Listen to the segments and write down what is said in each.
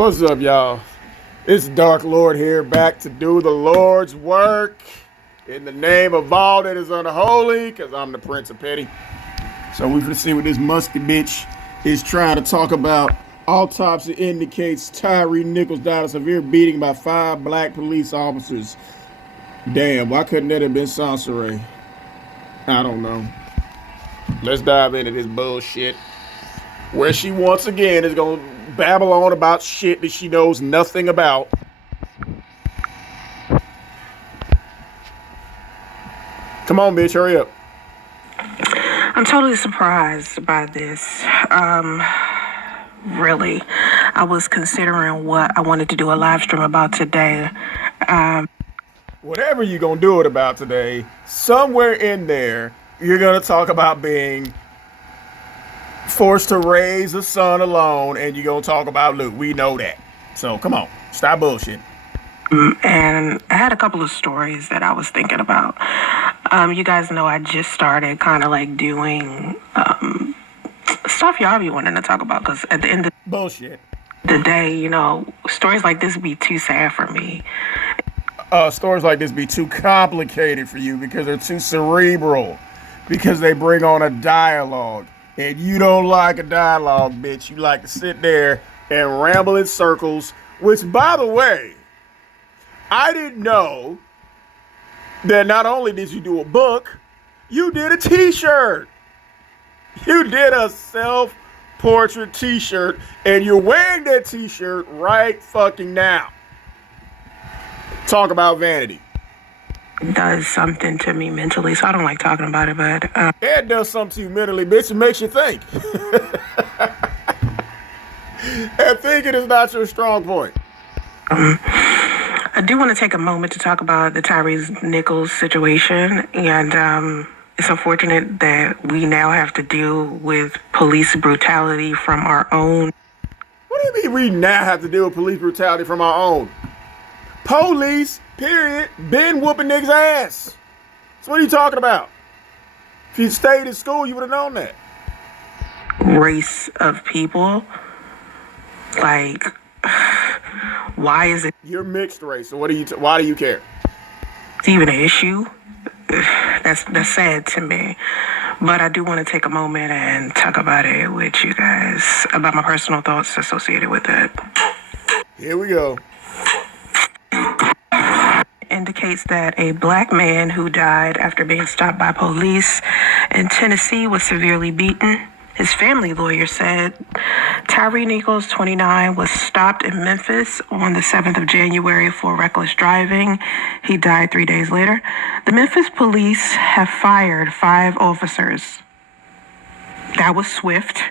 What's up, y'all? It's Dark Lord here, back to do the Lord's work in the name of all that is unholy, because I'm the Prince of Petty. So we're going to see what this musty bitch is trying to talk about. Autopsy indicates Tyre Nichols died of severe beating by 5 black police officers. Damn, why couldn't that have been Soncerae? I don't know. Let's dive into this bullshit, where she once again is going to babble on about shit that she knows nothing about. Come on, bitch, hurry up. I'm totally surprised by this. Really. I was considering what I wanted to do a live stream about today. Whatever you're going to do it about today, somewhere in there, you're going to talk about being forced to raise a son alone, and you're going to talk about Luke. We know that. So come on, stop bullshit. And I had a couple of stories that I was thinking about. You guys know I just started kind of like doing stuff y'all be wanting to talk about, because at the end of bullshit. The day, you know, stories like this be too sad for me. Stories like this be too complicated for you because they're too cerebral, because they bring on a dialogue. And you don't like a dialogue, bitch. You like to sit there and ramble in circles, which, by the way, I didn't know that not only did you do a book, you did a t-shirt. You did a self-portrait t-shirt, and you're wearing that t-shirt right fucking now. Talk about vanity. It does something to me mentally, so I don't like talking about it, but it does something to you mentally, bitch. It makes you think. And thinking is not your strong point. I do want to take a moment to talk about the Tyre Nichols situation, and it's unfortunate that we now have to deal with police brutality from our own. What do you mean we now have to deal with police brutality from our own? Police, period, been whooping niggas' ass. So what are you talking about? If you stayed in school, you would have known that. Race of people. Like, why is it? You're mixed race, so why do you care? It's even an issue. That's sad to me. But I do want to take a moment and talk about it with you guys, about my personal thoughts associated with it. Here we go. Indicates that a black man who died after being stopped by police in Tennessee was severely beaten. His family lawyer said Tyre Nichols, 29, was stopped in Memphis on the 7th of January for reckless driving. He died 3 days later. The Memphis police have fired 5 officers. That was swift,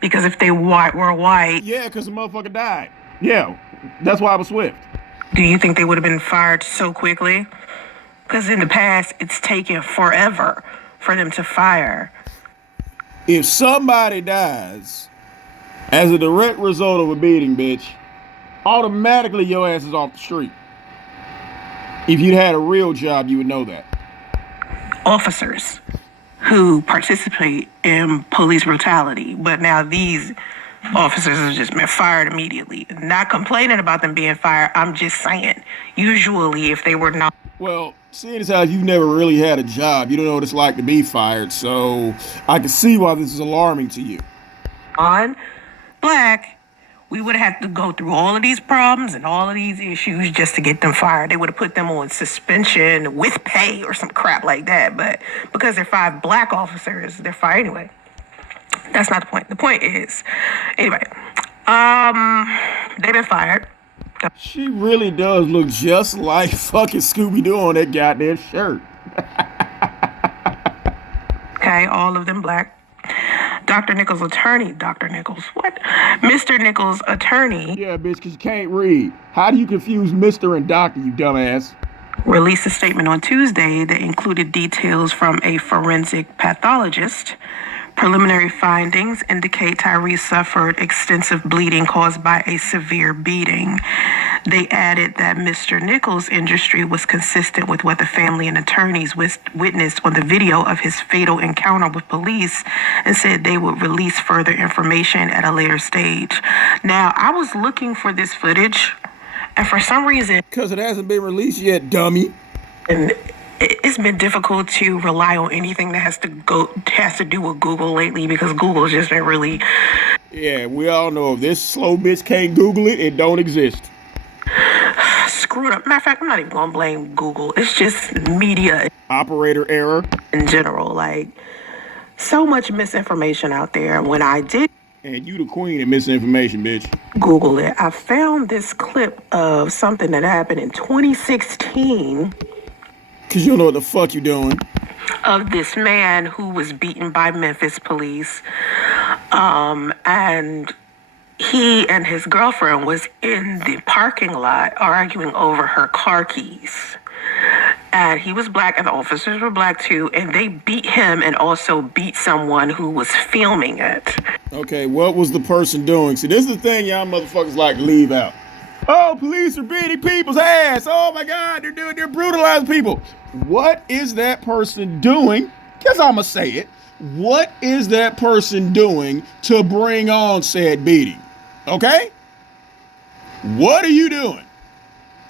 because if they were white... Yeah, because the motherfucker died. Yeah, that's why I was swift. Do you think they would have been fired so quickly? Because in the past, it's taken forever for them to fire. If somebody dies as a direct result of a beating, bitch, automatically your ass is off the street. If you had a real job, you would know that. Officers who participate in police brutality, but now these officers have just been fired immediately. Not complaining about them being fired. I'm just saying, usually if they were not... Well, seeing as how you've never really had a job, you don't know what it's like to be fired, so I can see why this is alarming to you. On black, we would have had to go through all of these problems and all of these issues just to get them fired. They would have put them on suspension with pay or some crap like that, but because they're 5 black officers, they're fired anyway. That's not the point. The point is, anyway, they've been fired. She really does look just like fucking Scooby-Doo on that goddamn shirt. Okay, all of them black. Dr. Nichols' attorney, Dr. Nichols, what? Mr. Nichols' attorney. Yeah, bitch, because you can't read. How do you confuse Mr. and Doctor, you dumbass? Released a statement on Tuesday that included details from a forensic pathologist. Preliminary findings indicate Tyre suffered extensive bleeding caused by a severe beating. They added that Mr. Nichols' injury was consistent with what the family and attorneys witnessed on the video of his fatal encounter with police, and said they would release further information at a later stage. Now, I was looking for this footage, and for some reason, because it hasn't been released yet, dummy. And it's been difficult to rely on anything that has to do with Google lately, because Google's just been really... Yeah, we all know if this slow bitch can't Google it, it don't exist. Screwed up. Matter of fact, I'm not even gonna blame Google. It's just media. Operator error. In general, like, so much misinformation out there. When I did... And you the queen of misinformation, bitch. Google it. I found this clip of something that happened in 2016. Because you don't know what the fuck you doing. Of this man who was beaten by Memphis police. And he and his girlfriend was in the parking lot arguing over her car keys. And he was black, and the officers were black too, and they beat him and also beat someone who was filming it. Okay, what was the person doing? See, this is the thing y'all motherfuckers like to leave out. Oh, police are beating people's ass. Oh my God, they're brutalizing people. What is that person doing? Guess I'ma say it. What is that person doing to bring on said beating? Okay? What are you doing?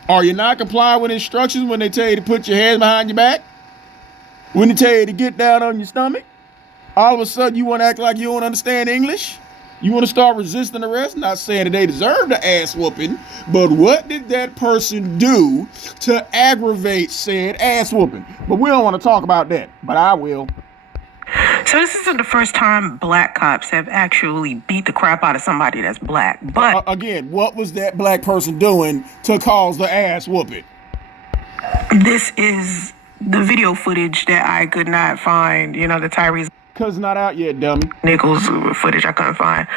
Are you not complying with instructions when they tell you to put your hands behind your back? When they tell you to get down on your stomach? All of a sudden you want to act like you don't understand English? You want to start resisting arrest? Not saying that they deserve the ass whooping, but what did that person do to aggravate said ass whooping? But we don't want to talk about that, but I will. So this isn't the first time black cops have actually beat the crap out of somebody that's black. But again, what was that black person doing to cause the ass whooping? This is the video footage that I could not find, the Tyre... Because it's not out yet, dummy. Nichols footage I couldn't find.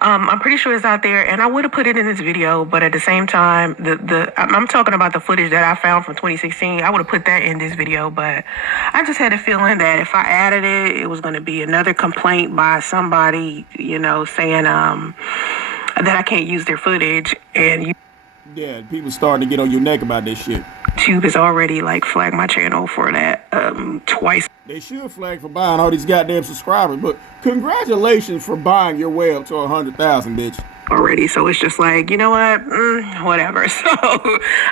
I'm pretty sure it's out there, and I would have put it in this video, but at the same time, I'm talking about the footage that I found from 2016. I would have put that in this video, but I just had a feeling that if I added it, it was going to be another complaint by somebody, saying that I can't use their footage, and yeah, people starting to get on your neck about this shit. YouTube has already flagged my channel for that twice. They should flag for buying all these goddamn subscribers, but congratulations for buying your way up to 100,000, bitch. Already, so it's just you know what, whatever. So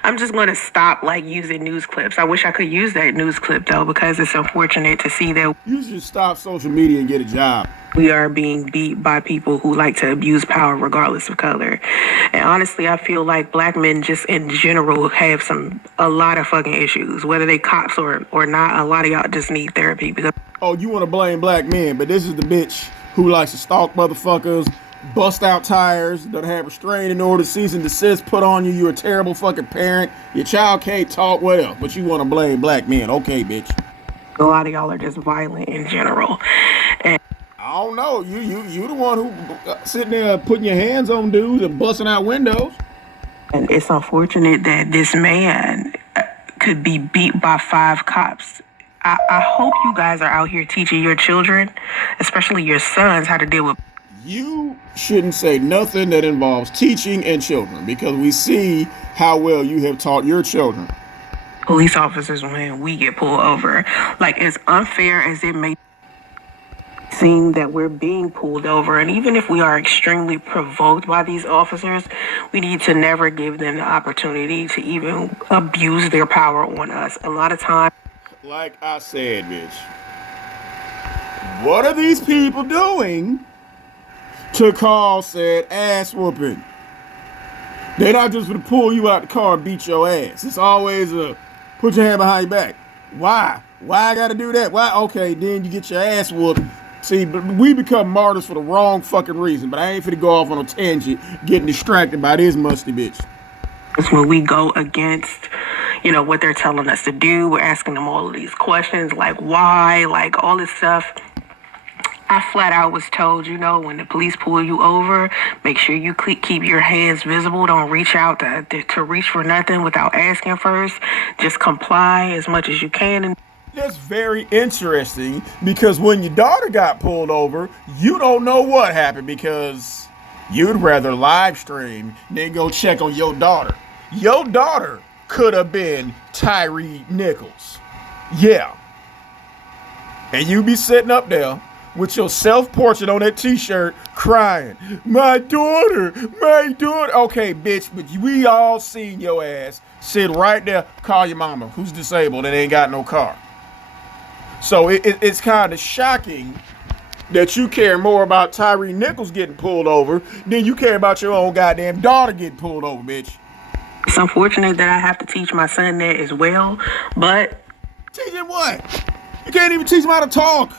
I'm just going to stop using news clips. I wish I could use that news clip though, because it's unfortunate to see that you should stop social media and get a job. We are being beat by people who like to abuse power regardless of color. And honestly, I feel like black men just in general have a lot of fucking issues, whether they cops or not. A lot of y'all just need therapy because... Oh, you want to blame black men, but this is the bitch who likes to stalk motherfuckers, bust out tires, that have restraining order, cease and desist put on you. You're a terrible fucking parent. Your child can't talk, what else? But you want to blame black men. Okay, bitch. A lot of y'all are just violent in general. And I don't know. You the one who sitting there putting your hands on dudes and busting out windows. And it's unfortunate that this man could be beat by 5 cops. I hope you guys are out here teaching your children, especially your sons, how to deal with... You shouldn't say nothing that involves teaching and children, because we see how well you have taught your children. Police officers, when we get pulled over, as unfair as it may seem that we're being pulled over, and even if we are extremely provoked by these officers, we need to never give them the opportunity to even abuse their power on us. A lot of times, like I said, bitch, what are these people doing to cause said ass whooping? They're not just gonna pull you out the car and beat your ass. It's always put your hand behind your back. Why? Why I gotta do that? Why? Okay, then you get your ass whooped. See, but we become martyrs for the wrong fucking reason. But I ain't finna go off on a tangent getting distracted by this musty bitch. It's when we go against, what they're telling us to do. We're asking them all of these questions, why, all this stuff. I flat out was told, when the police pull you over, make sure you keep your hands visible. Don't reach out to reach for nothing without asking first. Just comply as much as you can. That's very interesting, because when your daughter got pulled over, you don't know what happened, because you'd rather live stream than go check on your daughter. Your daughter could have been Tyre Nichols. Yeah. And you be sitting up there with your self-portrait on that t-shirt crying, my daughter, my daughter. Okay, bitch, but we all seen your ass sit right there, call your mama who's disabled and ain't got no car. So it's kind of shocking that you care more about Tyre Nichols getting pulled over than you care about your own goddamn daughter getting pulled over, bitch. It's unfortunate that I have to teach my son that as well, but... Teach him what? You can't even teach him how to talk.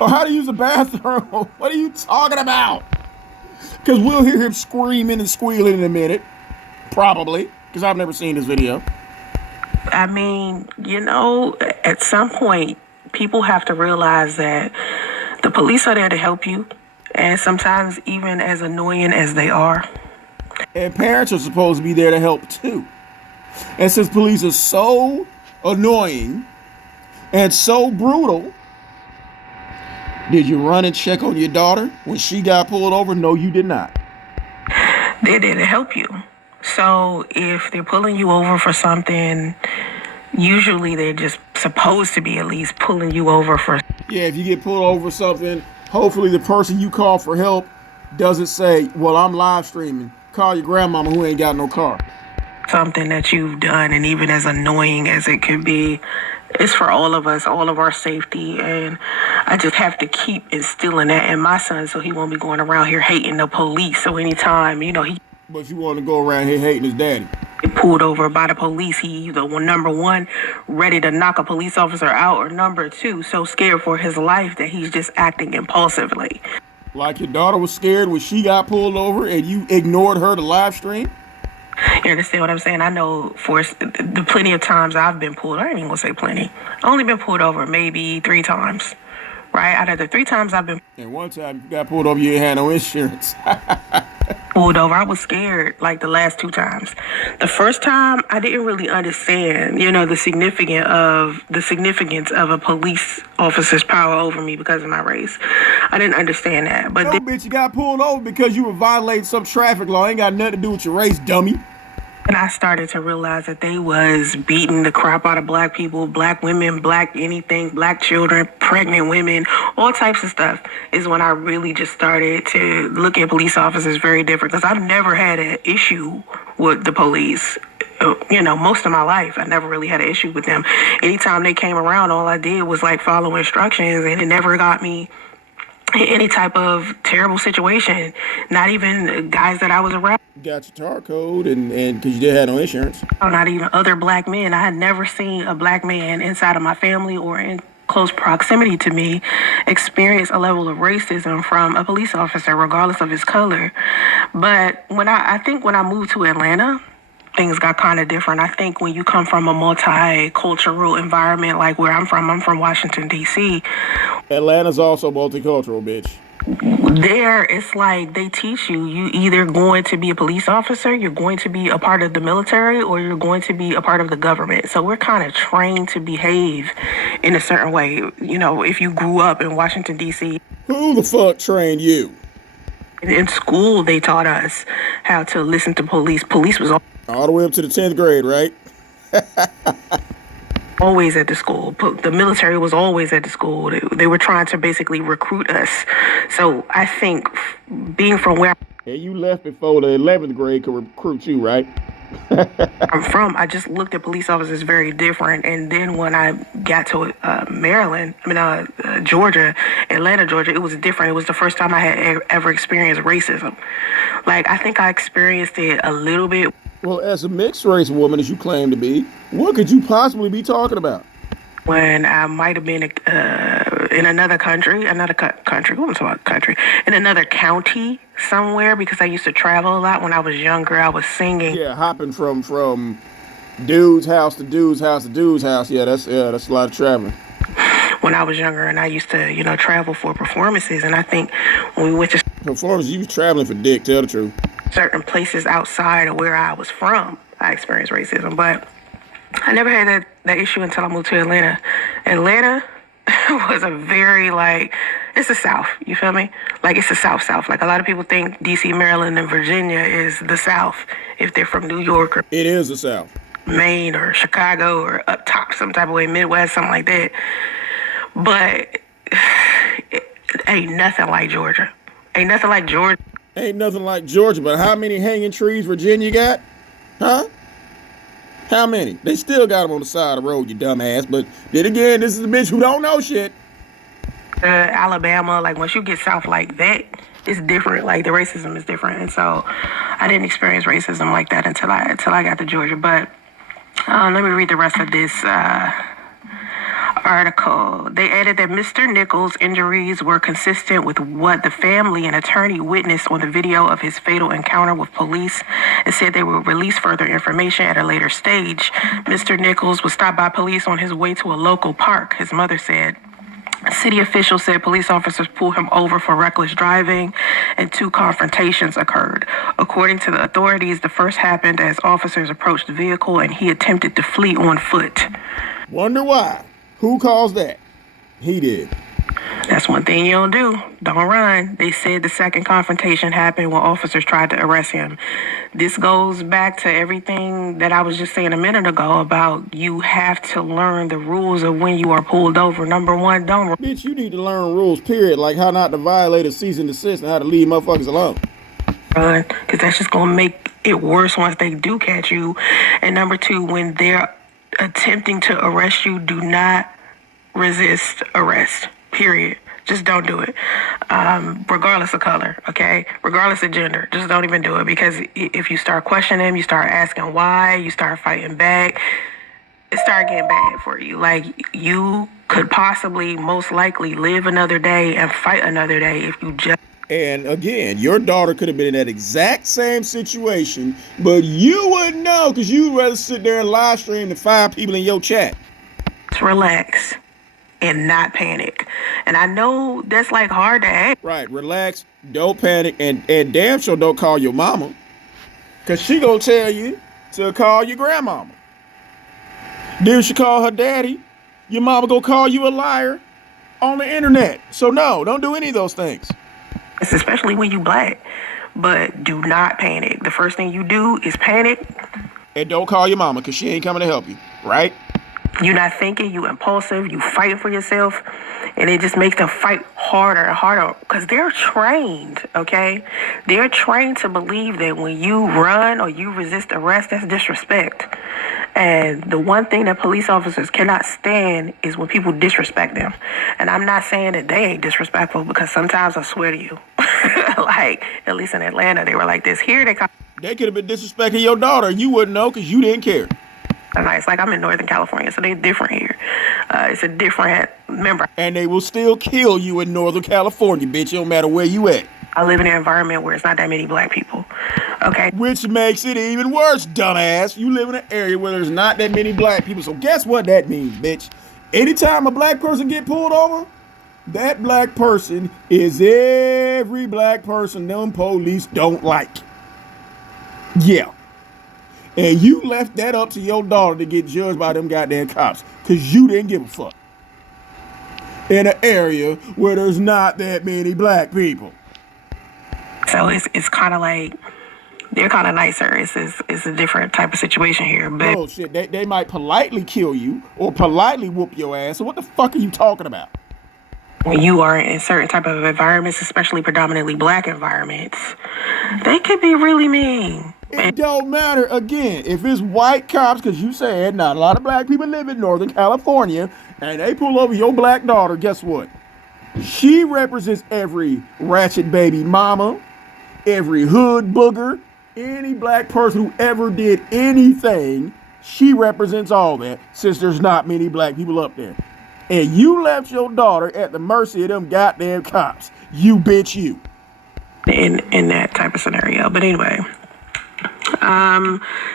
Or how to use a bathroom. What are you talking about? Because we'll hear him screaming and squealing in a minute. Probably. Because I've never seen this video. I mean, at some point, people have to realize that the police are there to help you. And sometimes even as annoying as they are. And parents are supposed to be there to help too. And since police are so annoying and so brutal, did you run and check on your daughter when she got pulled over? No, you did not. They're there to help you. So if they're pulling you over for something, usually they're just supposed to be at least pulling you over for... Yeah, if you get pulled over for something, hopefully the person you call for help doesn't say, well, I'm live streaming. Call your grandmama who ain't got no car. Something that you've done, and even as annoying as it can be, it's for all of us, all of our safety. And I just have to keep instilling that in my son so he won't be going around here hating the police. So anytime, he... But you want to go around here hating his daddy. Pulled over by the police, he either, number one, ready to knock a police officer out, or number two, so scared for his life that he's just acting impulsively. Like your daughter was scared when she got pulled over and you ignored her to live stream? You understand what I'm saying? I know for the plenty of times I've been pulled, I ain't even gonna say plenty. I've only been pulled over maybe 3 times, right? Out of the 3 times I've been... And one time you got pulled over, you ain't had no insurance. Pulled over, I was scared like the last 2 times. The first time, I didn't really understand, the significance of a police officer's power over me because of my race. I didn't understand that. But bitch, you got pulled over because you were violating some traffic law. Ain't got nothing to do with your race, dummy. And I started to realize that they was beating the crap out of black people, black women, black anything, black children, pregnant women, all types of stuff, is when I really just started to look at police officers very different. Because I've never had an issue with the police. Most of my life, I never really had an issue with them. Anytime they came around, all I did was follow instructions, and it never got me any type of terrible situation. Not even guys that I was around. Got your tar code and because you didn't have no insurance. Not even other black men. I had never seen a black man inside of my family or in close proximity to me experience a level of racism from a police officer, regardless of his color. But I think when I moved to Atlanta, things got kind of different. I think when you come from a multicultural environment like where I'm from Washington, D.C. Atlanta's also multicultural, bitch. There, it's like they teach you either going to be a police officer, you're going to be a part of the military, or you're going to be a part of the government. So we're kind of trained to behave in a certain way. If you grew up in Washington, D.C. Who the fuck trained you? In school, they taught us how to listen to police. Police was all the way up to the 10th grade, right? always at the school. The military was always at the school. They were trying to basically recruit us. So I think being from where you left before the 11th grade could recruit you, right? I'm from, I just looked at police officers very different. And then when I got to Georgia, Atlanta, Georgia, it was different. It was the first time I had ever experienced racism. I think I experienced it a little bit. Well, as a mixed race woman, as you claim to be, what could you possibly be talking about? When I might have been in another country, in another county somewhere, because I used to travel a lot when I was younger. I was singing. Yeah, hopping from dude's house to dude's house to dude's house. Yeah, that's a lot of traveling. When I was younger, and I used to, travel for performances, and I think when we went to performances, you was traveling for dick. Tell the truth. Certain places outside of where I was from, I experienced racism, but I never had that issue until I moved to Atlanta. Atlanta was a very It's the South. You feel me? Like, it's the South. Like, a lot of people think D.C., Maryland, and Virginia is the South if they're from New York or It is the South. Maine or Chicago or up top, some type of way, Midwest, something like that. But it ain't nothing like Georgia. Ain't nothing like Georgia. Ain't nothing like Georgia, but how many hanging trees Virginia got? Huh? How many? They still got them on the side of the road, you dumbass. But then again, this is a bitch who don't know shit. Alabama, like, once you get south like that, it's different. Like, the racism is different. And so I didn't experience racism like that until I got to Georgia. But let me read the rest of this article. They added that Mr. Nichols' injuries were consistent with what the family and attorney witnessed on the video of his fatal encounter with police, and said they will release further information at a later stage. Mr. Nichols was stopped by police on his way to a local park, his mother said. City officials said police officers pulled him over for reckless driving, and 2 confrontations occurred. According to the authorities, the first happened as officers approached the vehicle and he attempted to flee on foot. Wonder why? Who caused that? He did. That's one thing you don't do. Don't run. They said the second confrontation happened when officers tried to arrest him. This goes back to everything that I was just saying a minute ago about you have to learn the rules of when you are pulled over. Number one, don't run. Bitch, you need to learn rules, period. Like how not to violate a cease and desist and how to leave motherfuckers alone. Run, because that's just going to make it worse once they do catch you. And number 2, when they're attempting to arrest you, do not resist arrest. Period. Just don't do it. Regardless of color, okay? Regardless of gender. Just don't even do it, because if you start questioning them, you start asking why, you start fighting back, it start getting bad for you. Like, you could possibly, most likely, live another day and fight another day if you just... And again, your daughter could have been in that exact same situation, but you wouldn't know because you'd rather sit there and live stream to 5 people in your chat. Relax and not panic. And I know that's like hard to act. Right, relax, don't panic, and damn sure don't call your mama, because she gonna tell you to call your grandmama. Then she call her daddy, your mama gonna call you a liar on the internet. So no, don't do any of those things. Especially when you black. But do not panic. The first thing you do is panic. And don't call your mama, because she ain't coming to help you, right? You're not thinking, you impulsive, you fighting for yourself, and it just makes them fight harder and harder, because they're trained, okay? They're trained to believe that when you run or you resist arrest, that's disrespect. And the one thing that police officers cannot stand is when people disrespect them. And I'm not saying that they ain't disrespectful, because sometimes I swear to you, like, at least in Atlanta, they were like this. Here they come. They could have been disrespecting your daughter, and you wouldn't know because you didn't care. It's like I'm in Northern California, so they're different here. It's a different member. And they will still kill you in Northern California, bitch. It don't matter where you at. I live in an environment where it's not that many black people. Okay. Which makes it even worse, dumbass. You live in an area where there's not that many black people. So guess what that means, bitch? Anytime a black person get pulled over, that black person is every black person them police don't like. Yeah. And you left that up to your daughter to get judged by them goddamn cops because you didn't give a fuck. In an area where there's not that many black people. So it's kind of like, they're kind of nicer. It's a different type of situation here. But oh, shit. They might politely kill you or politely whoop your ass. So what the fuck are you talking about? when you are in certain type of environments, especially predominantly black environments, they could be really mean. It don't matter, again, if it's white cops, because you said not a lot of black people live in Northern California, and they pull over your black daughter, guess what? She represents every ratchet baby mama, every hood booger, any black person who ever did anything. She represents all that, since there's not many black people up there. And you left your daughter at the mercy of them goddamn cops. You bitch, you. In that type of scenario. But anyway,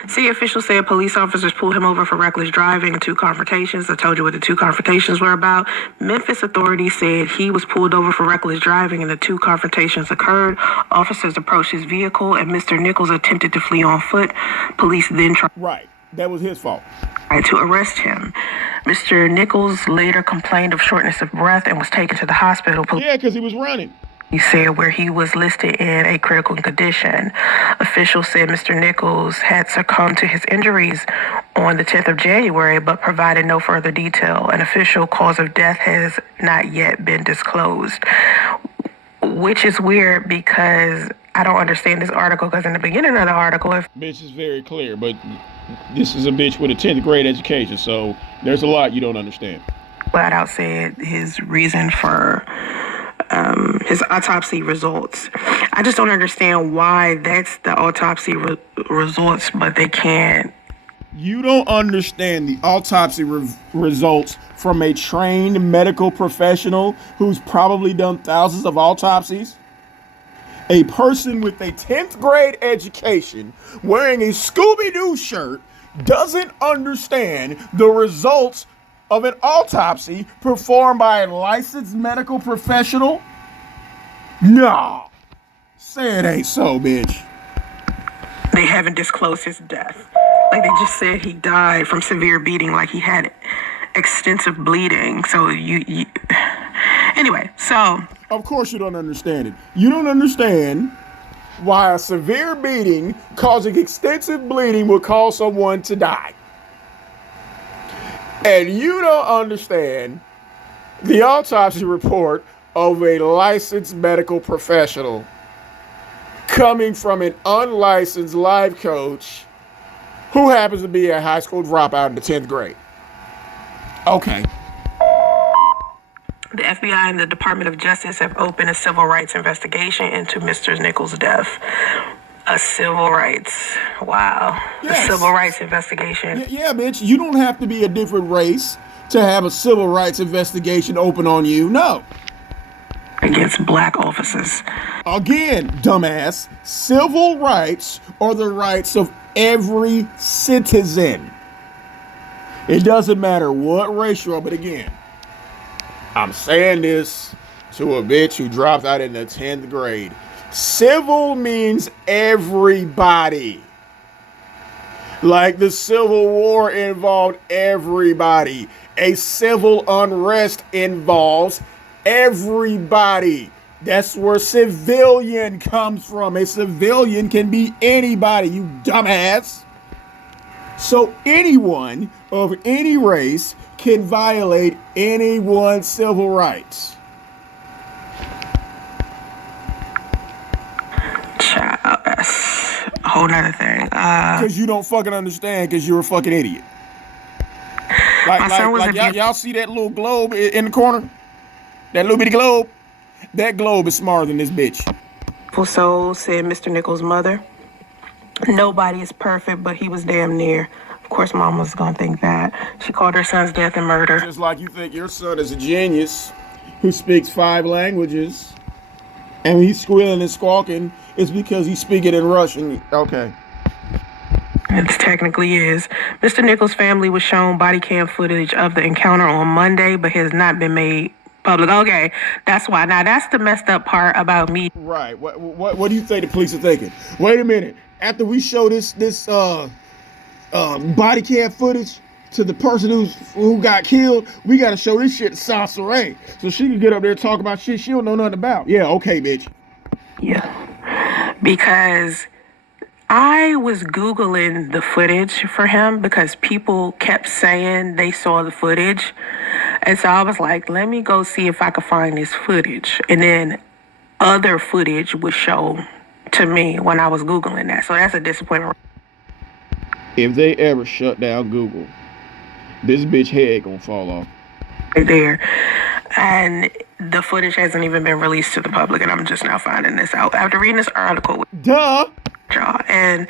city officials said police officers pulled him over for reckless driving in 2 confrontations. I told you what the 2 confrontations were about. Memphis authorities said he was pulled over for reckless driving and the 2 confrontations occurred. Officers approached his vehicle and Mr. Nichols attempted to flee on foot. Police then tried Right. That was his fault. to arrest him. Mr. Nichols later complained of shortness of breath and was taken to the hospital. Yeah, because he was running. He said where he was listed in a critical condition. Officials said Mr. Nichols had succumbed to his injuries on the 10th of January, but provided no further detail. An official cause of death has not yet been disclosed, which is weird because I don't understand this article, because in the beginning of the article, Bitch is very clear, but this is a bitch with a 10th grade education, so there's a lot you don't understand. flat out said his reason for his autopsy results. I just don't understand why that's the autopsy results, but they can't. You don't understand the autopsy results from a trained medical professional who's probably done thousands of autopsies? A person with a 10th grade education wearing a Scooby-Doo shirt doesn't understand the results of an autopsy performed by a licensed medical professional? No. Say it ain't so, bitch. They haven't disclosed his death. Like, they just said he died from severe beating, like he had extensive bleeding. So anyway, so. Of course you don't understand it. You don't understand why a severe beating causing extensive bleeding would cause someone to die. And you don't understand the autopsy report of a licensed medical professional coming from an unlicensed life coach who happens to be a high school dropout in the 10th grade. Okay. The FBI and the Department of Justice have opened a civil rights investigation into Mr. Nichols' death. A civil rights. Wow. Yes. A civil rights investigation. Yeah, bitch. You don't have to be a different race to have a civil rights investigation open on you. No. Against black officers. Again, dumbass. Civil rights are the rights of every citizen. It doesn't matter what race you are, but again, I'm saying this to a bitch who dropped out in the 10th grade. Civil means everybody. Like the Civil War involved everybody. A civil unrest involves everybody. That's where civilian comes from. A civilian can be anybody, you dumbass. So anyone of any race can violate anyone's civil rights. Child, that's a whole nother thing. Because you don't fucking understand, because you're a fucking idiot. Like y'all see that little globe in the corner? That little bitty globe? That globe is smarter than this bitch. So said Mr. Nichols' mother. Nobody is perfect, but he was damn near. Of course, mom was going to think that. She called her son's death a murder. Just like you think your son is a genius who speaks 5 languages, and when he's squealing and squawking, it's because he's speaking in Russian. Okay. It technically is. Mr. Nichols' family was shown body cam footage of the encounter on Monday, but has not been made public. Okay, that's why. Now, that's the messed up part about me. Right. What do you think the police are thinking? Wait a minute. After we show this body cam footage to the person who got killed, we got to show this shit to Soncerae so she can get up there and talk about shit she don't know nothing about. Yeah, okay, bitch. Yeah. Because I was Googling the footage for him because people kept saying they saw the footage. And so I was like, let me go see if I could find this footage. And then other footage was shown to me when I was Googling that. So that's a disappointment. If they ever shut down Google, this bitch head gonna fall off. Right there. And the footage hasn't even been released to the public, and I'm just now finding this out after reading this article. Duh. And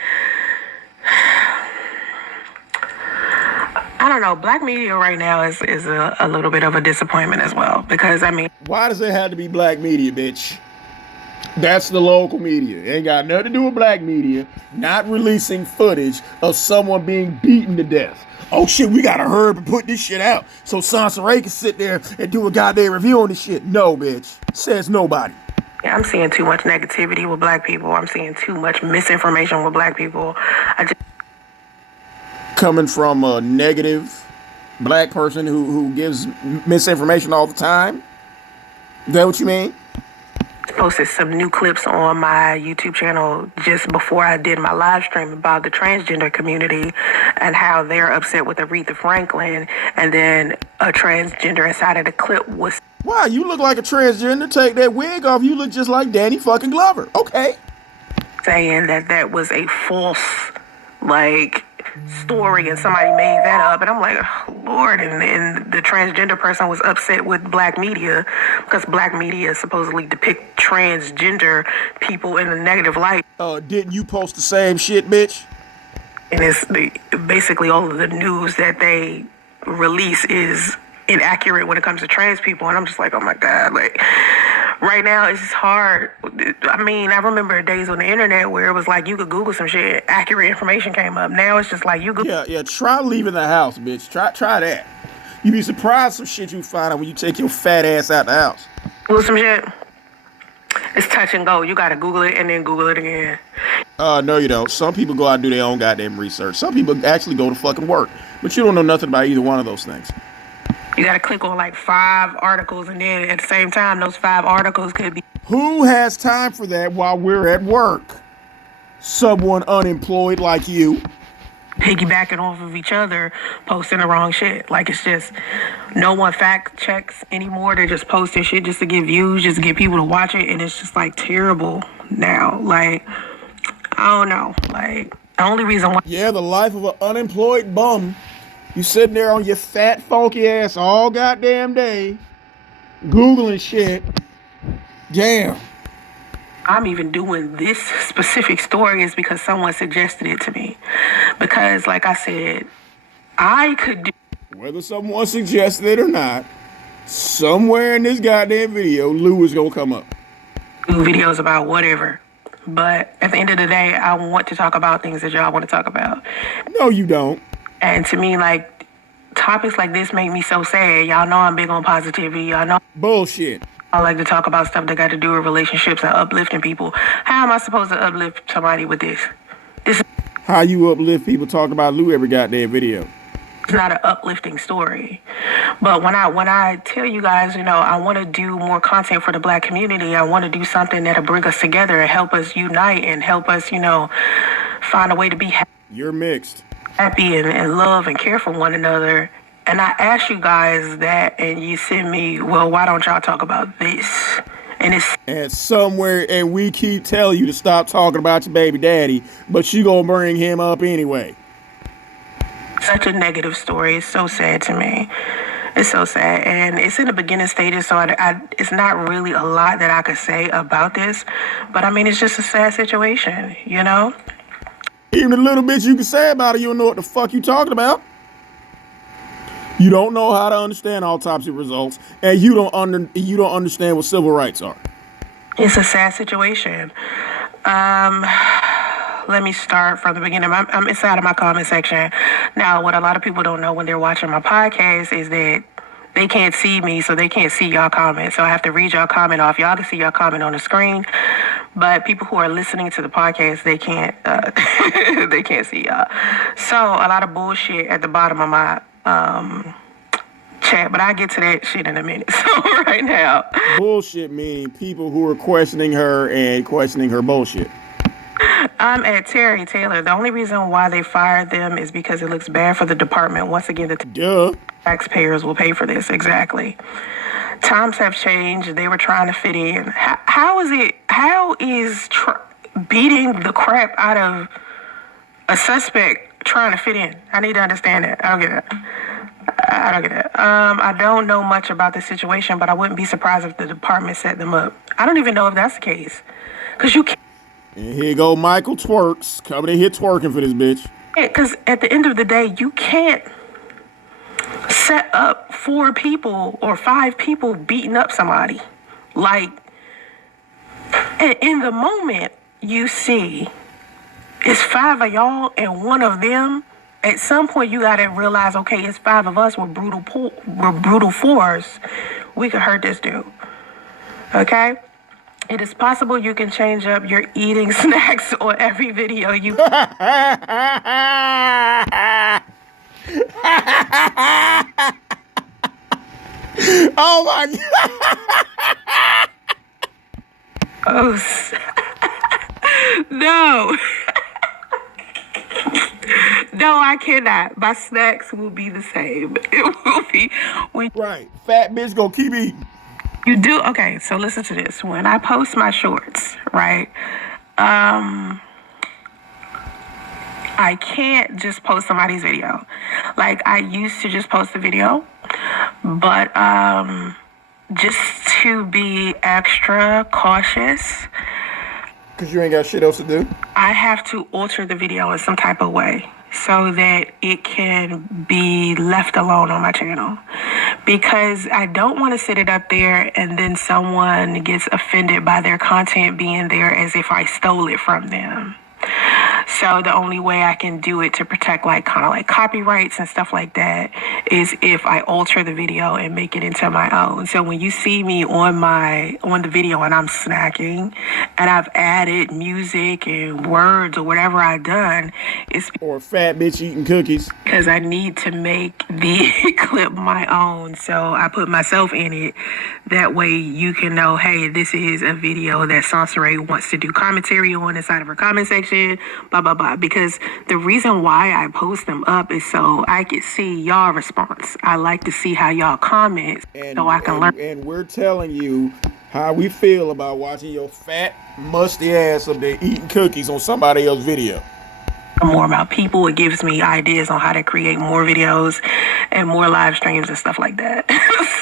I don't know, black media right now is a little bit of a disappointment as well. Because, I mean... Why does it have to be black media, bitch? That's the local media. It ain't got nothing to do with black media not releasing footage of someone being beaten to death. Oh shit, we gotta hurry up and put this shit out so Soncerae can sit there and do a goddamn review on this shit. No, bitch. Says nobody. Yeah, I'm seeing too much negativity with black people. I'm seeing too much misinformation with black people. Coming from a negative black person who gives misinformation all the time? Is that what you mean? Posted some new clips on my YouTube channel just before I did my live stream about the transgender community and how they're upset with Aretha Franklin, and then a transgender inside of the clip was, wow, you look like a transgender. Take that wig off. You look just like Danny fucking Glover. Okay. saying that that was a false, like, story and somebody made that up. And I'm like, oh, Lord. And the transgender person was upset with black media because black media supposedly depict transgender people in a negative light. Didn't you post the same shit, bitch? And it's basically all of the news that they release is inaccurate when it comes to trans people. And I'm just like, oh my God, like, right now it's just hard. I mean, I remember days on the internet where it was like you could Google some shit, accurate information came up. Now it's just like you Google. Yeah, try leaving the house, bitch. Try that. You'd be surprised some shit you find out when you take your fat ass out the house. Google some shit. It's touch and go. You gotta Google it and then Google it again. No, you don't. Some people go out and do their own goddamn research. Some people actually go to fucking work. But you don't know nothing about either one of those things. You gotta click on like 5 articles, and then at the same time, those 5 articles could be. Who has time for that while we're at work? Someone unemployed like you. Piggybacking off of each other, posting the wrong shit. Like, it's just, no one fact checks anymore. They're just posting shit just to get views, just to get people to watch it. And it's just like terrible now. Like, I don't know. Like, the only reason why. Yeah, the life of an unemployed bum. You sitting there on your fat, funky ass all goddamn day, Googling shit. Damn. I'm even doing this specific story is because someone suggested it to me. Because, like I said, I could do. Whether someone suggested it or not, somewhere in this goddamn video, Lou is gonna come up. Videos about whatever. But at the end of the day, I want to talk about things that y'all want to talk about. No, you don't. And to me, like, topics like this make me so sad. Y'all know I'm big on positivity. Y'all know. Bullshit. I like to talk about stuff that got to do with relationships and uplifting people. How am I supposed to uplift somebody with this? This is How you uplift people talking about Lou every goddamn video. not an uplifting story. But when I tell you guys, you know, I want to do more content for the black community. I want to do something that'll bring us together and help us unite and help us, you know, find a way to be You're mixed. happy and love and care for one another. And I ask you guys that, and you send me, well, why don't y'all talk about this? And it's And somewhere, and we keep telling you to stop talking about your baby daddy, but you gonna bring him up anyway. such a negative story. It's so sad to me. It's so sad. And it's in the beginning stages, so it's not really a lot that I could say about this. But, I mean, it's just a sad situation, you know? Even the little bit you can say about it, you don't know what the fuck you talking about. You don't know how to understand autopsy results, and you don't understand what civil rights are. It's a sad situation. Let me start from the beginning. I'm inside of my comment section. Now, what a lot of people don't know when they're watching my podcast is that they can't see me, so they can't see y'all comment. So I have to read y'all comment off. Y'all can see y'all comment on the screen, but people who are listening to the podcast, they can't. They can't see y'all. So a lot of bullshit at the bottom of my chat, but I'll get to that shit in a minute. So right now, Bullshit meaning people who are questioning her and questioning her bullshit. I'm at Terry Taylor. The only reason why they fired them is because it looks bad for the department. Once again, the Duh. taxpayers will pay for this. Exactly. Times have changed. They were trying to fit in. How is beating the crap out of a suspect trying to fit in? I need to understand that. I don't get it. I don't know much about the situation, but I wouldn't be surprised if the department set them up. I don't even know if that's the case. Because you can't. And here go Michael Twerks coming in here twerking for this bitch. Because at the end of the day, you can't set up 4 people or 5 people beating up somebody. Like, in the moment, you see it's 5 of y'all and 1 of them. At some point, you gotta realize, okay, it's 5 of us. We're brutal force. We could hurt this dude. Okay? It is possible you can change up your eating snacks on every video you. Oh my God. Oh, no. No, I cannot. My snacks will be the same. It will be when Right. Fat bitch gonna keep eating. you do. Okay, so listen to this. When I post my shorts, right? I can't just post somebody's video. Like I used to just post the video, but just to be extra cautious, Cause you ain't got shit else to do. I have to alter the video in some type of way so that it can be left alone on my channel. Because I don't want to sit it up there and then someone gets offended by their content being there as if I stole it from them. So the only way I can do it to protect like kind of like copyrights and stuff like that is if I alter the video and make it into my own. So when you see me on the video and I'm snacking and I've added music and words or whatever I've done, it's Or a fat bitch eating cookies. because I need to make the clip my own. So I put myself in it. That way you can know, hey, this is a video that Soncerae wants to do commentary on inside of her comment section, blah, blah, blah. Because the reason why I post them up is so I can see y'all response. I like to see how y'all comment so I can learn. And we're telling you how we feel about watching your fat, musty ass up there eating cookies on somebody else's video. More about people. It gives me ideas on how to create more videos and more live streams and stuff like that.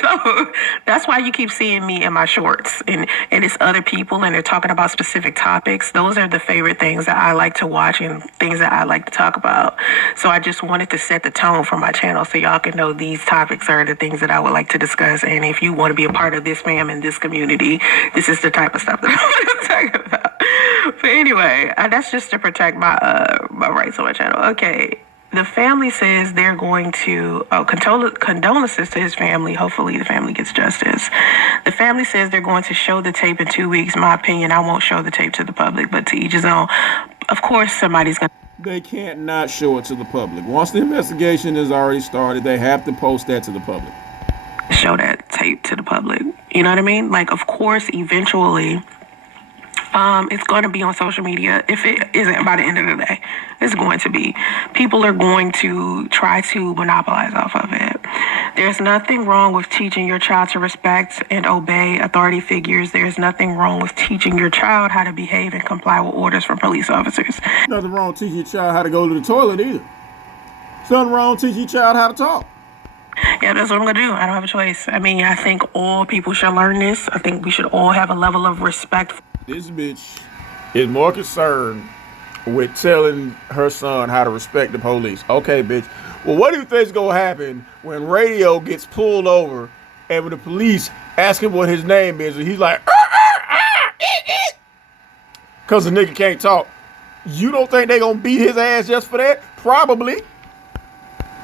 So that's why you keep seeing me in my shorts and it's other people and they're talking about specific topics. Those are the favorite things that I like to watch and things that I like to talk about. So I just wanted to set the tone for my channel so y'all can know these topics are the things that I would like to discuss. And if you want to be a part of this fam in this community, this is the type of stuff that I want to talk about. But anyway, that's just to protect my rights on my channel. Okay. The family says they're going to condolences to his family. Hopefully the family gets justice. The family says they're going to show the tape in 2 weeks. My opinion, I won't show the tape to the public, but to each his own. Of course, somebody's going to. They can't not show it to the public. Once the investigation is already started, they have to post that to the public. Show that tape to the public. You know what I mean? Like, of course, eventually, it's going to be on social media. If it isn't by the end of the day, it's going to be. People are going to try to monopolize off of it. There's nothing wrong with teaching your child to respect and obey authority figures. There's nothing wrong with teaching your child how to behave and comply with orders from police officers. Nothing wrong with teaching your child how to go to the toilet either. There's nothing wrong with teaching your child how to talk. Yeah, that's what I'm going to do. I don't have a choice. I mean, I think all people should learn this. I think we should all have a level of respect. This bitch is more concerned with telling her son how to respect the police. Okay, bitch. Well, what do you think's gonna happen when radio gets pulled over and when the police ask him what his name is and he's like, because the nigga can't talk? You don't think they gonna beat his ass just for that? Probably.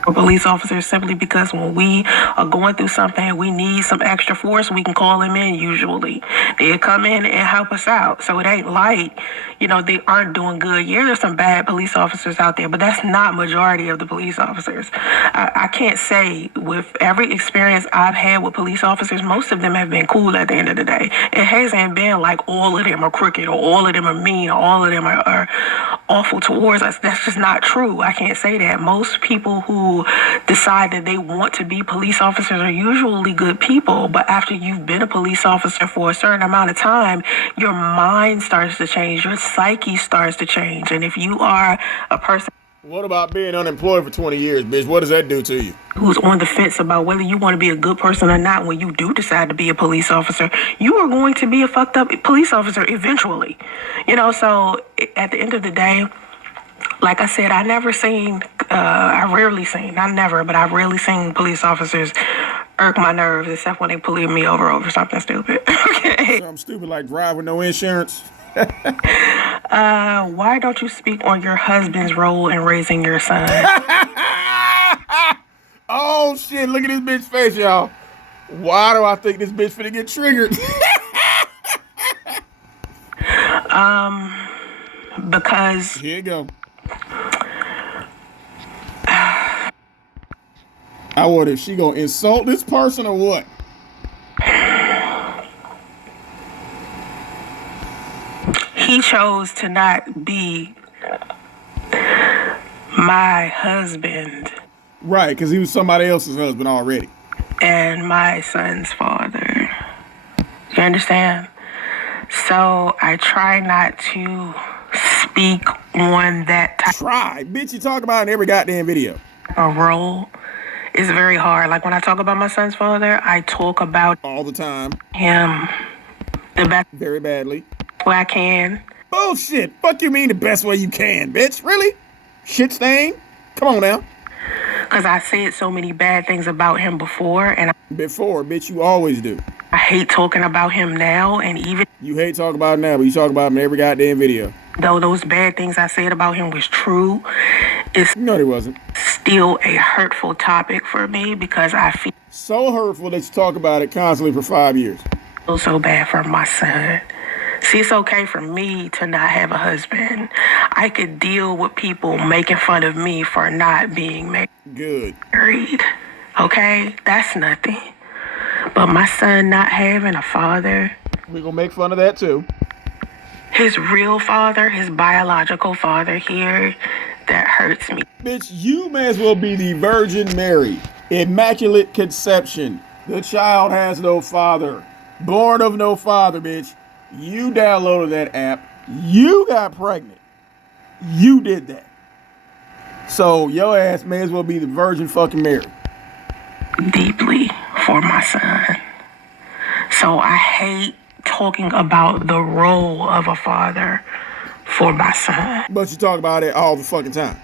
For police officers, simply because when we are going through something, we need some extra force, we can call them in usually. They'll come in and help us out. So it ain't like, they aren't doing good. Yeah, there's some bad police officers out there, but that's not majority of the police officers. I can't say with every experience I've had with police officers, most of them have been cool at the end of the day. It hasn't been like all of them are crooked or all of them are mean or all of them are awful towards us. That's just not true. I can't say that. Most people who decide that they want to be police officers are usually good people, but after you've been a police officer for a certain amount of time, your mind starts to change, your psyche starts to change. And if you are a person, what about being unemployed for 20 years, bitch? What does that do to you? Who's on the fence about whether you want to be a good person or not, when you do decide to be a police officer, you are going to be a fucked up police officer eventually. So at the end of the day, like I said, I rarely seen police officers irk my nerves, except when they pulling me over something stupid. Okay. Something stupid like drive with no insurance. Why don't you speak on your husband's role in raising your son? Oh shit, look at this bitch face, y'all. Why do I think this bitch finna get triggered? Because here you go. I wonder if she gonna insult this person or what? he chose to not be my husband. Right, because he was somebody else's husband already. And my son's father. You understand? So I try not to speak on that type Try. Bitch, you talk about it in every goddamn video. of role. It's very hard. Like when I talk about my son's father, I talk about All the time. him the best Very badly. way I can. Bullshit. Fuck you mean the best way you can, bitch? Really? Shit stain? Come on now. Because I said so many bad things about him before, and Before, bitch, you always do. I hate talking about him now. And even You hate talking about it now, but you talk about him in every goddamn video. though those bad things I said about him was true, it's No, it wasn't. still a hurtful topic for me because I feel So hurtful that you talk about it constantly for 5 years. so bad for my son. See, it's okay for me to not have a husband. I could deal with people making fun of me for not being Good. married. Okay? That's nothing. But my son not having a father, We're gonna make fun of that too. his real father, his biological father here, that hurts me. Bitch, you may as well be the Virgin Mary. Immaculate conception. The child has no father. Born of no father, bitch. You downloaded that app. You got pregnant. You did that. So your ass may as well be the Virgin fucking Mary. Deeply for my son. So I hate talking about the role of a father for my son. But you talk about it all the fucking time.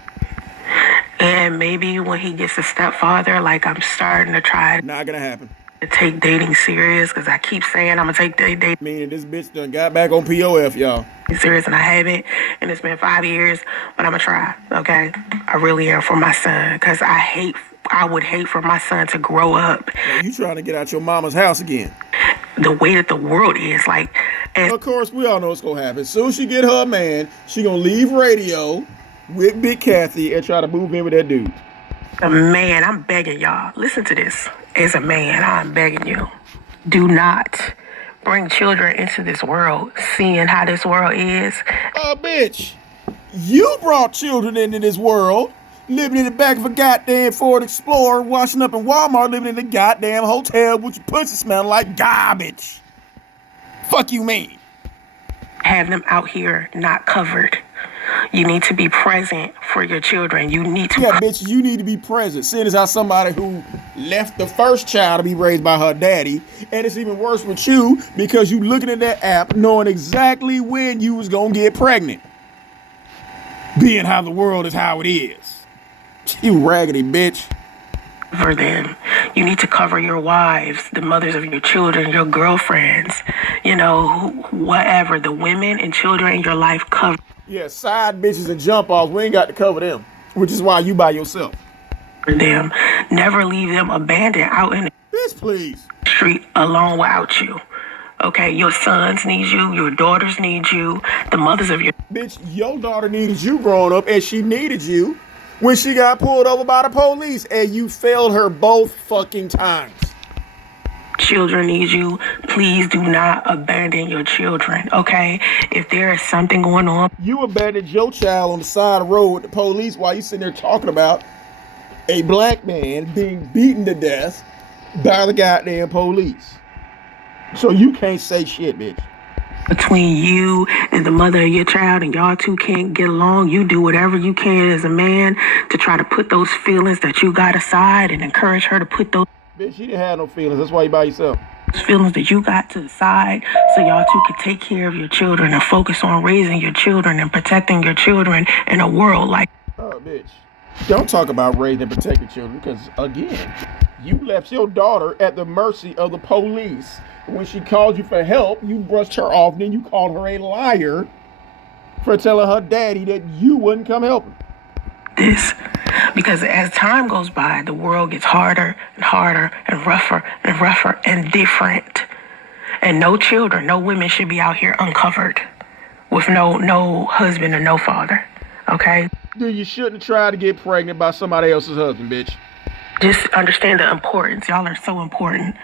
And maybe when he gets a stepfather, like I'm starting to try Not gonna happen. to take dating serious because I keep saying I'm going to take dating Meaning this bitch done got back on POF, y'all. serious and I haven't. And it's been 5 years, but I'm going to try, okay? I really am for my son because I would hate for my son to grow up Now, you trying to get out your mama's house again. the way that the world is. Like, as Of course, we all know what's gonna happen. As soon as she get her man, she gonna leave radio with Big Kathy and try to move in with that dude. a man, I'm begging y'all, listen to this. As a man, I'm begging you. Do not bring children into this world, seeing how this world is. Bitch, you brought children into this world, living in the back of a goddamn Ford Explorer, washing up in Walmart, living in the goddamn hotel with your pussy smelling like garbage. Fuck you mean? Have them out here not covered. You need to be present for your children. You need to. Yeah, bitch, you need to be present. Seeing as how somebody who left the first child to be raised by her daddy, and it's even worse with you because you looking at that app knowing exactly when you was gonna get pregnant. Being how the world is how it is. You raggedy bitch. For them. You need to cover your wives, the mothers of your children, your girlfriends, whatever, the women and children in your life, cover Yeah, side bitches and jump offs, we ain't got to cover them, which is why you by yourself. them. Never leave them abandoned out in the Bitch, please. street alone without you. Okay, your sons need you, your daughters need you, the mothers of your Bitch, your daughter needed you growing up, and she needed you when she got pulled over by the police, and you failed her both fucking times. children need you. Please do not abandon your children, okay? If there is something going on, You abandoned your child on the side of the road with the police while you sitting there talking about a black man being beaten to death by the goddamn police. So you can't say shit, bitch. between you and the mother of your child and y'all two can't get along, you do whatever you can as a man to try to put those feelings that you got aside and encourage her to put those Bitch, you didn't have no feelings. That's why you by yourself. feelings that you got to the side so y'all two can take care of your children and focus on raising your children and protecting your children in a world like Oh, bitch. Don't talk about raising and protecting children because, again, you left your daughter at the mercy of the police. When she called you for help, you brushed her off. Then you called her a liar for telling her daddy that you wouldn't come help her. this. Because as time goes by, the world gets harder and harder and rougher and different. And no children, no women should be out here uncovered with no husband or no father. Okay? Then you shouldn't try to get pregnant by somebody else's husband, bitch. Just understand the importance. Y'all are so important.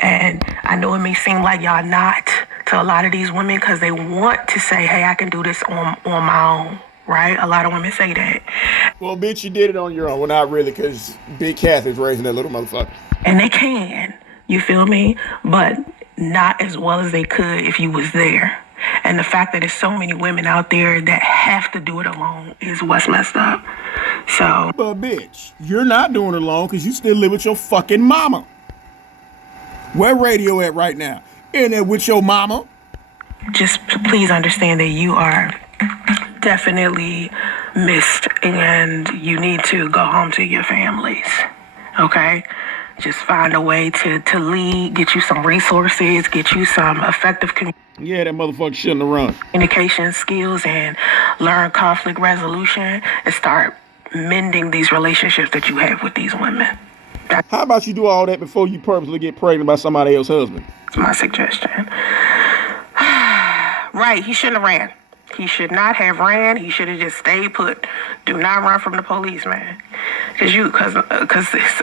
And I know it may seem like y'all not to a lot of these women because they want to say, hey, I can do this on my own, right? A lot of women say that. Well, bitch, you did it on your own. Well, not really, because Big Kathy's raising that little motherfucker. And they can, you feel me? But not as well as they could if you was there. And the fact that there's so many women out there that have to do it alone is what's messed up. So, But bitch, you're not doing it alone because you still live with your fucking mama. Where radio at right now? In there with your mama? just please understand that you are definitely missed and you need to go home to your families. Okay? Just find a way to lead, get you some resources, get you some effective Yeah, that motherfucker shouldn't have run. communication skills and learn conflict resolution and start mending these relationships that you have with these women. How about you do all that before you purposely get pregnant by somebody else's husband? That's my suggestion. Right, he shouldn't have ran. He should not have ran. He should have just stayed put. Do not run from the police, man. Because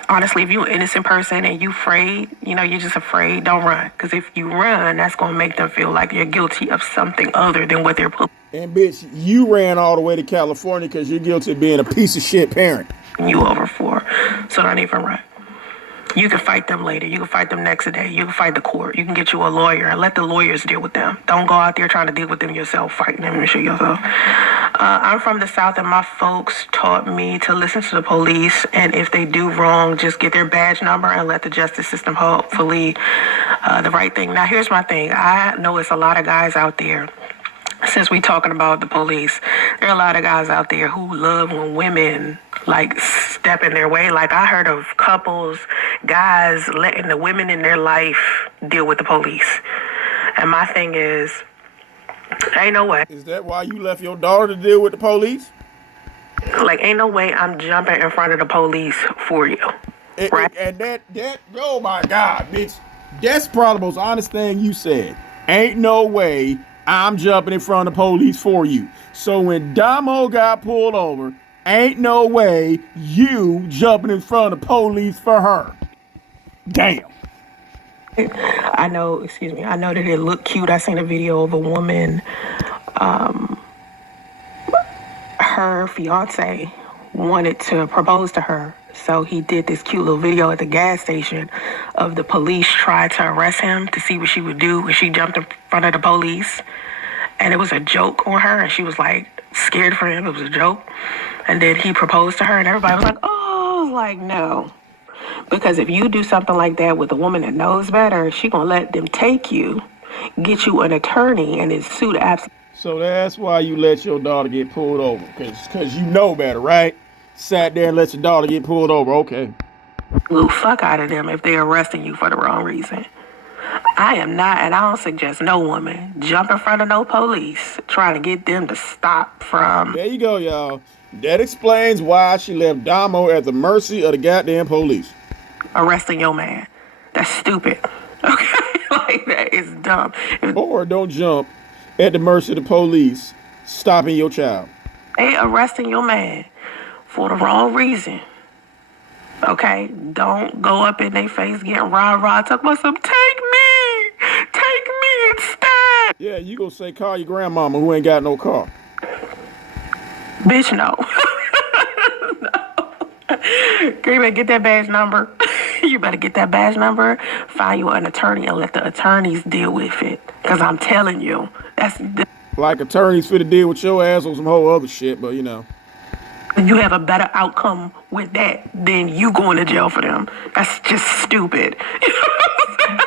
honestly, if you're an innocent person and you afraid, you're just afraid, don't run. Because if you run, that's going to make them feel like you're guilty of something other than what they're putting And bitch, you ran all the way to California because you're guilty of being a piece of shit parent. you over for. So don't even run. You can fight them later. You can fight them next day. You can fight the court. You can get you a lawyer and let the lawyers deal with them. Don't go out there trying to deal with them yourself, fighting them and shit yourself. I'm from the South and my folks taught me to listen to the police, and if they do wrong, just get their badge number and let the justice system hopefully the right thing. Now, here's my thing. I know it's a lot of guys out there. Since we talking about the police, there are a lot of guys out there who love when women step in their way. Like I heard of couples, guys letting the women in their life deal with the police. And my thing is, ain't no way. Is that why you left your daughter to deal with the police? Ain't no way I'm jumping in front of the police for you. Right? And that, oh my God, bitch. That's probably the most honest thing you said. Ain't no way I'm jumping in front of the police for you. So when Damo got pulled over, ain't no way you jumping in front of the police for her. Damn. I know that it looked cute. I seen a video of a woman, her fiance wanted to propose to her. So he did this cute little video at the gas station of the police tried to arrest him to see what she would do when she jumped in front of the police. And it was a joke on her, and she was scared for him. It was a joke. And then he proposed to her, and everybody was like, oh, no. Because if you do something like that with a woman that knows better, she gonna let them take you, get you an attorney, and then sue the absolute. So that's why you let your daughter get pulled over, because you know better, right? Sat there and let your daughter get pulled over, okay. Fuck out of them if they're arresting you for the wrong reason. I am not, and I don't suggest no woman jump in front of no police trying to get them to stop from. There you go, y'all. That explains why she left Damo at the mercy of the goddamn police. Arresting your man. That's stupid. Okay? That is dumb. Or don't jump at the mercy of the police stopping your child. They arresting your man for the wrong reason. Okay? Don't go up in their face getting rah-rah, talking about some, take me instead. Yeah, you gonna say call your grandmama who ain't got no car. Bitch, no. No. Girl, you better get that badge number. You better get that badge number, find you an attorney, and let the attorneys deal with it. Because I'm telling you, that's... Like attorneys fit to deal with your ass on some whole other shit, but you have a better outcome with that than you going to jail for them. That's just stupid. You know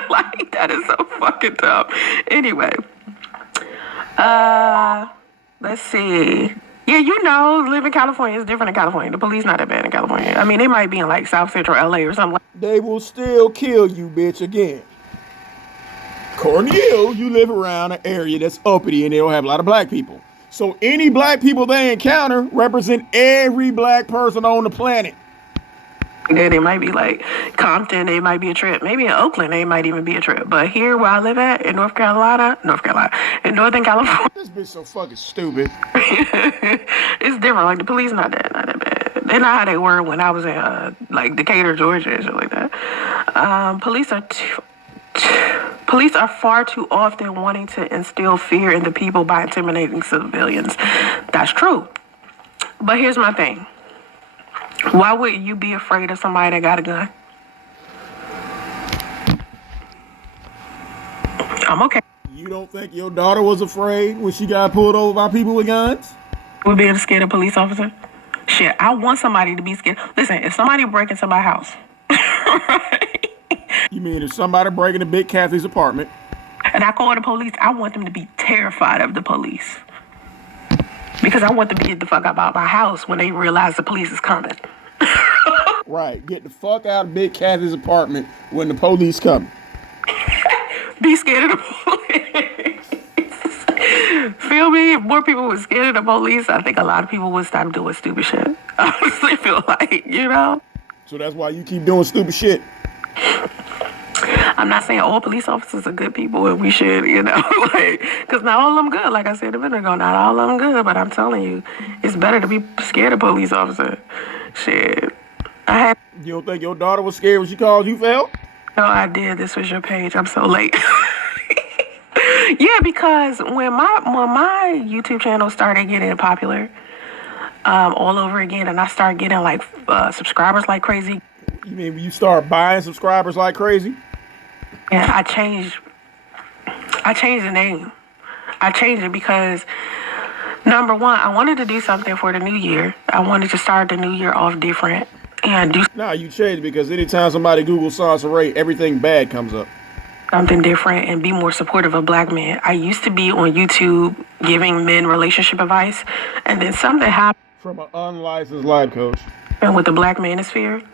what I'm saying? That is so fucking dumb. Anyway. Let's see. Yeah, live in California is different in California. The police not that bad in California. I mean, they might be in South Central LA or something. They will still kill you, bitch, again. According to you live around an area that's uppity and they don't have a lot of black people. So any black people they encounter represent every black person on the planet. Yeah, they might be Compton, they might be a trip. Maybe in Oakland, they might even be a trip. But here where I live at, in Northern California, in Northern California. This bitch so fucking stupid. It's different. The police not that bad. They're not how they were when I was in Decatur, Georgia and shit like that. Police are far too often wanting to instill fear into people by intimidating civilians. That's true. But here's my thing. Why would you be afraid of somebody that got a gun? I'm okay You don't think your daughter was afraid when she got pulled over by people with guns? with being scared of police officer. Shit, I want somebody to be scared. Listen, if somebody break into my house, You mean if somebody breaking into Big Kathy's apartment? and I call the police, I want them to be terrified of the police. Because I want them to get the fuck out of my house when they realize the police is coming. Right, get the fuck out of Big Kathy's apartment when the police come. Be scared of the police. Feel me? If more people were scared of the police, I think a lot of people would stop doing stupid shit. I honestly feel like, you know? So that's why you keep doing stupid shit. I'm not saying all police officers are good people and we should, you know, like, because not all of them good. Like I said a minute ago, not all of them good, but I'm telling you, it's better to be scared of police officer. Shit. You don't think your daughter was scared when she called you, Phil? No, I did. This was your page. I'm so late. Yeah, because when my YouTube channel started getting popular all over again, and I started getting like subscribers like crazy. You mean when you start buying subscribers like crazy? Yeah, I changed the name. I changed it because, number one, I wanted to do something for the new year. I wanted to start the new year off different and do Nah, you changed because anytime somebody Googles Soncerae, everything bad comes up. something different and be more supportive of black men. I used to be on YouTube giving men relationship advice, and then something happened From an unlicensed life coach. with the black manosphere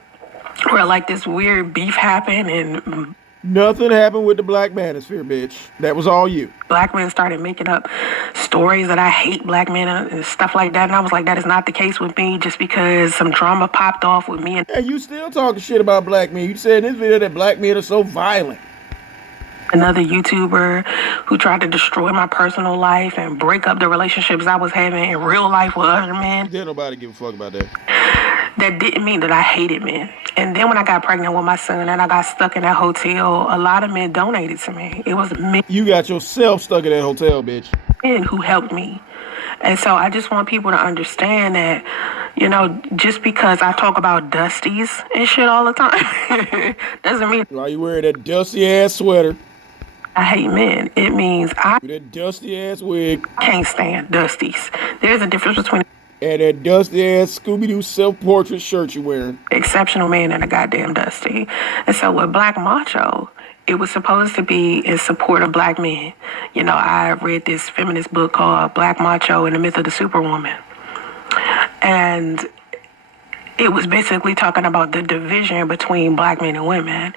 where like this weird beef happened and Nothing happened with the black manosphere, bitch. That was all you. black men started making up stories that I hate black men and stuff like that. And I was like, that is not the case with me just because some drama popped off with me. And you still talking shit about black men. You said in this video that black men are so violent. Another YouTuber who tried to destroy my personal life and break up the relationships I was having in real life with other men. Didn't nobody give a fuck about that. That didn't mean that I hated men. And then when I got pregnant with my son and I got stuck in that hotel, a lot of men donated to me. It was men You got yourself stuck in that hotel, bitch. who helped me. And so I just want people to understand that, you know, just because I talk about dusties and shit all the time, doesn't mean Why you wearing that dusty ass sweater? I hate men. It means I With that dusty ass wig. can't stand dusties. There's a difference between And that dusty ass Scooby-Doo self-portrait shirt you wearing. exceptional man and a goddamn dusty. And so with Black Macho, it was supposed to be in support of black men. You know, I read this feminist book called Black Macho and the Myth of the Superwoman. And it was basically talking about the division between black men and women.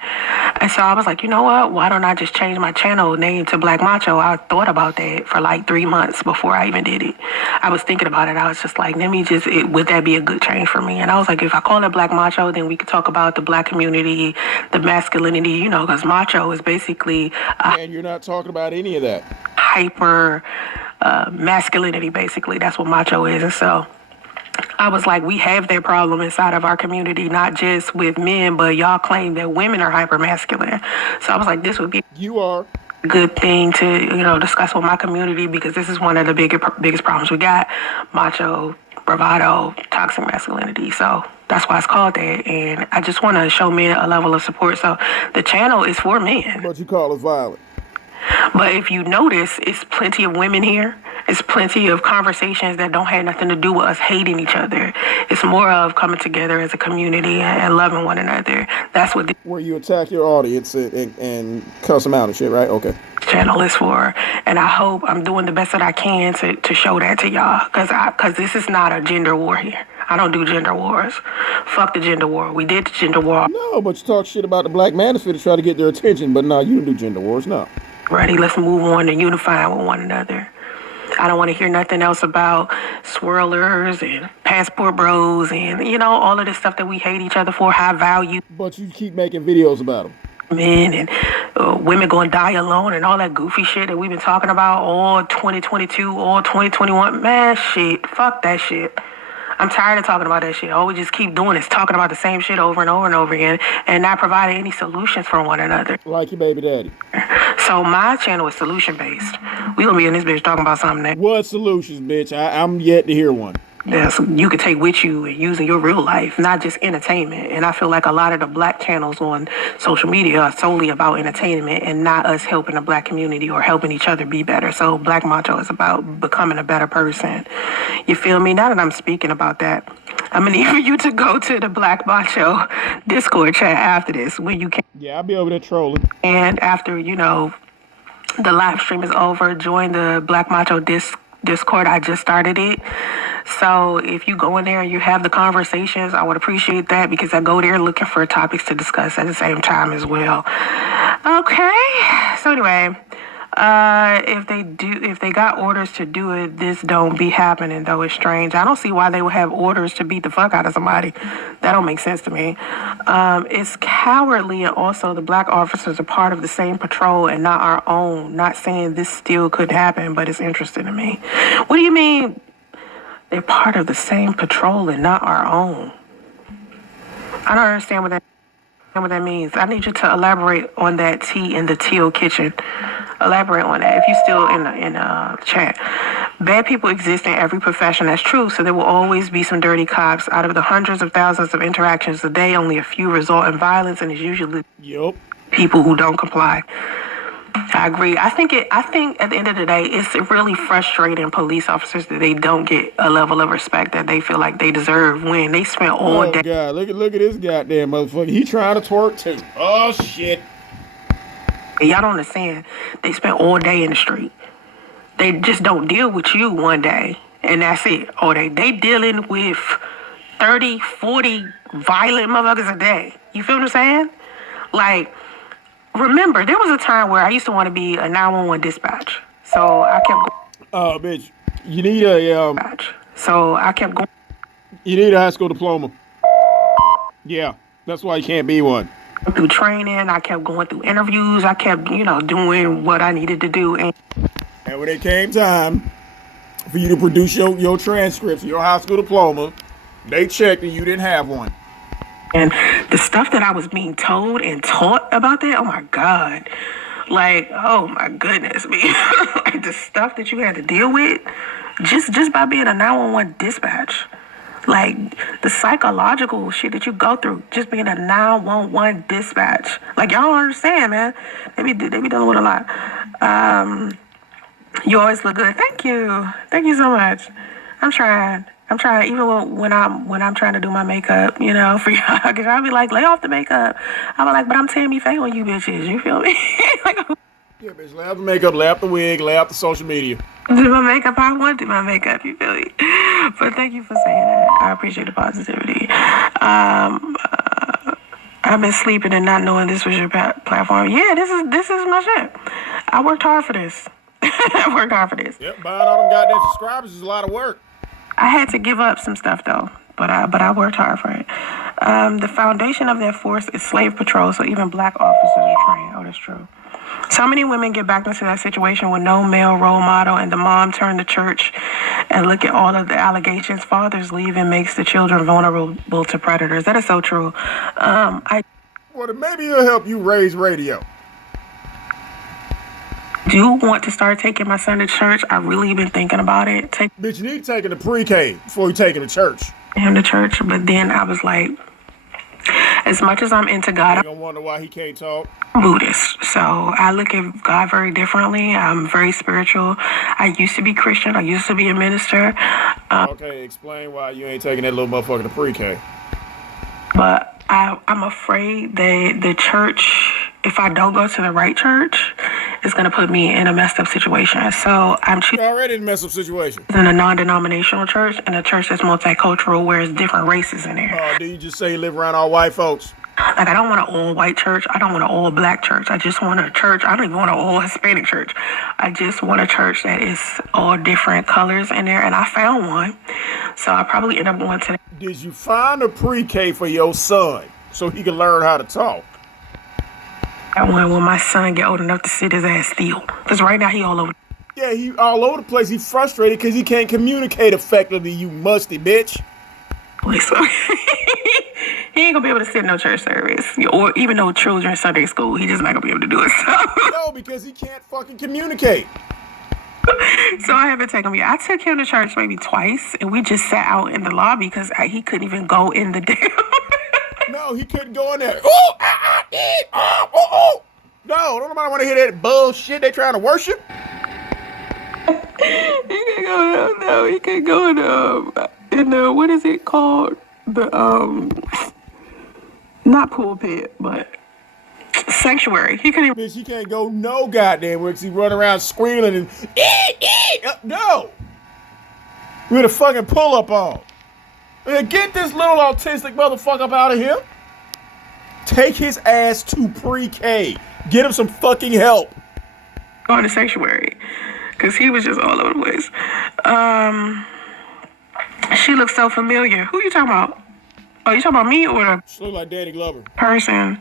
And so I was like, you know what? Why don't I just change my channel name to Black Macho? I thought about that for like 3 months before I even did it. I was thinking about it. I was just like, would that be a good change for me? And I was like, if I call it Black Macho, then we could talk about the black community, the masculinity, you know, because macho is basically And you're not talking about any of that. hyper masculinity, basically. That's what macho is. And so I was like, we have that problem inside of our community, not just with men, but y'all claim that women are hyper masculine. So I was like, this would be You are. a good thing to, you know, discuss with my community because this is one of the biggest problems we got. Macho, bravado, toxic masculinity. So that's why it's called that. And I just want to show men a level of support. So the channel is for men. But you call it violent. But if you notice, it's plenty of women here. It's plenty of conversations that don't have nothing to do with us hating each other. It's more of coming together as a community and loving one another. That's what Where you attack your audience and cuss them out and shit, right? Okay. this channel is for. And I hope I'm doing the best that I can to show that to y'all. Because this is not a gender war here. I don't do gender wars. Fuck the gender war. We did the gender war No, but you talk shit about the black manosphere to try to get their attention. But no, you don't do gender wars, no. already. Let's move on to unifying with one another. I don't want to hear nothing else about swirlers and passport bros and, you know, all of this stuff that we hate each other for, high value But you keep making videos about them. men and women going to die alone and all that goofy shit that we've been talking about all 2022, all 2021. Man, shit. Fuck that shit. I'm tired of talking about that shit. All we just keep doing is talking about the same shit over and over and over again and not providing any solutions for one another. Like your baby daddy. So my channel is solution based. We gonna be in this bitch talking about something that What solutions, bitch? I'm yet to hear one. you could take with you and use in your real life, not just entertainment. And I feel like a lot of the black channels on social media are solely about entertainment and not us helping the black community or helping each other be better. So Black Macho is about becoming a better person. You feel me? Now that I'm speaking about that, I'm gonna need for you to go to the Black Macho Discord chat after this, where you can. Yeah, I'll be over there trolling. And after, the live stream is over, join the Black Macho Discord. I just started it. So if you go in there and you have the conversations, I would appreciate that, because I go there looking for topics to discuss at the same time as well. Okay. So anyway, if they got orders to do it, this don't be happening, though. It's strange. I don't see why they would have orders to beat the fuck out of somebody. That don't make sense to me. It's cowardly, and also the black officers are part of the same patrol and not our own. Not saying this still could happen, but it's interesting to me. What do you mean they're part of the same patrol and not our own? I don't understand what that means. I need you to elaborate on that, T in the Teal Kitchen. Elaborate on that if you're still in the chat. Bad people exist in every profession. That's true. So there will always be some dirty cops. Out of the hundreds of thousands of interactions a day, only a few result in violence, and it's usually people who don't comply. I agree. I think at the end of the day, it's really frustrating police officers that they don't get a level of respect that they feel like they deserve when they spent all day. God, look at this goddamn motherfucker. He trying to twerk too. Oh shit. Y'all don't understand. They spent all day in the street. They just don't deal with you one day, and that's it. Or they dealing with 30, 40 violent motherfuckers a day. You feel what I'm saying? Like, remember, there was a time where I used to want to be a 911 dispatch. So I kept going. Bitch, you need a So I kept going. You need a high school diploma. Yeah, that's why you can't be one. Through training, I kept going through interviews. I kept, doing what I needed to do. And when it came time for you to produce your transcripts, your high school diploma, they checked and you didn't have one. And the stuff that I was being told and taught about that, oh my God. Like, oh my goodness, man. Like the stuff that you had to deal with just by being a 911 dispatch. Like the psychological shit that you go through just being a 911 dispatch. Like, y'all don't understand, man. They be dealing with a lot. You always look good. Thank you so much. I'm trying even when I'm trying to do my makeup, for y'all, because I'll be like, lay off the makeup. I'll be like, but I'm Tammy Faye on you bitches. You feel me? Yeah, bitch, lay off the makeup, lay off the wig, lay off the social media. Do my makeup. I want to do my makeup. You feel me? But thank you for saying that. I appreciate the positivity. I've been sleeping and not knowing this was your platform. Yeah, this is my shit. I worked hard for this. Yep, buying all them goddamn subscribers is a lot of work. I had to give up some stuff though, but I worked hard for it. The foundation of their force is slave patrol, so even black officers are trained. Oh, that's true. So many women get back into that situation with no male role model, and the mom turned to church and look at all of the allegations. Fathers leave and makes the children vulnerable to predators. That is so true. Well, maybe it'll help you raise radio. Do want to start taking my son to church. I've really been thinking about it. Bitch, you need to take him to pre-K before you take him to church. But then I was like, as much as I'm into God, I'm gonna wonder why he can't talk. I'm Buddhist, so I look at God very differently. I'm very spiritual. I used to be Christian. I used to be a minister. Okay, explain why you ain't taking that little motherfucker to pre-K. But I'm afraid that the church, if I don't go to the right church, is going to put me in a messed up situation. So I'm You're already in a messed up situation. In a non-denominational church, and a church that's multicultural, where there's different races in there. Oh, do you just say you live around all white folks? Like, I don't want an all-white church. I don't want an all-black church. I just want a church. I don't even want an all-Hispanic church. I just want a church that is all different colors in there, and I found one. So I probably end up going to that. Did you find a pre-K for your son so he can learn how to talk? That one when my son get old enough to sit his ass still. Because right now he all over. Yeah, he all over the place. He's frustrated because he can't communicate effectively, you musty bitch. He ain't gonna be able to sit in no church service or even no children's Sunday school. He just not gonna be able to do it. No, because he can't fucking communicate. So I haven't taken him. I took him to church maybe twice, and we just sat out in the lobby because he couldn't even go in the damn. No, he couldn't go in there. Oh, oh. No, don't nobody want to hear that bullshit they trying to worship. He can't go. No, he can't go in the what is it called? The not pulpit, but sanctuary. He couldn't. Bitch, he can't go no goddamn where he run around squealing and no. With a fucking pull up on. Get this little autistic motherfucker up out of here. Take his ass to pre-K. Get him some fucking help. Going to sanctuary. Because he was just all over the place. She looks so familiar. Who you talking about? Oh, you talking about me or the She look like Danny Glover. person?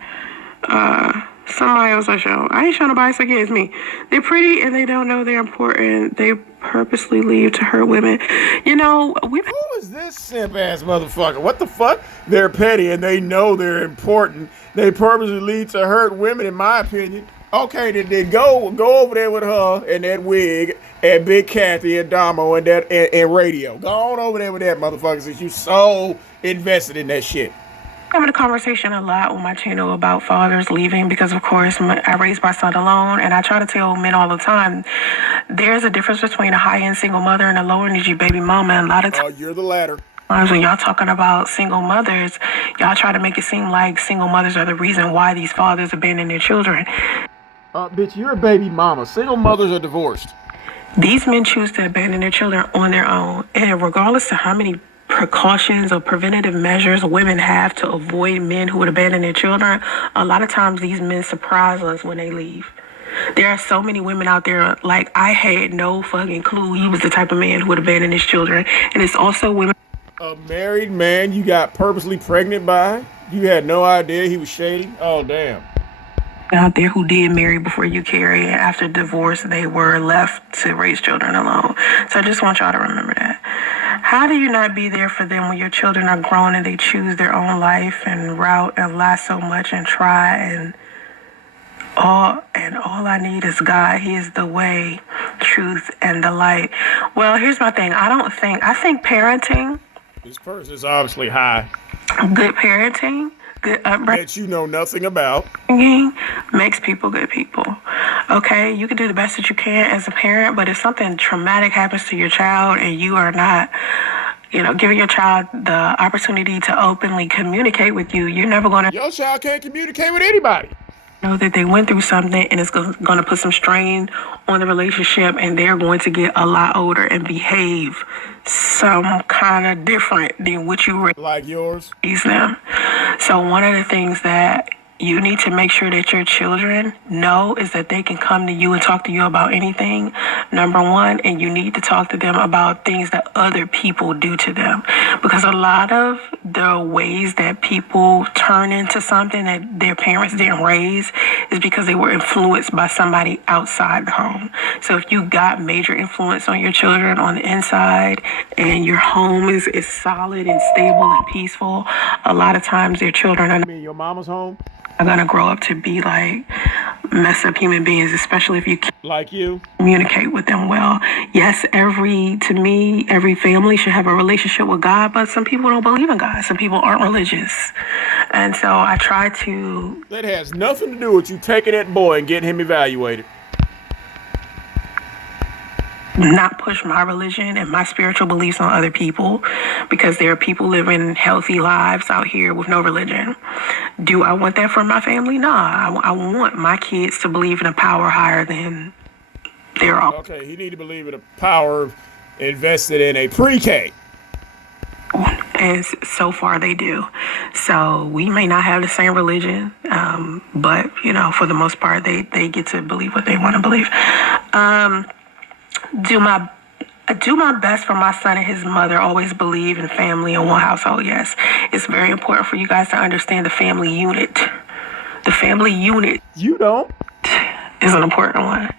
Somebody else I show. I ain't showing nobody, so yeah, it's me. They're pretty and they don't know they're important. They purposely leave to hurt women. You know, Who is this simp ass motherfucker? What the fuck? They're petty and they know they're important. They purposely lead to hurt women, in my opinion. Okay, then go over there with her and that wig and Big Kathy and Damo and that and radio. Go on over there with that motherfucker since you so invested in that shit. I'm having a conversation a lot on my channel about fathers leaving because, of course, I raised my son alone, and I try to tell men all the time, there's a difference between a high-end single mother and a low-energy baby mama, and a lot of times, You're the latter. when y'all talking about single mothers, y'all try to make it seem like single mothers are the reason why these fathers abandon their children. Bitch, you're a baby mama. Single mothers are divorced. These men choose to abandon their children on their own, and regardless of how many precautions or preventative measures women have to avoid men who would abandon their children, a lot of times these men surprise us when they leave. There are so many women out there, like, I had no fucking clue he was the type of man who would abandon his children. And it's also women. A married man you got purposely pregnant by? You had no idea he was shady? Oh, damn. Out there who did marry before you carry, and after divorce they were left to raise children alone. So I just want y'all to remember that. How do you not be there for them when your children are grown and they choose their own life and route and lie so much and try and all I need is God. He is the way, truth, and the light. Well, here's my thing. I think parenting, This person is obviously high. good parenting, good upbringing, That you know nothing about. makes people good people. Okay, you can do the best that you can as a parent, but if something traumatic happens to your child and you are not, giving your child the opportunity to openly communicate with you, you're never going to Your child can't communicate with anybody. know that they went through something, and it's going to put some strain on the relationship, and they're going to get a lot older and behave some kind of different than what you Like yours. raised them. So one of the things that you need to make sure that your children know is that they can come to you and talk to you about anything, number one, and you need to talk to them about things that other people do to them. Because a lot of the ways that people turn into something that their parents didn't raise is because they were influenced by somebody outside the home. So if you got major influence on your children on the inside and your home is solid and stable and peaceful, a lot of times their children are Your mama's home? going to grow up to be like messed up human beings, especially if you Like you? communicate with them well. Yes, every family should have a relationship with God, but some people don't believe in God. Some people aren't religious. And so I try to... That has nothing to do with you taking that boy and getting him evaluated. not push my religion and my spiritual beliefs on other people, because there are people living healthy lives out here with no religion. Do I want that for my family? Nah, I want my kids to believe in a power higher than their own. Okay, he need to believe in a power invested in a pre-K. And so far they do. So we may not have the same religion, but, you know, for the most part, they get to believe what they want to believe. Do my best for my son and his mother. Always believe in family in one household. Yes, it's very important for you guys to understand the family unit. The family unit. You don't. Is an important one.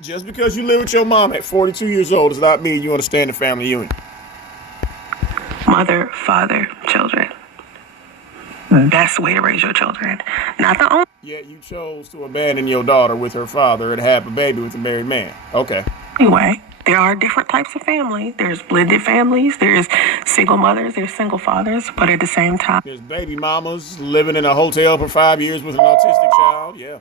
Just because you live with your mom at 42 years old does not mean you understand the family unit. Mother, father, children. Best way to raise your children. Not the Yet you chose to abandon your daughter with her father and have a baby with a married man. Okay. only way. There are different types of families. There's blended families. There's single mothers. There's single fathers. But at the same time, There's baby mamas living in a hotel for 5 years with an autistic child. Yeah.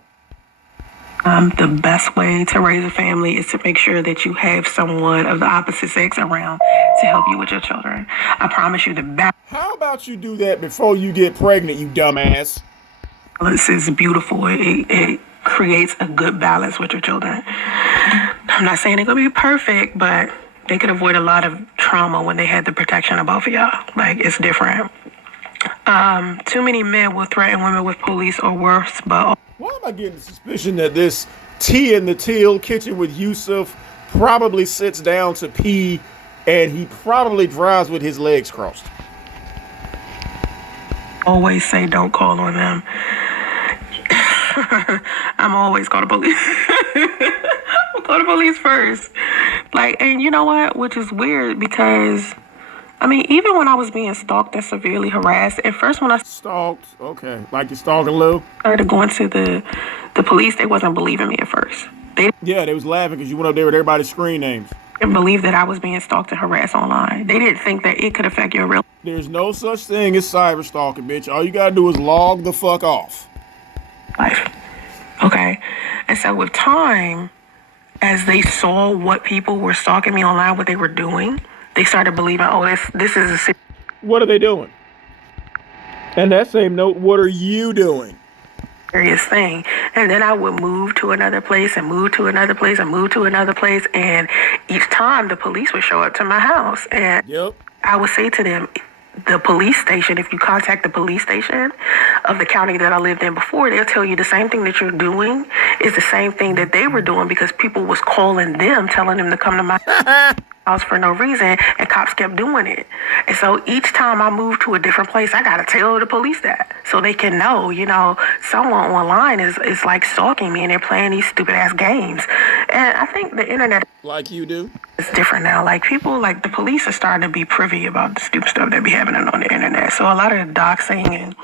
the best way to raise a family is to make sure that you have someone of the opposite sex around to help you with your children. I promise you the How about you do that before you get pregnant, you dumbass? balance is beautiful. It creates a good balance with your children. I'm not saying they're going to be perfect, but they could avoid a lot of trauma when they had the protection of both of y'all. Like, it's different. Too many men will threaten women with police or worse, but Why am I getting the suspicion that this tea in the teal kitchen with Yusuf probably sits down to pee and he probably drives with his legs crossed? always say don't call on them. I'm always call the police. I'll call the police first. Like, and you know what? Which is weird because, I mean, even when I was being stalked and severely harassed, at first when I Stalked? Okay. Like you're stalking Lou? started going to the police, they wasn't believing me at first. They Yeah, they was laughing because you went up there with everybody's screen names. didn't believe that I was being stalked and harassed online. They didn't think that it could affect your real There's no such thing as cyber stalking, bitch. All you gotta do is log the fuck off. life. Okay? And so with time, as they saw what people were stalking me online, what they were doing, they started believing, oh, this is a What are they doing? And that same note, what are you doing? serious thing. And then I would move to another place and move to another place and move to another place. And each time the police would show up to my house. And Yep. I would say to them, the police station, if you contact the police station of the county that I lived in before, they'll tell you the same thing that you're doing is the same thing that they were doing because people was calling them, telling them to come to my house for no reason, and cops kept doing it. And so each time I moved to a different place, I gotta tell the police that so they can know, you know, someone online is like stalking me and they're playing these stupid ass games. And I think the internet Like you do? is different now. Like people, like the police are starting to be privy about the stupid stuff that be happening on the internet. So a lot of the doxing and,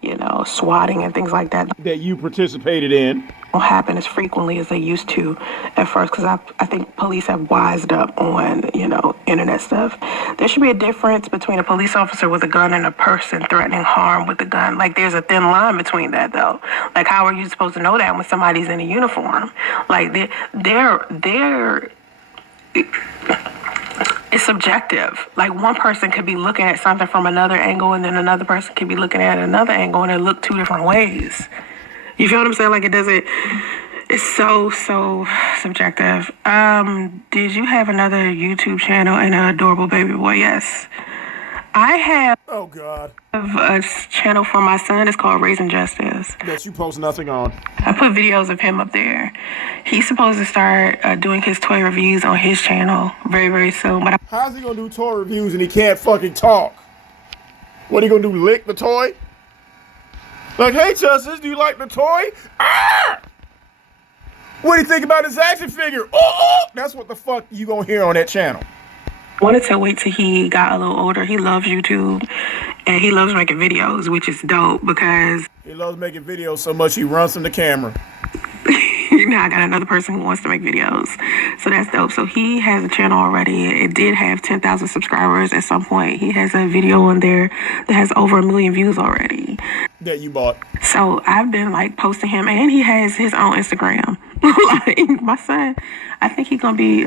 you know, swatting and things like that That you participated in. don't happen as frequently as they used to at first because I think police have wised up on, you know, internet stuff. There should be a difference between a police officer with a gun and a person threatening harm with a gun. Like there's a thin line between that though. Like how are you supposed to know that when somebody's in a uniform? Like they're it's subjective. Like one person could be looking at something from another angle and then another person could be looking at another angle and it look two different ways. You feel what I'm saying? Like it's so subjective. Did you have another YouTube channel and an adorable baby boy? Yes. I have Oh, God. a channel for my son. It's called Raising Justice. That you post nothing on. I put videos of him up there. He's supposed to start doing his toy reviews on his channel very, very soon. But How's he gonna do toy reviews and he can't fucking talk? What, he gonna do, lick the toy? Like, hey, Justice, do you like the toy? Ah! What do you think about his action figure? Oh! That's what the fuck you gonna hear on that channel. I wanted to wait till he got a little older. He loves YouTube and he loves making videos, which is dope because He loves making videos so much he runs from the camera. now I got another person who wants to make videos. So that's dope. So he has a channel already. It did have 10,000 subscribers at some point. He has a video on there that has over 1 million views already. That you bought. So I've been like posting him and he has his own Instagram. Like my son, I think he's going to be,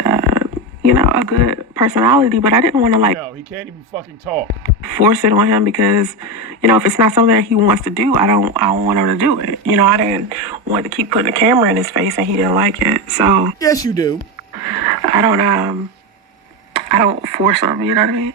you know, a good personality, but I didn't want to like No, he can't even fucking talk. force it on him because, you know, if it's not something that he wants to do, I don't want him to do it. You know, I didn't want to keep putting a camera in his face and he didn't like it. So Yes, you do. I don't force him, you know what I mean?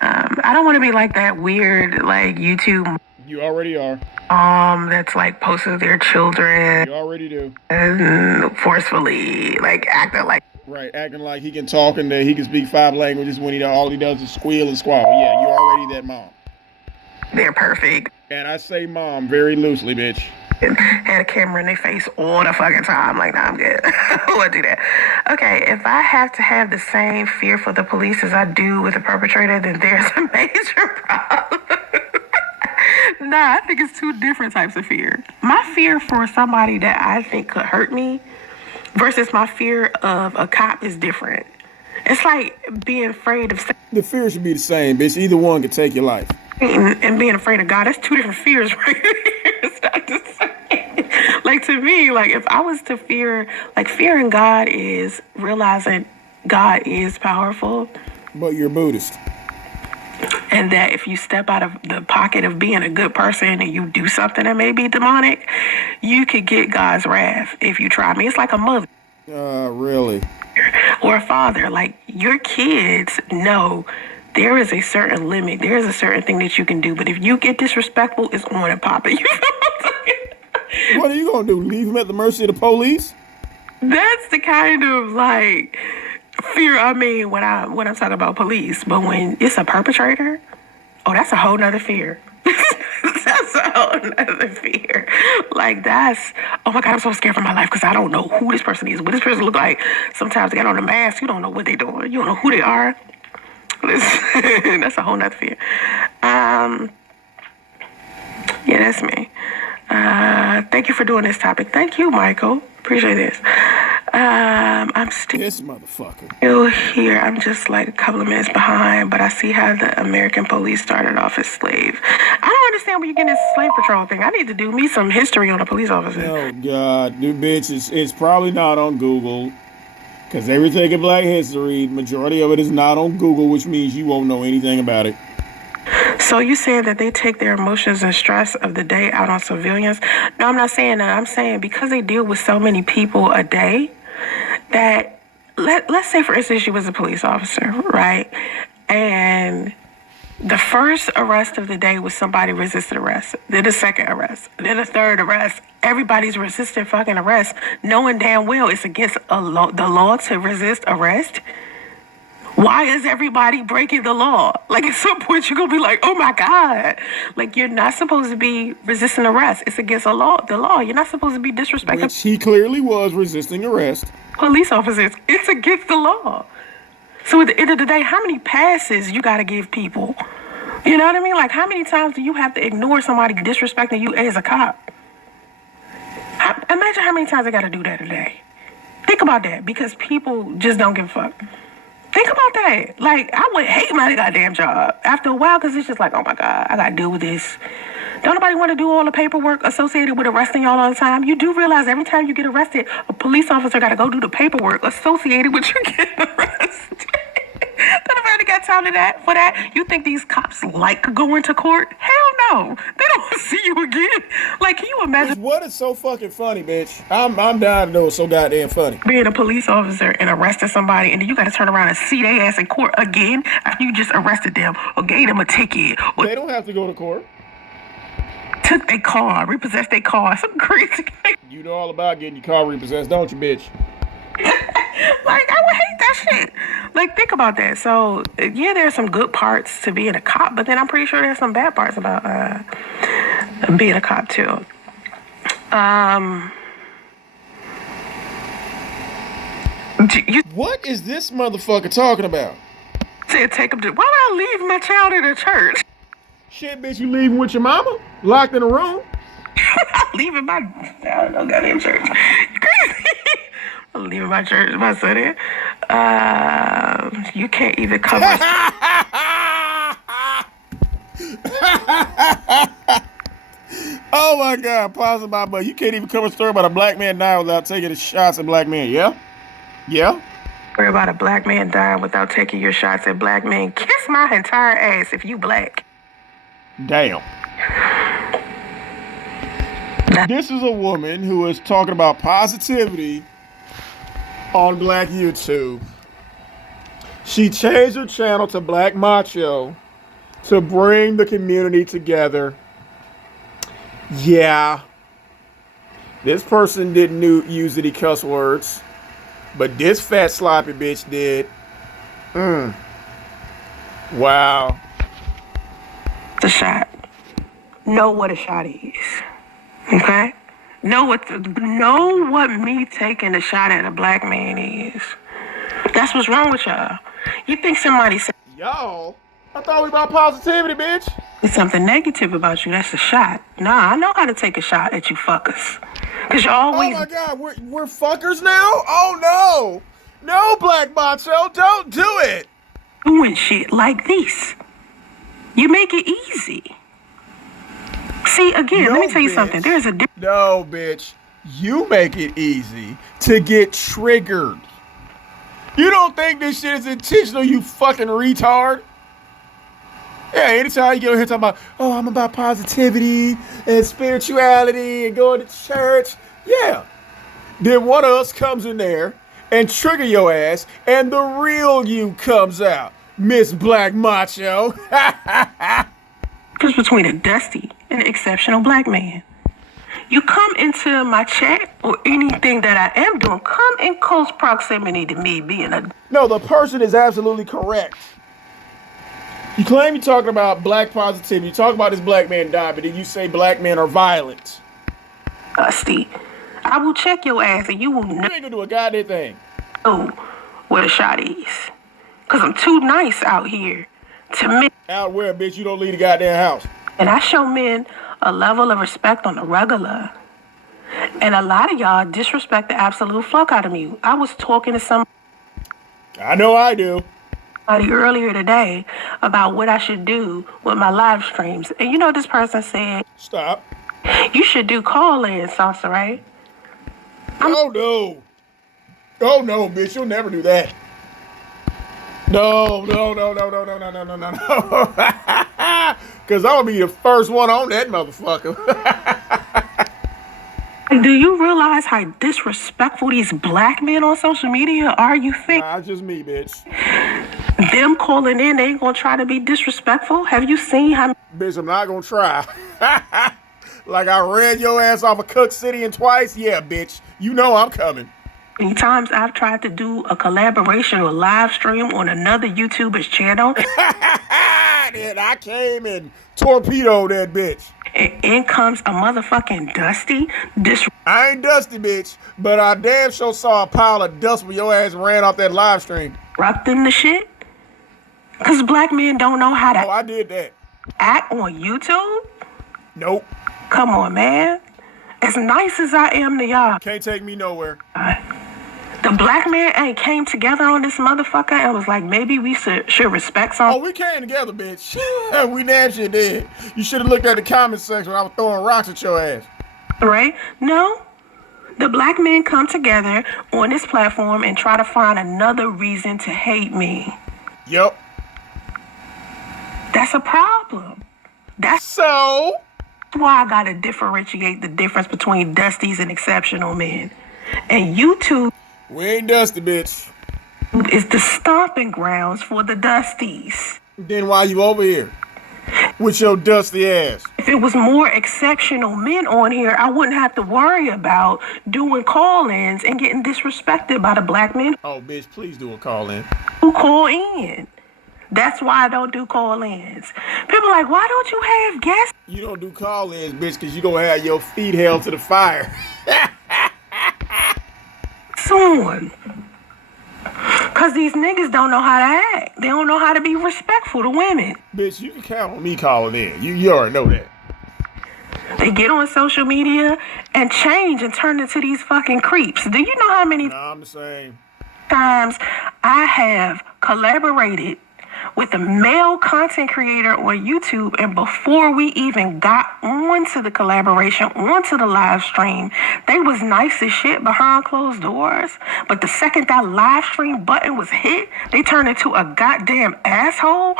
I don't want to be like that weird, like YouTube You already are. that's like posting their children You already do. and forcefully like acting like Right, acting like he can talk and that he can speak 5 languages when all he does is squeal and squabble. Yeah, you're already that mom. they're perfect. And I say mom very loosely, bitch. And had a camera in their face all the fucking time. Like, nah, I'm good. I won't do that. Okay, if I have to have the same fear for the police as I do with the perpetrator, then there's a major problem. Nah, I think it's two different types of fear. My fear for somebody that I think could hurt me versus my fear of a cop is different. It's like being afraid of The fear should be the same, bitch. Either one could take your life. Satan and being afraid of God. That's two different fears, right? It's not the same. Like to me, like if I was to fear, like fearing God is realizing God is powerful. But you're Buddhist. And that if you step out of the pocket of being a good person and you do something that may be demonic, you could get God's wrath if you try. I mean, it's like a mother. Really? Or a father. Like your kids know there is a certain limit. There is a certain thing that you can do. But if you get disrespectful, it's on and popping. You know what I'm saying? What are you going to do? Leave them at the mercy of the police? That's the kind of like fear I mean when I'm talking about police. But when it's a perpetrator, oh, that's a whole nother fear. That's a whole nother fear. Like that's, oh my God, I'm so scared for my life because I don't know who this person is, what this person look like. Sometimes they got on a mask, you don't know what they're doing. You don't know who they are. That's a whole nother fear. Yeah, that's me. Thank you for doing this topic. Thank you, Michael. Appreciate this. I'm This motherfucker. still here. I'm just like a couple of minutes behind, but I see how the American police started off as slave. I don't understand where you're getting this slave patrol thing. I need to do me some history on a police officer. Oh, God. Dude, bitch, it's probably not on Google. Because everything in Black history, majority of it is not on Google, which means you won't know anything about it. So you saying that they take their emotions and stress of the day out on civilians? No, I'm not saying that. I'm saying because they deal with so many people a day that let's say, for instance, you was a police officer, right? And the first arrest of the day was somebody resisted arrest. Then the second arrest. Then the third arrest. Everybody's resisting fucking arrest, knowing damn well it's against the law to resist arrest. Why is everybody breaking the law? Like at some point you're gonna be like, oh my God. Like you're not supposed to be resisting arrest. It's against the law. You're not supposed to be disrespecting. Which he clearly was resisting arrest. Police officers. It's against the law. So at the end of the day, how many passes you gotta give people? You know what I mean? Like how many times do you have to ignore somebody disrespecting you as a cop? Imagine how many times I gotta do that a day. Think about that, because people just don't give a fuck. Think about that. Like, I would hate my goddamn job after a while because it's just like, oh my God, I gotta deal with this. Don't nobody want to do all the paperwork associated with arresting y'all all the time. You do realize every time you get arrested, a police officer gotta go do the paperwork associated with you getting arrested. Don't nobody got time for that. You think these cops like going to court? Hell no. They don't want to see you again. Like, can you imagine? What is so fucking funny, bitch? I'm dying to know it's so goddamn funny. Being a police officer and arresting somebody, and then you got to turn around and see their ass in court again after you just arrested them or gave them a ticket. Or They don't have to go to court. took their car, repossessed their car, some crazy thing. You know all about getting your car repossessed, don't you, bitch? Like, I would hate that shit. Like, think about that. So, yeah, there's some good parts to being a cop, but then I'm pretty sure there's some bad parts about being a cop, too. You What is this motherfucker talking about? said take them to... Why would I leave my child in a church? Shit, bitch, you leaving with your mama? Locked in a room? I'm leaving my... I don't know, goddamn church. You crazy? I'm leaving my church, my son in. You can't even cover... Oh my God, pause my butt. You can't even cover a story about a black man dying without taking the shots at black men, yeah? Yeah? Worry about a black man dying without taking your shots at black men. Kiss my entire ass if you black. Damn. This is a woman who is talking about positivity on Black YouTube. She changed her channel to Black Macho to bring the community together. Yeah. This person didn't use any cuss words, but this fat sloppy bitch did. Wow. The shot. Know what a shot is. Okay? Know what me taking a shot at a black man is. That's what's wrong with y'all. You think somebody said... Y'all? I thought we about positivity, bitch. It's something negative about you. That's a shot. Nah, I know how to take a shot at you fuckers. Cause you're always. Oh my God, we're fuckers now? Oh no. No, Black Macho, don't do it. Doing shit like this. You make it easy. See, again, let me tell you something. There's a difference. No, bitch. You make it easy to get triggered. You don't think this shit is intentional, you fucking retard? Yeah, anytime you get over here talking about, oh, I'm about positivity and spirituality and going to church. Yeah. Then one of us comes in there and trigger your ass and the real you comes out. Miss Black Macho. Difference between a dusty and an exceptional black man. You come into my chat or anything that I am doing, come in close proximity to me being a... No, the person is absolutely correct. You claim you're talking about black positivity. You talk about this black man died, but then you say black men are violent. Dusty, I will check your ass and you will You ain't gonna do a goddamn thing. know where the shot is. Because I'm too nice out here to men. Out where, bitch? You don't leave the goddamn house. And I show men a level of respect on the regular. And a lot of y'all disrespect the absolute fuck out of me. I was talking to somebody I know I do. earlier today about what I should do with my live streams. And you know what this person said? Stop. You should do call-in, Soncerae. Oh no. Oh no, bitch. You'll never do that. No. Because I'll be the first one on that motherfucker. Do you realize how disrespectful these black men on social media are? You think Nah, it's just me, bitch. them calling in, they ain't gonna try to be disrespectful? Have you seen how Bitch, I'm not gonna try. Like I ran your ass off of Cook City twice? Yeah, bitch. You know I'm coming. many times I've tried to do a collaboration or live stream on another YouTuber's channel? And I came and torpedoed that bitch. And in comes a motherfucking Dusty. I ain't Dusty, bitch, but I damn sure saw a pile of dust when your ass ran off that live stream. Disrupting the shit? Because black men don't know how Oh, to I did that. act on YouTube? Nope. Come on, man. As nice as I am to y'all, Can't take me nowhere. the black man ain't came together on this motherfucker and was like, maybe we should respect Oh, something. we came together, bitch. We damn sure did. You should have looked at the comment section when I was throwing rocks at your ass. Right? No. The black men come together on this platform and try to find another reason to hate me. Yup. That's a problem. That's So? why I gotta differentiate the difference between Dusties and exceptional men. And YouTube We ain't Dusty, bitch. is the stomping grounds for the Dusties. Then why you over here? With your dusty ass. If it was more exceptional men on here, I wouldn't have to worry about doing call-ins and getting disrespected by the black men Oh, bitch, please do a call in. who call in. That's why I don't do call-ins. People are like, why don't you have guests? You don't do call ins, bitch, because you going to have your feet held to the fire. Soon. Because these niggas don't know how to act. They don't know how to be respectful to women. Bitch, you can count on me calling in. You already know that. They get on social media and change and turn into these fucking creeps. Do you know how many Nah, I'm the same. times I have collaborated with a male content creator on YouTube, and before we even got onto the collaboration, onto the live stream, they was nice as shit behind closed doors. But the second that live stream button was hit, they turned into a goddamn asshole.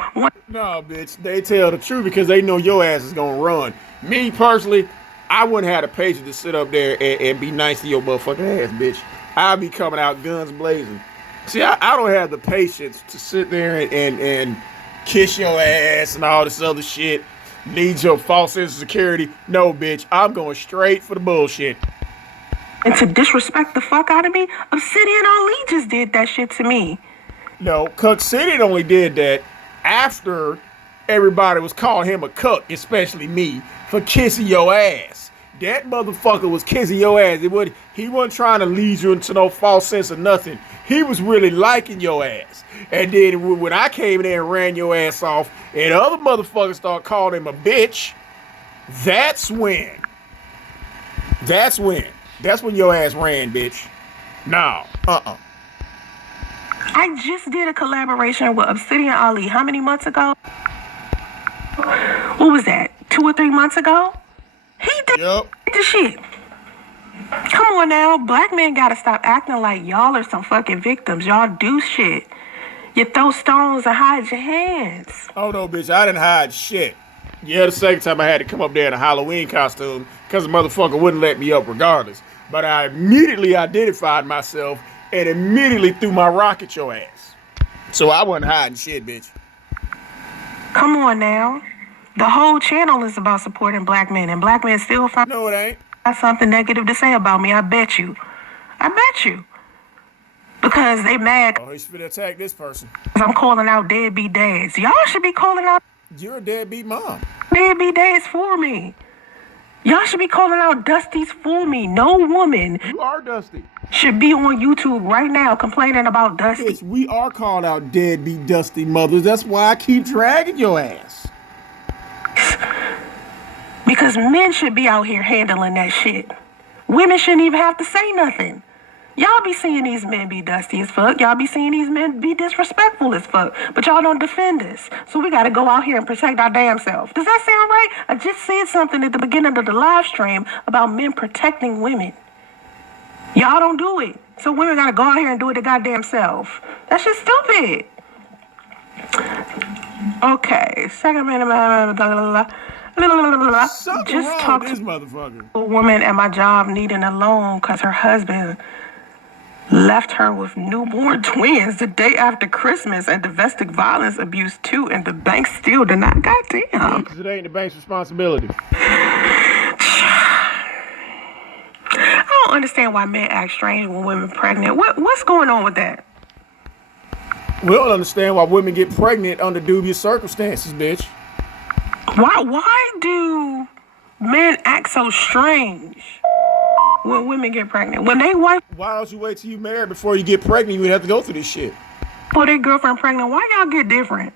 No, bitch, they tell the truth because they know your ass is going to run. Me, personally, I wouldn't have the patience to sit up there and be nice to your motherfucking ass, bitch. I'd be coming out guns blazing. See, I don't have the patience to sit there and kiss your ass and all this other shit. Need your false sense of security. No, bitch, I'm going straight for the bullshit. And to disrespect the fuck out of me, Obsidian Ali just did that shit to me. No, Cook City only did that after everybody was calling him a cuck, especially me, for kissing your ass. That motherfucker was kissing your ass. He wasn't trying to lead you into no false sense of nothing. He was really liking your ass. And then when I came in there and ran your ass off, and other motherfuckers start calling him a bitch, that's when your ass ran, bitch. No. I just did a collaboration with Obsidian Ali. How many months ago? What was that? 2 or 3 months ago? He did the shit. Come on now. Black men gotta stop acting like y'all are some fucking victims. Y'all do shit. You throw stones and hide your hands. Oh no, bitch. I didn't hide shit. Yeah, the second time I had to come up there in a Halloween costume because the motherfucker wouldn't let me up regardless. But I immediately identified myself and immediately threw my rock at your ass. So I wasn't hiding shit, bitch. Come on now. The whole channel is about supporting black men, and black men still find No, it ain't. Something negative to say about me. I bet you. Because they mad. Oh, he's finna attack this person. I'm calling out deadbeat dads. Y'all should be calling out. You're a deadbeat mom. Deadbeat dads for me. Y'all should be calling out Dusties for me. No woman. You are Dusty. Should be on YouTube right now complaining about Dusty. Bitch, we are called out deadbeat Dusty mothers. That's why I keep dragging your ass. Because men should be out here handling that shit. Women shouldn't even have to say nothing. Y'all be seeing these men be dusty as fuck. Y'all be seeing these men be disrespectful as fuck. But y'all don't defend us. So we gotta go out here and protect our damn self. Does that sound right? I just said something at the beginning of the live stream about men protecting women. Y'all don't do it. So women gotta go out here and do it their goddamn self. That's just stupid. Okay. Second man, Something wrong with this motherfucker. A woman at my job needing a loan because her husband left her with newborn twins the day after Christmas and domestic violence abuse too, and the bank still denied. Goddamn. Because it ain't the bank's responsibility. I don't understand why men act strange when women pregnant. What's going on with that? We don't understand why women get pregnant under dubious circumstances, bitch. Why do men act so strange when women get pregnant? When they wife... Why don't you wait till you married before you get pregnant? You would have to go through this shit. For their girlfriend pregnant, why y'all get different?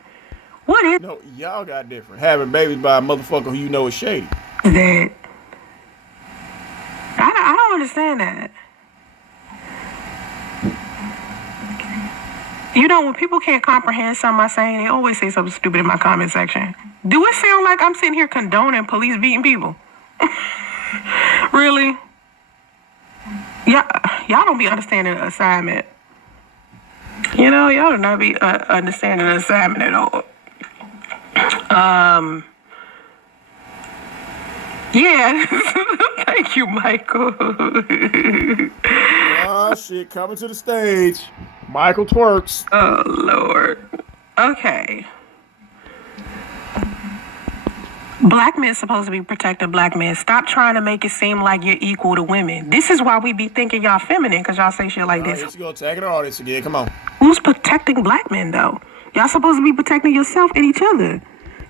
What is... No, y'all got different. Having babies by a motherfucker who you know is shady. That... I don't understand that. You know, when people can't comprehend something I'm saying, they always say something stupid in my comment section. Do it sound like I'm sitting here condoning police beating people? Really? Y'all don't be understanding the assignment. You know, y'all do not be understanding the assignment at all. Yeah. Thank you, Michael. Oh, shit. Coming to the stage. Michael twerks. Oh, Lord. Okay. Black men supposed to be protecting black men. Stop trying to make it seem like you're equal to women. This is why we be thinking y'all feminine, because y'all say shit like this. Here she go, tagging all this again. Come on. Who's protecting black men, though? Y'all supposed to be protecting yourself and each other.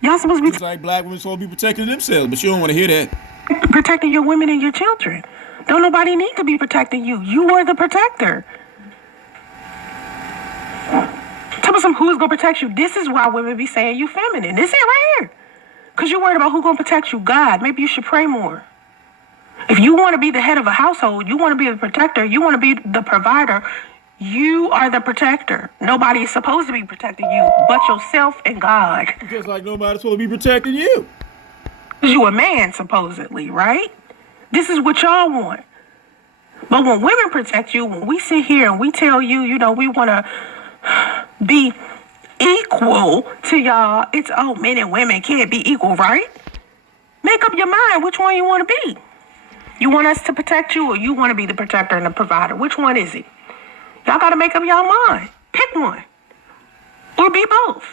Y'all supposed to be... It's like black women supposed to be protecting themselves, but you don't want to hear that. Protecting your women and your children. Don't nobody need to be protecting you. You are the protector. Tell me who's going to protect you. This is why women be saying you feminine. This is it right here. Because you're worried about who's going to protect you. God, maybe you should pray more. If you want to be the head of a household, you want to be the protector, you want to be the provider, you are the protector. Nobody is supposed to be protecting you but yourself and God. Just like nobody's supposed to be protecting you. Because you a man, supposedly, right? This is what y'all want. But when women protect you, when we sit here and we tell you, you know, we want to be equal to y'all, it's, oh, men and women can't be equal, right? Make up your mind which one you want to be. You want us to protect you, or you want to be the protector and the provider? Which one is it? Y'all got to make up your mind. Pick one. Or be both.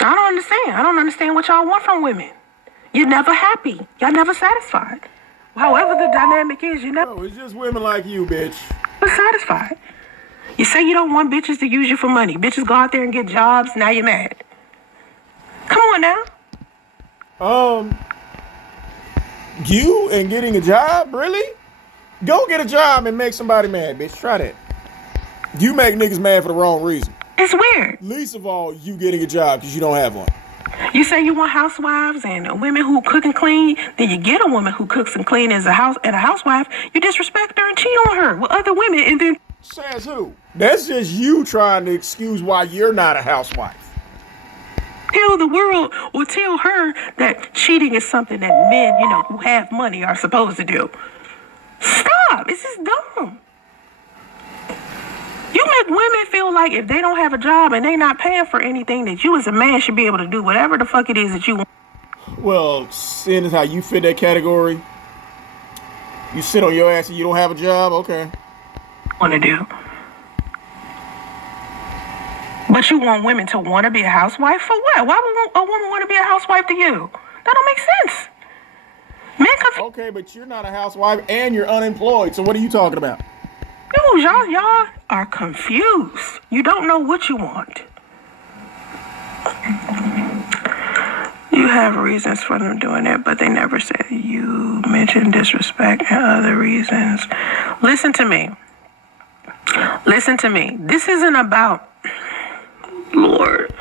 I don't understand what y'all want from women. You're never happy. Y'all never satisfied. However the dynamic is, you never... No, it's just women like you, bitch. Satisfied. You say you don't want bitches to use you for money. Bitches go out there and get jobs, now you're mad. Come on now. You and getting a job, really? Go get a job and make somebody mad, bitch. Try that. You make niggas mad for the wrong reason. It's weird. Least of all, you getting a job because you don't have one. You say you want housewives and women who cook and clean, then you get a woman who cooks and clean as a housewife. You disrespect her and cheat on her with other women, and then says who? That's just you trying to excuse why you're not a housewife. Tell the world or tell her that cheating is something that men, who have money are supposed to do. Stop. This is dumb. You make women feel like if they don't have a job and they not paying for anything, that you as a man should be able to do whatever the fuck it is that you want. Well, seeing as how you fit that category, you sit on your ass and you don't have a job, okay. Want to do. But you want women to want to be a housewife? For what? Why would a woman want to be a housewife to you? That don't make sense. Men okay, but you're not a housewife and you're unemployed, so what are you talking about? Dude, y'all are confused. You don't know what you want. You have reasons for them doing it, but they never said you mentioned disrespect and other reasons. Listen to me. This isn't about... Lord.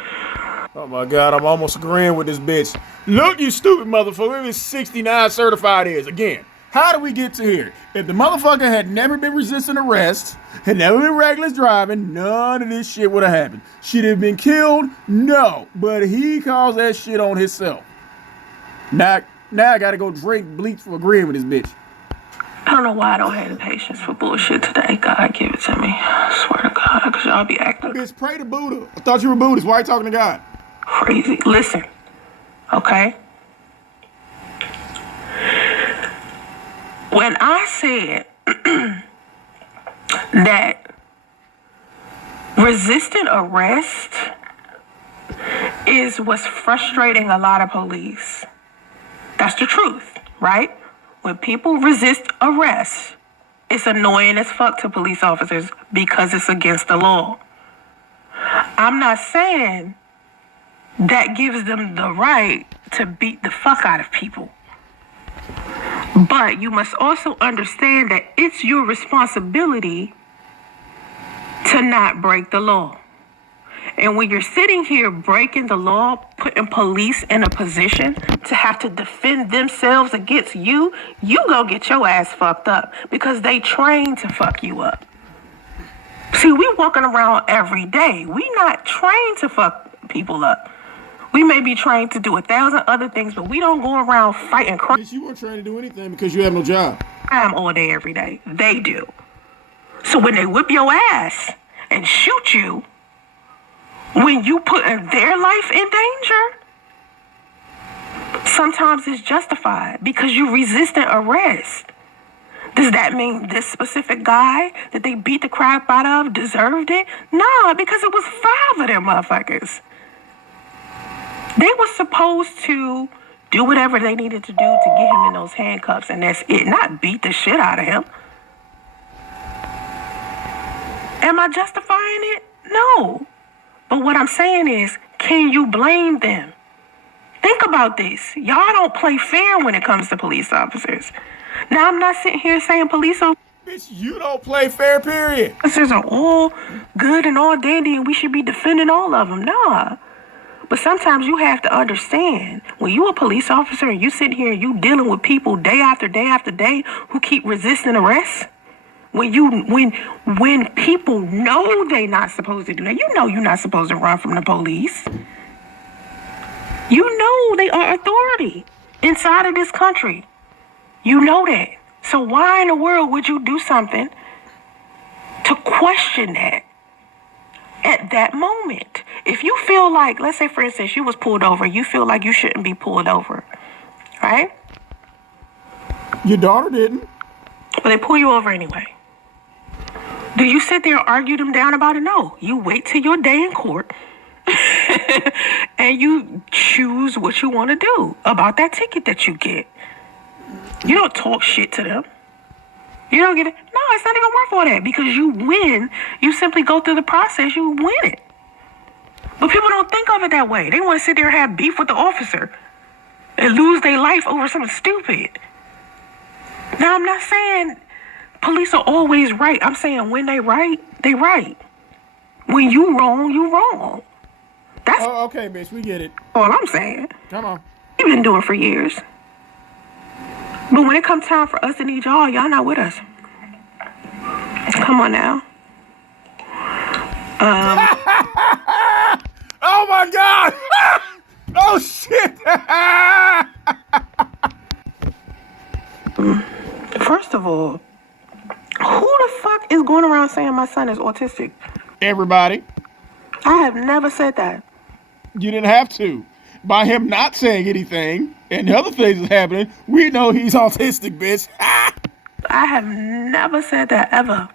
Oh my God, I'm almost agreeing with this bitch. Look, you stupid motherfucker. It was 69 certified is. Again, how did we get to here? If the motherfucker had never been resisting arrest, had never been reckless driving, none of this shit would have happened. She'd have been killed? No. But he caused that shit on himself. Now I gotta go drink bleach for agreeing with this bitch. I don't know why I don't have the patience for bullshit today. God, give it to me. I swear to God, because y'all be acting... Bitch, pray to Buddha. I thought you were Buddhist. Why are you talking to God? Crazy. Listen, okay? When I said that resistant arrest is what's frustrating a lot of police, that's the truth, right? When people resist arrest, it's annoying as fuck to police officers because it's against the law. I'm not saying that gives them the right to beat the fuck out of people. But you must also understand that it's your responsibility to not break the law. And when you're sitting here breaking the law, putting police in a position to have to defend themselves against you, you gonna get your ass fucked up because they trained to fuck you up. See, we walking around every day. We not trained to fuck people up. We may be trained to do 1,000 other things, but we don't go around fighting crime. You weren't trained to do anything because you have no job. I'm all day, every day. They do. So when they whip your ass and shoot you, when you putting their life in danger, sometimes it's justified because you resisted arrest. Does that mean this specific guy that they beat the crap out of deserved it? No, because it was 5 of them motherfuckers. They were supposed to do whatever they needed to do to get him in those handcuffs, and that's it, not beat the shit out of him. Am I justifying it? No. But what I'm saying is, can you blame them? Think about this. Y'all don't play fair when it comes to police officers. Now, I'm not sitting here saying police officers... Bitch, you don't play fair, period. Officers are all good and all dandy and we should be defending all of them. Nah. But sometimes you have to understand, when you a police officer and you sit here and you dealing with people day after day after day who keep resisting arrest, when people know they not supposed to do that, you know you're not supposed to run from the police. You know they are authority inside of this country. You know that. So why in the world would you do something to question that at that moment? If you feel like, let's say for instance, you was pulled over, you feel like you shouldn't be pulled over, right? Your daughter didn't. But they pull you over anyway. Do you sit there and argue them down about it? No. You wait till your day in court and you choose what you want to do about that ticket that you get. You don't talk shit to them. You don't get it. No, it's not even worth all that because you win. You simply go through the process. You win it. But people don't think of it that way. They want to sit there and have beef with the officer. and lose their life over something stupid. Now, I'm not saying police are always right. I'm saying when they right, they right. When you wrong, you wrong. That's okay, bitch, we get it. all I'm saying. Come on. We've been doing it for years. But when it comes time for us to need y'all not with us. Come on now. Oh my God! Oh shit! First of all, who the fuck is going around saying my son is autistic? Everybody. I have never said that. You didn't have to. By him not saying anything and the other things that's happening, we know he's autistic, bitch. I have never said that ever.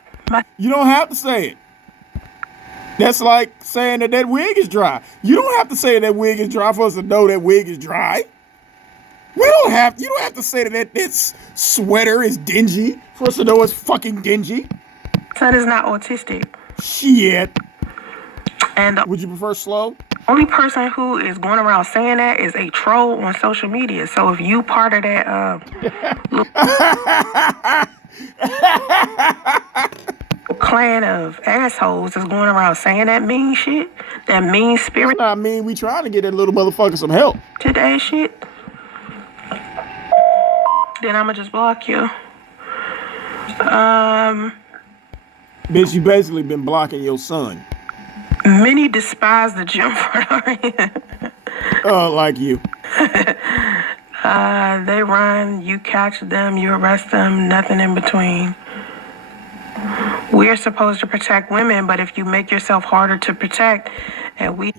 You don't have to say it. That's like saying that wig is dry. You don't have to say that wig is dry for us to know that wig is dry. You don't have to say that this sweater is dingy for us to know it's fucking dingy. Son is not autistic. Shit. And would you prefer slow? Only person who is going around saying that is a troll on social media. So if you part of that clan of assholes that's going around saying that mean shit, that mean spirit. I mean, we trying to get that little motherfucker some help. To that shit. Then I'ma just block you. Bitch, you basically been blocking your son. Many despise the gym for like you. They run, you catch them, you arrest them, nothing in between. We're supposed to protect women, but if you make yourself harder to protect, and we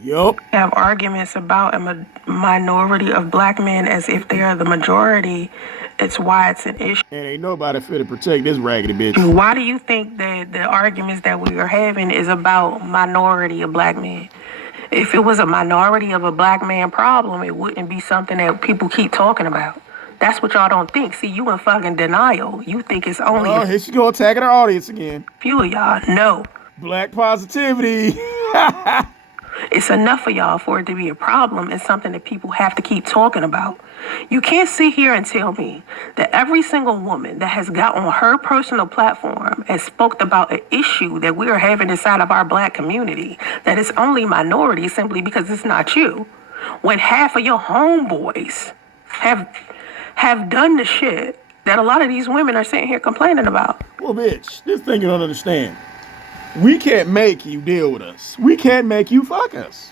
have arguments about a minority of black men as if they are the majority, it's why it's an issue. And ain't nobody fit to protect this raggedy bitch. Why do you think that the arguments that we are having is about minority of black men? If it was a minority of a black man problem, it wouldn't be something that people keep talking about. That's what y'all don't think. See, you in fucking denial. You think it's only here she go attacking her audience again. Few of y'all. No. Black positivity. It's enough for y'all for it to be a problem. It's something that people have to keep talking about. You can't sit here and tell me that every single woman that has got on her personal platform and spoke about an issue that we are having inside of our black community, that it's only minority simply because it's not you. When half of your homeboys have done the shit that a lot of these women are sitting here complaining about. Well, bitch, this thing you don't understand. We can't make you deal with us. We can't make you fuck us.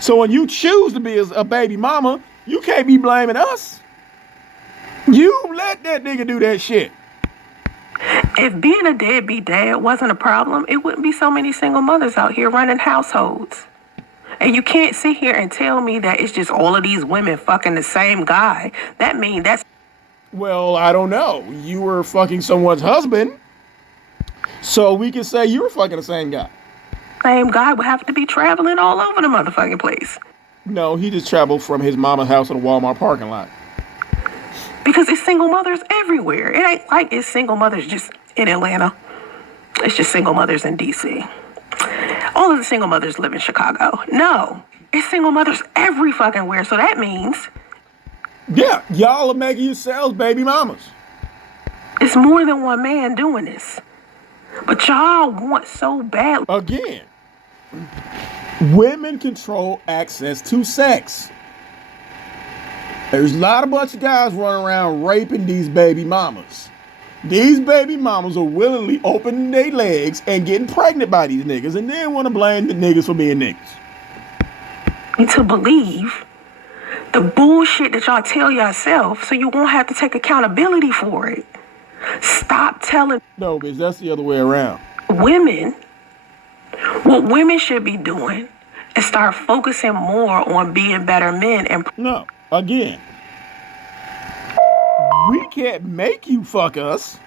So when you choose to be a baby mama, you can't be blaming us. You let that nigga do that shit. If being a deadbeat dad wasn't a problem, it wouldn't be so many single mothers out here running households. And you can't sit here and tell me that it's just all of these women fucking the same guy. That means that's... Well, I don't know. You were fucking someone's husband. So we can say you were fucking the same guy. Same guy would have to be traveling all over the motherfucking place. No, he just traveled from his mama's house to the Walmart parking lot. Because it's single mothers everywhere. It ain't like it's single mothers just in Atlanta. It's just single mothers in D.C. All of the single mothers live in Chicago. No, it's single mothers every fucking where. So that means... Yeah, y'all are making yourselves baby mamas. It's more than one man doing this. But y'all want so bad. Again, women control access to sex. There's a bunch of guys running around raping these baby mamas. These baby mamas are willingly opening their legs and getting pregnant by these niggas and then want to blame the niggas for being niggas. To believe the bullshit that y'all tell yourself so you won't have to take accountability for it. Stop telling... No, bitch, that's the other way around. Women, what women should be doing is start focusing more on being better men and... No, again, we can't make you fuck us.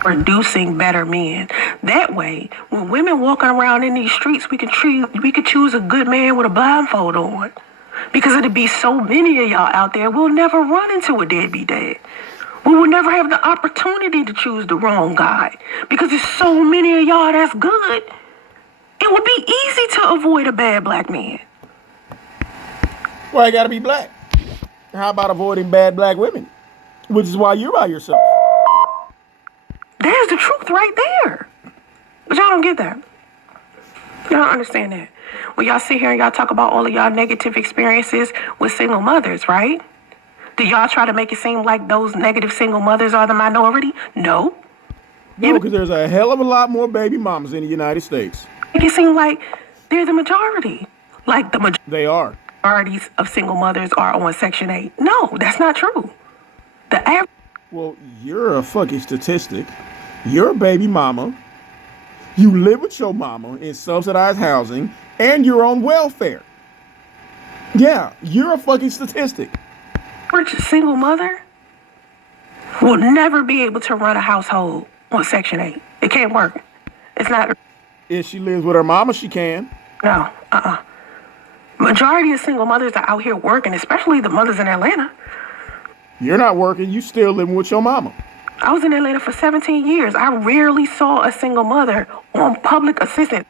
Producing better men. That way, when women walking around in these streets, we could choose a good man with a blindfold on. Because it'd be so many of y'all out there, we'll never run into a deadbeat dad. We will never have the opportunity to choose the wrong guy. Because there's so many of y'all that's good. It would be easy to avoid a bad black man. Why you gotta be black? How about avoiding bad black women? Which is why you're by yourself. There's the truth right there. But y'all don't get that. Y'all don't understand that. When y'all sit here and y'all talk about all of y'all negative experiences with single mothers, right? Do y'all try to make it seem like those negative single mothers are the minority? No. No, because there's a hell of a lot more baby mamas in the United States. Make it seem like they're the majority. Like the They are. majorities of single mothers are on Section 8. No, that's not true. The average. Well, you're a fucking statistic. You're a baby mama. You live with your mama in subsidized housing and you're on welfare. Yeah, you're a fucking statistic. Single mother will never be able to run a household on Section 8. It can't work. It's not. If she lives with her mama, she can. No, Majority of single mothers are out here working, especially the mothers in Atlanta. You're not working. You still living with your mama. I was in Atlanta for 17 years. I rarely saw a single mother on public assistance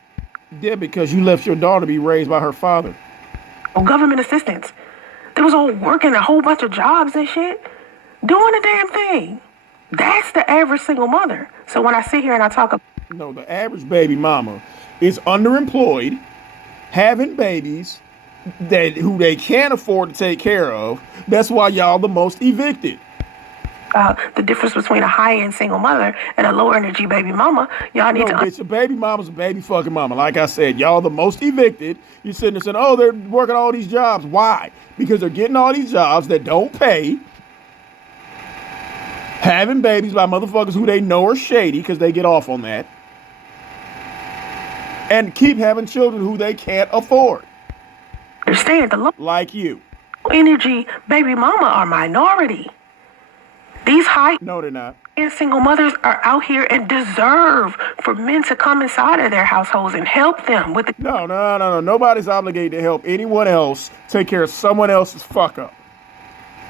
Yeah, because you left your daughter to be raised by her father. or government assistance. They was all working a whole bunch of jobs and shit, doing the damn thing. That's the average single mother. So when I sit here and I talk about... No, the average baby mama is underemployed, having babies who they can't afford to take care of. That's why y'all the most evicted. the difference between a high-end single mother and a low-energy baby mama, y'all need to... Bitch, a baby mama's a baby fucking mama. Like I said, y'all the most evicted. You're sitting there saying, oh, they're working all these jobs. Why? Because they're getting all these jobs that don't pay, having babies by motherfuckers who they know are shady because they get off on that, and keep having children who they can't afford. Understand, the Like you. low-energy baby mama are minority. These No, they're not. high-end single mothers are out here and deserve for men to come inside of their households and help them with the... No. Nobody's obligated to help anyone else take care of someone else's fuck up.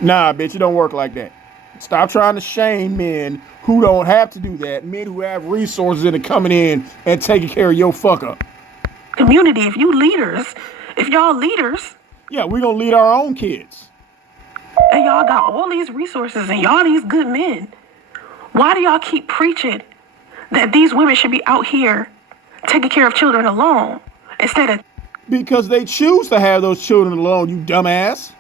Nah, bitch, it don't work like that. Stop trying to shame men who don't have to do that. Men who have resources and are coming in and taking care of your fuck up. community. If y'all leaders, Yeah, we're going to lead our own kids. and y'all got all these resources and y'all these good men, why do y'all keep preaching that these women should be out here taking care of children alone instead of... Because they choose to have those children alone, you dumbass.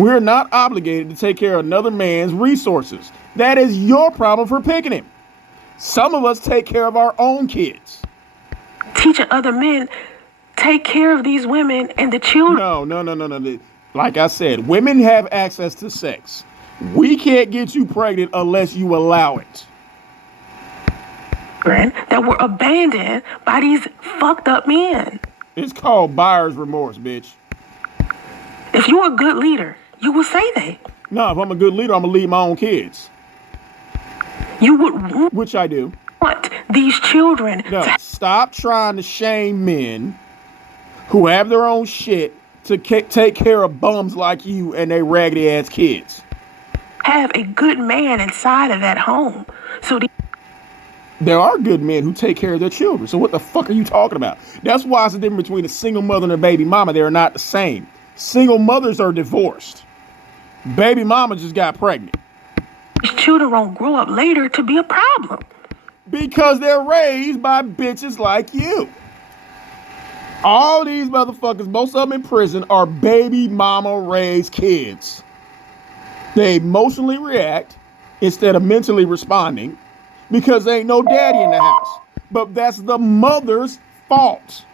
We're not obligated to take care of another man's resources. That is your problem for picking him. Some of us take care of our own kids. teaching other men take care of these women and the children? No. Like I said, women have access to sex. We can't get you pregnant unless you allow it. That were abandoned by these fucked up men. It's called buyer's remorse, bitch. If you're a good leader, you will say that. No, if I'm a good leader, I'm going to lead my own kids. You would Which I do. want these children No, to stop trying to shame men who have their own shit to take care of bums like you and their raggedy ass kids. have a good man inside of that home. So There are good men who take care of their children. So what the fuck are you talking about? That's why it's the difference between a single mother and a baby mama. They're not the same. Single mothers are divorced. Baby mama just got pregnant. these children won't grow up later to be a problem. Because they're raised by bitches like you. All these motherfuckers, most of them in prison, are baby mama raised kids. They emotionally react instead of mentally responding because there ain't no daddy in the house. But that's the mother's fault.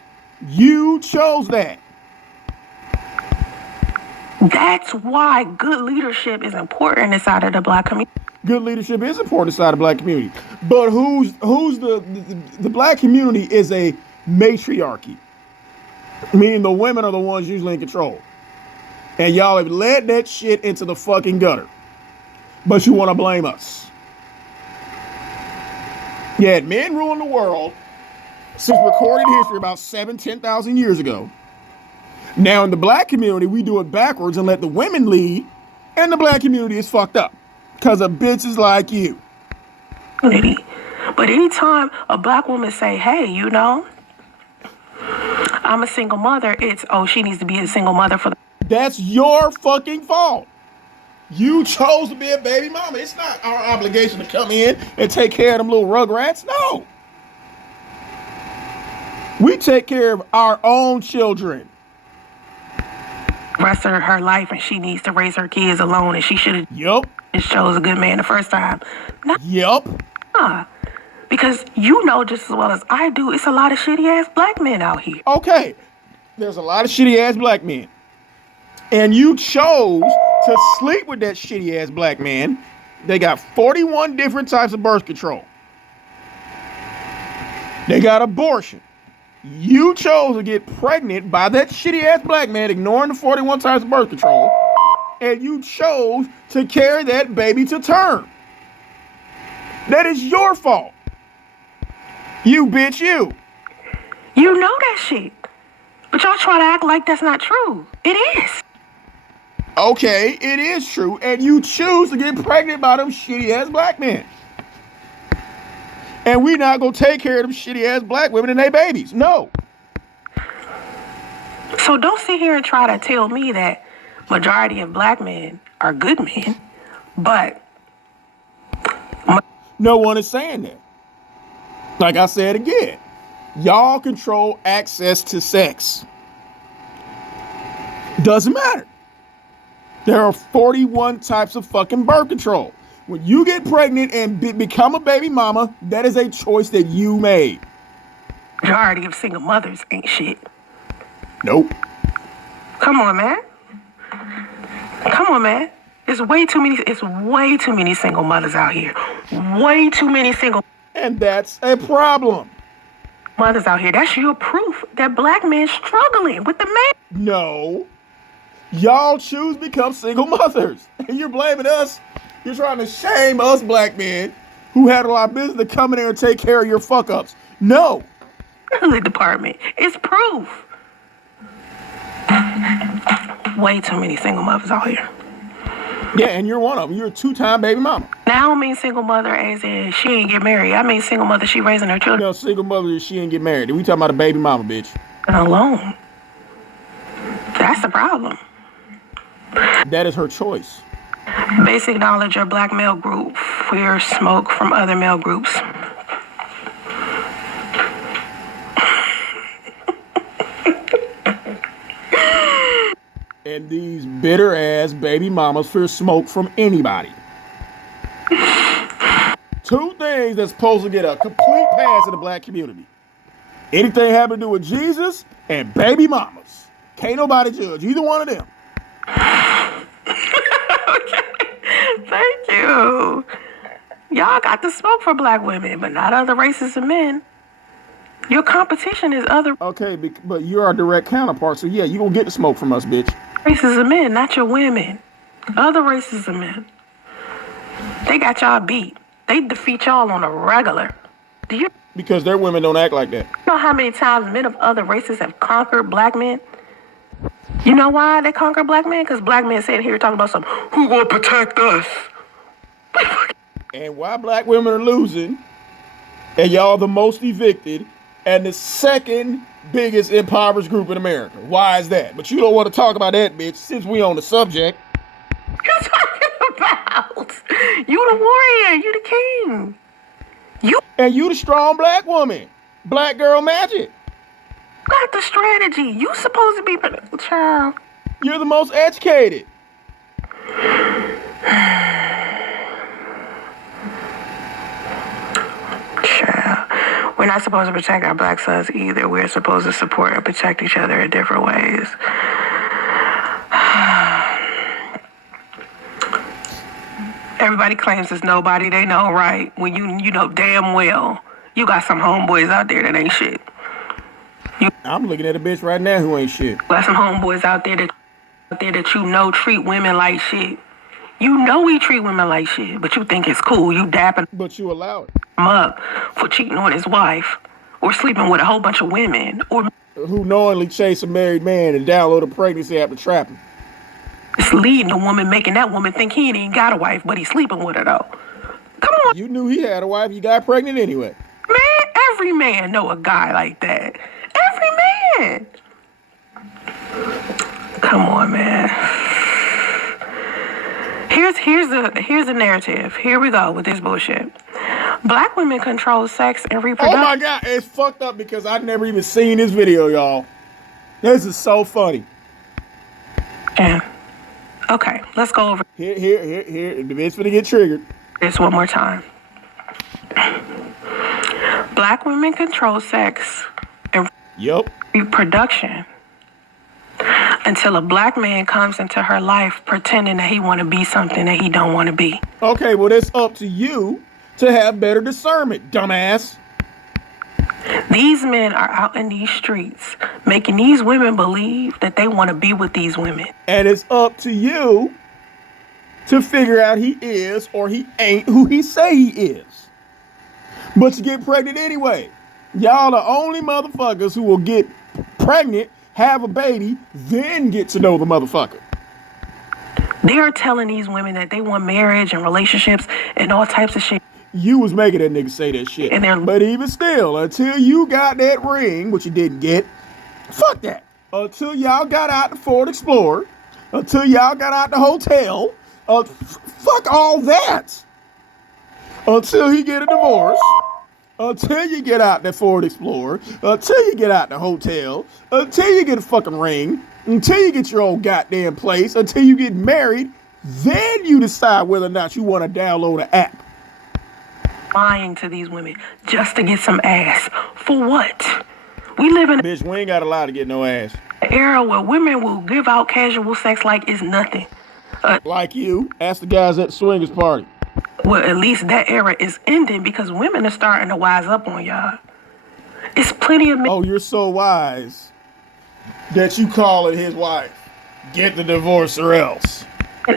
You chose that. That's why good leadership is important inside of the Black community. Good leadership is important inside the black community. But who's the black community is a matriarchy. Meaning the women are the ones usually in control. And y'all have led that shit into the fucking gutter. But you want to blame us. Yeah, men ruled the world since recorded history about 10,000 years ago. Now in the black community, we do it backwards and let the women lead. And the black community is fucked up. Because of bitches like you. But anytime a black woman say, hey, I'm a single mother, it's, oh, she needs to be a single mother for the... That's your fucking fault. You chose to be a baby mama. It's not our obligation to come in and take care of them little rugrats. No. We take care of our own children. rest of her life, and she needs to raise her kids alone, and she should have just chose a good man the first time. Because you know just as well as I do, it's a lot of shitty ass black men out here. Okay, there's a lot of shitty ass black men, and you chose to sleep with that shitty ass black man. They got 41 different types of birth control. They got abortion. You chose to get pregnant by that shitty ass black man, ignoring the 41 types of birth control, and you chose to carry that baby to term. That is your fault. You bitch, you. You know that shit. But y'all try to act like that's not true. It is. Okay, it is true, and you choose to get pregnant by them shitty ass black men. And we not gonna take care of them shitty ass black women and their babies. No. So don't sit here and try to tell me that majority of black men are good men, but no one is saying that. Like I said again, y'all control access to sex. Doesn't matter. There are 41 types of fucking birth control. When you get pregnant and become a baby mama, that is a choice that you made. Majority of single mothers ain't shit. Nope. Come on, man. Come on, man. It's way too many single mothers out here. Way too many single. And that's a problem. Mothers out here. That's your proof that black men struggling with the man. No. Y'all choose to become single mothers. And you're blaming us. You're trying to shame us black men who had a lot of business to come in there and take care of your fuck ups. No. The department. It's proof. Way too many single mothers out here. Yeah, and you're one of them. You're a 2-time baby mama. Now I don't mean single mother as in she ain't get married. I mean single mother, she raising her children. No, single mother, she ain't get married. We talking about a baby mama, bitch. And alone. That's the problem. That is her choice. Basic knowledge of black male group. Fear smoke from other male groups. And these bitter ass baby mamas fear smoke from anybody. 2 things that's supposed to get a complete pass in the black community. Anything having to do with Jesus and baby mamas. Can't nobody judge either one of them. Okay. Thank you. Y'all got the smoke for black women, but not other races of men. Your competition is other Okay, but you're our direct counterpart, so yeah, you gonna get the smoke from us, bitch. races of men, not your women. Other races of men. They got y'all beat. They defeat y'all on a regular. Do you Because their women don't act like that. know how many times men of other races have conquered black men? You know why they conquer black men? Because black men sitting here talking about something, who gonna protect us? And why black women are losing, and y'all the most evicted, and the second biggest impoverished group in America. Why is that? But you don't want to talk about that, bitch, since we on the subject. You talking about? You the warrior. You the king. And you the strong black woman. Black girl magic. Got the strategy. You supposed to be child. You're the most educated. Child. We're not supposed to protect our black sons either. We're supposed to support and protect each other in different ways. Everybody claims it's nobody they know, right? When you know damn well you got some homeboys out there that ain't shit. I'm looking at a bitch right now who ain't shit. Got some homeboys out there that you know treat women like shit. You know we treat women like shit, but you think it's cool. You dapping But you allow it. him up for cheating on his wife or sleeping with a whole bunch of women or Who knowingly chase a married man and download a pregnancy after trapping. it's leading a woman, making that woman think he ain't even got a wife, but he's sleeping with her though. Come on, You knew he had a wife, you got pregnant anyway. man. Every man know a guy like that. Every man. Come on, man. Here's the narrative. Here we go with this bullshit. Black women control sex and reproduction. Oh my God, it's fucked up because I never even seen this video, y'all. This is so funny. Yeah. Okay, let's go over Here. The bitch finna get triggered. this one more time. Black women control sex and Yep. reproduction until a black man comes into her life pretending that he want to be something that he don't want to be. Okay, well, it's up to you to have better discernment, dumbass. These men are out in these streets making these women believe that they want to be with these women. And it's up to you to figure out he is or he ain't who he say he is. But you get pregnant anyway. Y'all the only motherfuckers who will get pregnant, have a baby, then get to know the motherfucker. They are telling these women that they want marriage and relationships and all types of shit. You was making that nigga say that shit. But even still, until you got that ring, which you didn't get, fuck that. Until y'all got out the Ford Explorer, until y'all got out the hotel, fuck all that. Until he get a divorce, until you get out that Ford Explorer, until you get out the hotel, until you get a fucking ring, until you get your own goddamn place, until you get married, then you decide whether or not you want to download an app. Lying to these women just to get some ass. For what? We live in Bitch, we ain't got a lot to get no ass. an era where women will give out casual sex like it's nothing. Like you. Ask the guys at the swingers party. Well, at least that era is ending because women are starting to wise up on y'all. It's plenty of men. Oh, you're so wise that you calling his wife. Get the divorce or else.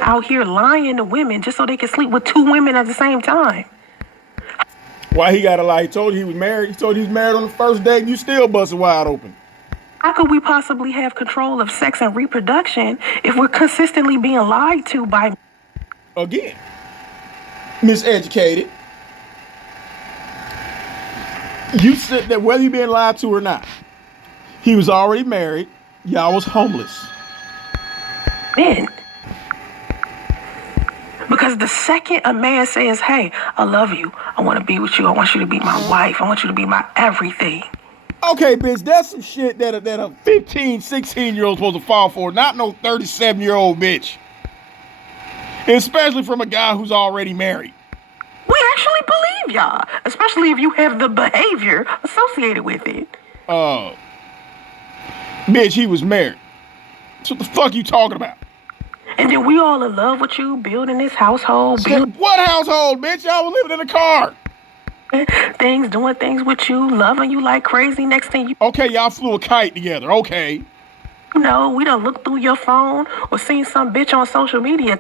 Out here lying to women just so they can sleep with two women at the same time. Why he gotta lie? He told you he was married. He told you he was married on the first date and you still busted wide open. How could we possibly have control of sex and reproduction if we're consistently being lied to by... Again, miseducated. You said that whether you being lied to or not, he was already married. Y'all was homeless. men? Because the second a man says, hey, I love you, I want to be with you, I want you to be my wife, I want you to be my everything. Okay, bitch, that's some shit that a 15, 16-year-old supposed to fall for, not no 37-year-old bitch. Especially from a guy who's already married. We actually believe y'all, especially if you have the behavior associated with it. Bitch, he was married. So what the fuck you talking about? And then we all in love with you, building this household, What household, bitch? Y'all was living in a car. things, doing things with you, loving you like crazy. Next thing you Okay, y'all flew a kite together. Okay. know, we done looked through your phone or seen some bitch on social media.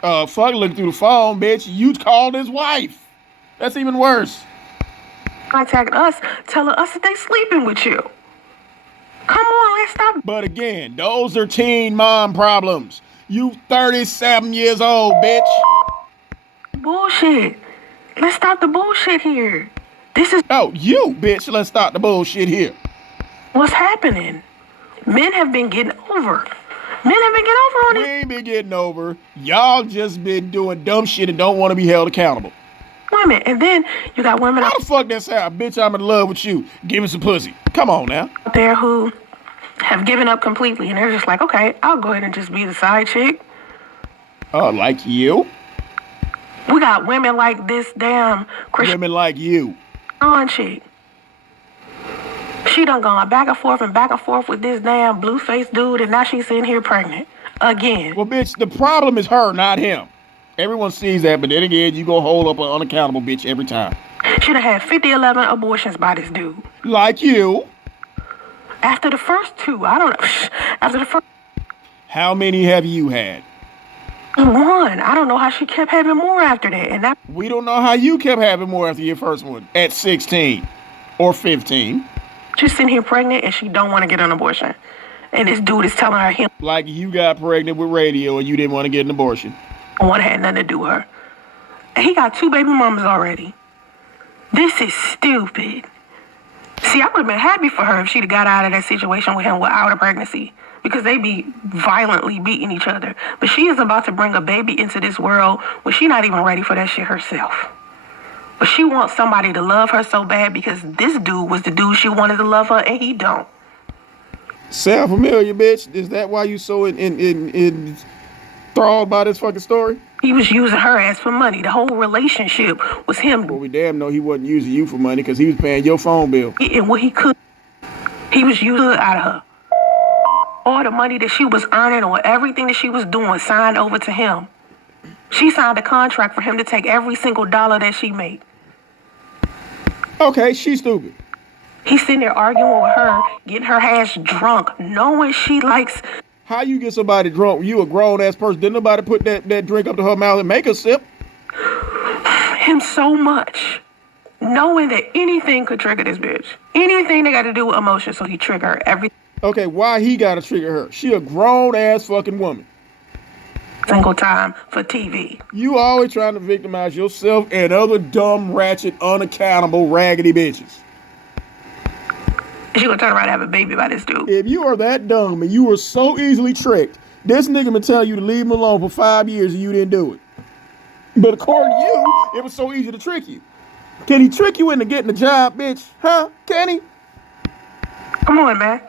Fuck look through the phone, bitch. You called his wife. That's even worse. Contact us, telling us that they sleeping with you. Come on, let's stop. But again, those are teen mom problems. You 37 years old, bitch. Bullshit. Let's stop the bullshit here. This is Oh, you, bitch. Let's start the bullshit here. what's happening. Men have been getting over. Men have been getting over on We these ain't been getting over. Y'all just been doing dumb shit and don't want to be held accountable. women. And then you got women How the fuck that's how? Bitch, I'm in love with you. Give me some pussy. Come on now. out there who have given up completely. And they're just like, okay, I'll go ahead and just be the side chick. Like you? We got women like this damn Christian Women like you. chick. She done gone back and forth with this damn blue-faced dude, and now she's sitting here pregnant again. Well, bitch, the problem is her, not him. Everyone sees that, but then again, you gonna hold up an unaccountable bitch every time. She done had 11 abortions by this dude. Like you. After the first two, I don't know. After the first How many have you had? one, I don't know how she kept having more after that. And that We don't know how you kept having more after your first one at 16 or 15. she's sitting here pregnant, and she don't want to get an abortion. And this dude is telling her he Like you got pregnant with radio and you didn't want to get an abortion. don't want to have nothing to do with her. And he got 2 baby mamas already. This is stupid. See, I would have been happy for her if she'd have got out of that situation with him without a pregnancy, because they be violently beating each other. But she is about to bring a baby into this world when she's not even ready for that shit herself. But she wants somebody to love her so bad because this dude was the dude she wanted to love her, and he don't. Sound familiar, bitch? Is that why you so enthralled by this fucking story? He was using her ass for money. The whole relationship was him. Well, we damn know he wasn't using you for money because he was paying your phone bill. And what he could, he was using out of her. All the money that she was earning or everything that she was doing signed over to him. She signed a contract for him to take every single dollar that she made. Okay, she's stupid. He's sitting there arguing with her, getting her ass drunk, knowing she likes... How you get somebody drunk? You a grown-ass person. Didn't nobody put that drink up to her mouth and make her sip? him so much, knowing that anything could trigger this bitch. Anything that got to do with emotion, so he trigger her every Okay, why he got to trigger her? She a grown-ass fucking woman. single time for TV. You always trying to victimize yourself and other dumb, ratchet, unaccountable, raggedy bitches. She gonna turn around and have a baby by this dude. If you are that dumb and you were so easily tricked, this nigga been telling you to leave him alone for 5 years and you didn't do it. But according to you, it was so easy to trick you. Can he trick you into getting a job, bitch? Huh? Can he? Come on, man.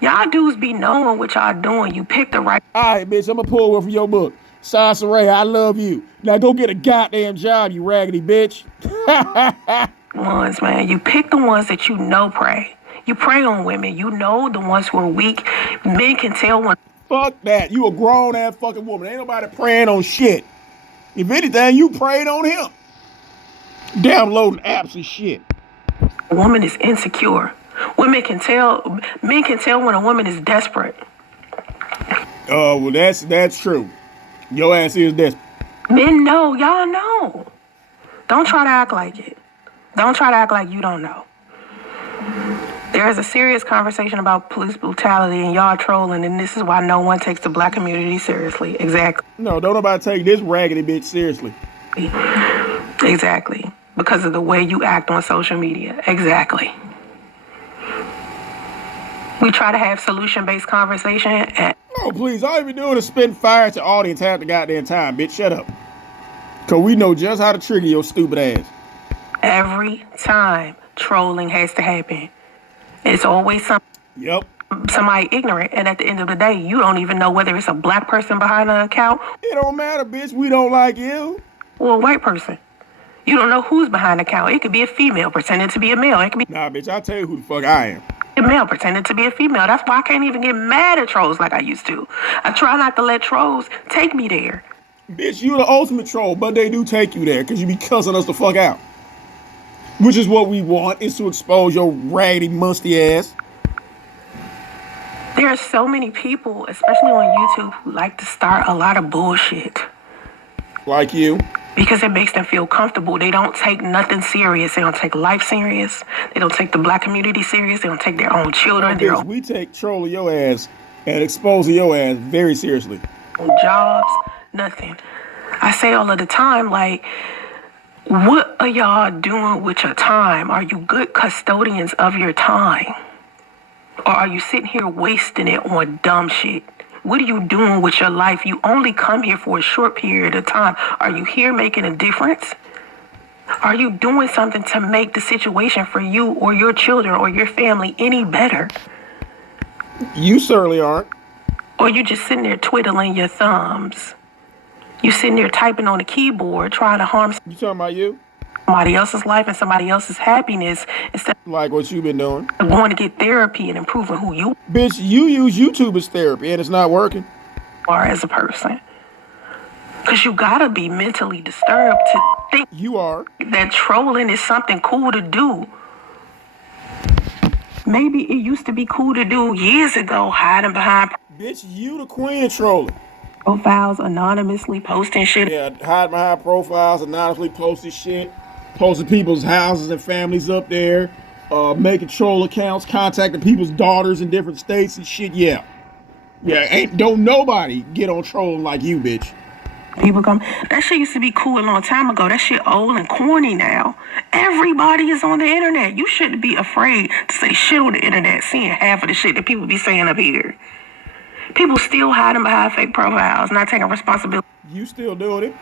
Y'all dudes be knowing what y'all doing. You pick the right All right, bitch, I'm going to pull one from your book. Soncerae, I love you. Now go get a goddamn job, you raggedy bitch. ones, man. You pick the ones that you know pray. You prey on women. You know the ones who are weak. Men can tell when... Fuck that. You a grown-ass fucking woman. Ain't nobody praying on shit. If anything, you prayed on him. Downloading apps and shit. A woman is insecure. Men can tell when a woman is desperate. Oh, well, that's true. Your ass is desperate. Men know. Y'all know. Don't try to act like it. Don't try to act like you don't know. There is a serious conversation about police brutality and y'all trolling, and this is why no one takes the black community seriously. Exactly. No, don't nobody take this raggedy bitch seriously. Exactly. Because of the way you act on social media. Exactly. We try to have solution-based conversation and... Oh, please, all you be doing is spitting fire at your audience half the goddamn time, bitch. Shut up. Because we know just how to trigger your stupid ass. Every time trolling has to happen, it's always somebody ignorant, and at the end of the day, you don't even know whether it's a black person behind the account. It don't matter, bitch. We don't like you. Or a white person. You don't know who's behind the account. It could be a female pretending to be a male. It could be Nah, bitch, I'll tell you who the fuck I am. a male pretending to be a female. That's why I can't even get mad at trolls like I used to. I try not to let trolls take me there. Bitch, you the ultimate troll, but they do take you there because you be cussing us the fuck out. Which is what we want, is to expose your raggedy, musty ass. There are so many people, especially on YouTube, who like to start a lot of bullshit. Like you. Because it makes them feel comfortable. They don't take nothing serious. They don't take life serious. They don't take the black community serious. They don't take their own children, their own We take trolling your ass and exposing your ass very seriously. jobs, nothing. I say all of the time, like, what are y'all doing with your time? Are you good custodians of your time? Or are you sitting here wasting it on dumb shit? What are you doing with your life? You only come here for a short period of time. Are you here making a difference? Are you doing something to make the situation for you or your children or your family any better? You certainly aren't. Or you just sitting there twiddling your thumbs? You sitting there typing on the keyboard trying to harm You talking about you? somebody else's life and somebody else's happiness instead Like what you been doing. of going to get therapy and improving who you Bitch, you use YouTube as therapy and it's not working. are as a person. Because you gotta be mentally disturbed to think You are. that trolling is something cool to do. Maybe it used to be cool to do years ago, hiding behind Bitch, you the queen of trolling. profiles, anonymously posting shit. Yeah, hide behind profiles, anonymously posting shit, posting people's houses and families up there, making troll accounts, contacting people's daughters in different states and shit. Yeah, don't nobody get on trolling like you, bitch. People come, that shit used to be cool a long time ago. That shit old and corny now. Everybody is on the internet. You shouldn't be afraid to say shit on the internet, seeing half of the shit that people be saying up here. People still hiding behind fake profiles, not taking responsibility. You still doing it?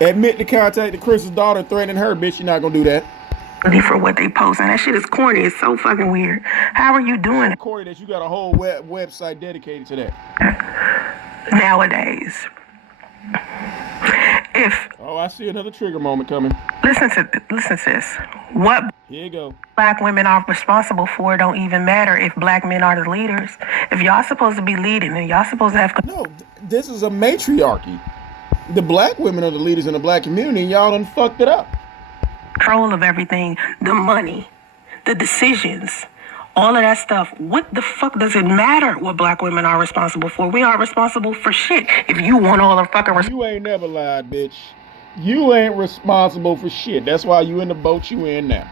Admit to contacting Chris's daughter, threatening her, bitch. You're not gonna do that. For what they post, and that shit is corny. It's so fucking weird. How are you doing it? Corey, that you got a whole website dedicated to that. Nowadays. Oh, I see another trigger moment coming. Listen to this. What Here you go. black women are responsible for don't even matter if black men are the leaders. If y'all supposed to be leading, then y'all supposed to have No, this is a matriarchy. The black women are the leaders in the black community, and y'all done fucked it up. control of everything, the money, the decisions, all of that stuff. What the fuck does it matter what black women are responsible for? We aren't responsible for shit. If you want all the fucking You ain't never lied, bitch. You ain't responsible for shit. That's why you in the boat you in now.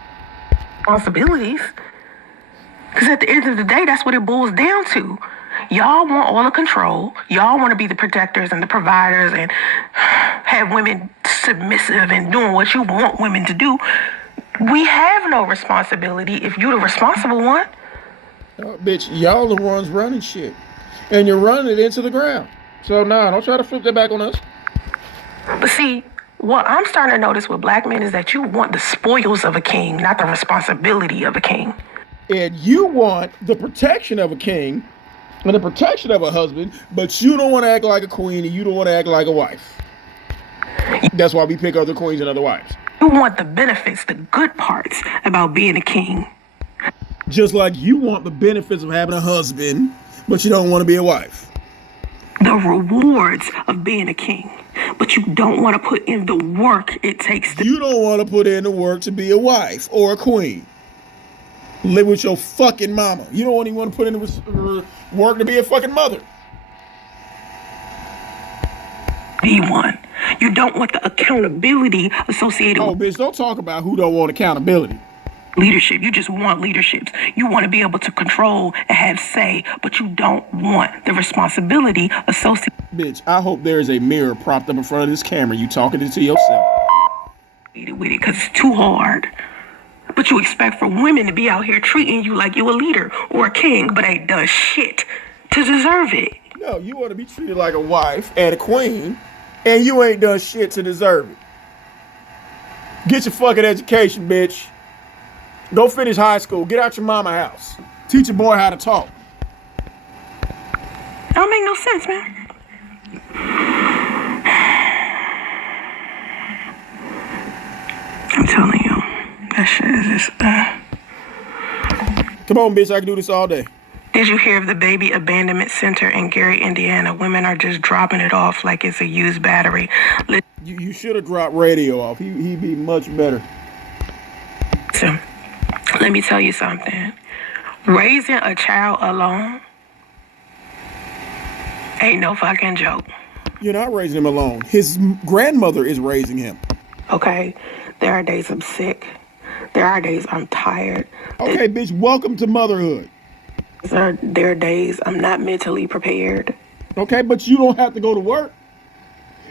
responsibilities, because at the end of the day, that's what it boils down to. Y'all want all the control. Y'all want to be the protectors and the providers and have women submissive and doing what you want women to do. We have no responsibility if you're the responsible one. Bitch, y'all the ones running shit. And you're running it into the ground. So nah, don't try to flip that back on us. But see, what I'm starting to notice with black men is that you want the spoils of a king, not the responsibility of a king. And you want the protection of a king and the protection of a husband, but you don't want to act like a queen and you don't want to act like a wife. That's why we pick other queens and other wives. You want the benefits, the good parts about being a king. Just like you want the benefits of having a husband, but you don't want to be a wife. The rewards of being a king, but you don't want to put in the work it takes to. You don't want to put in the work to be a wife or a queen. Live with your fucking mama. You don't even want to put in the work to be a fucking mother. Be one. You don't want the accountability associated Oh, with bitch, don't talk about who don't want accountability. leadership. You just want leaderships. You want to be able to control and have say, but you don't want the responsibility associated Bitch, I hope there is a mirror propped up in front of this camera. You talking it to yourself. with it because it's too hard. But you expect for women to be out here treating you like you a leader or a king, but ain't done shit to deserve it. No, you want to be treated like a wife and a queen, and you ain't done shit to deserve it. Get your fucking education, bitch. Go finish high school. Get out your mama house. Teach a boy how to talk. That don't make no sense, man. I'm telling you, that shit is just. Come on, bitch. I can do this all day. Did you hear of the baby abandonment center in Gary, Indiana? Women are just dropping it off like it's a used battery. You should have dropped radio off. He'd be much better. Listen, let me tell you something. Raising a child alone ain't no fucking joke. You're not raising him alone. His grandmother is raising him. Okay? There are days I'm sick. There are days I'm tired. Okay, bitch, welcome to motherhood. There are days I'm not mentally prepared. Okay, but you don't have to go to work.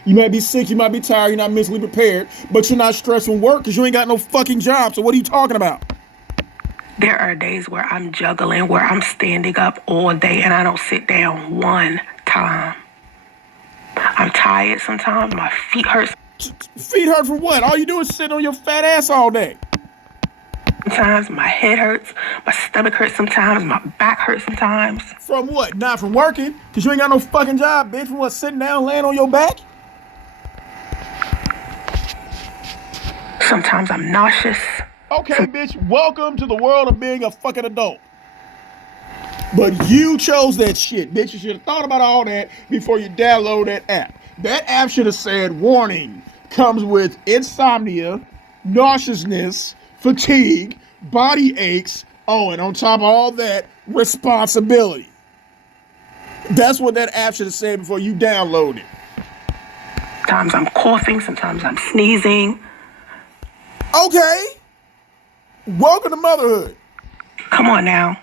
You might be sick, you might be tired, you're not mentally prepared, but you're not stressed from work because you ain't got no fucking job. So what are you talking about? There are days where I'm juggling, where I'm standing up all day and I don't sit down one time. I'm tired sometimes, my feet hurt. Feet hurt from what? All you do is sit on your fat ass all day. Sometimes my head hurts, my stomach hurts sometimes, my back hurts sometimes. From what? Not from working? Because you ain't got no fucking job, bitch. From what? Sitting down, laying on your back? Sometimes I'm nauseous. Okay, bitch, welcome to the world of being a fucking adult. But you chose that shit, bitch. You should have thought about all that before you download that app. That app should have said, warning, comes with insomnia, nauseousness, fatigue, body aches, oh, and on top of all that, responsibility. That's what that app should have said before you download it. Sometimes I'm coughing, sometimes I'm sneezing. Okay. Welcome to motherhood. Come on now.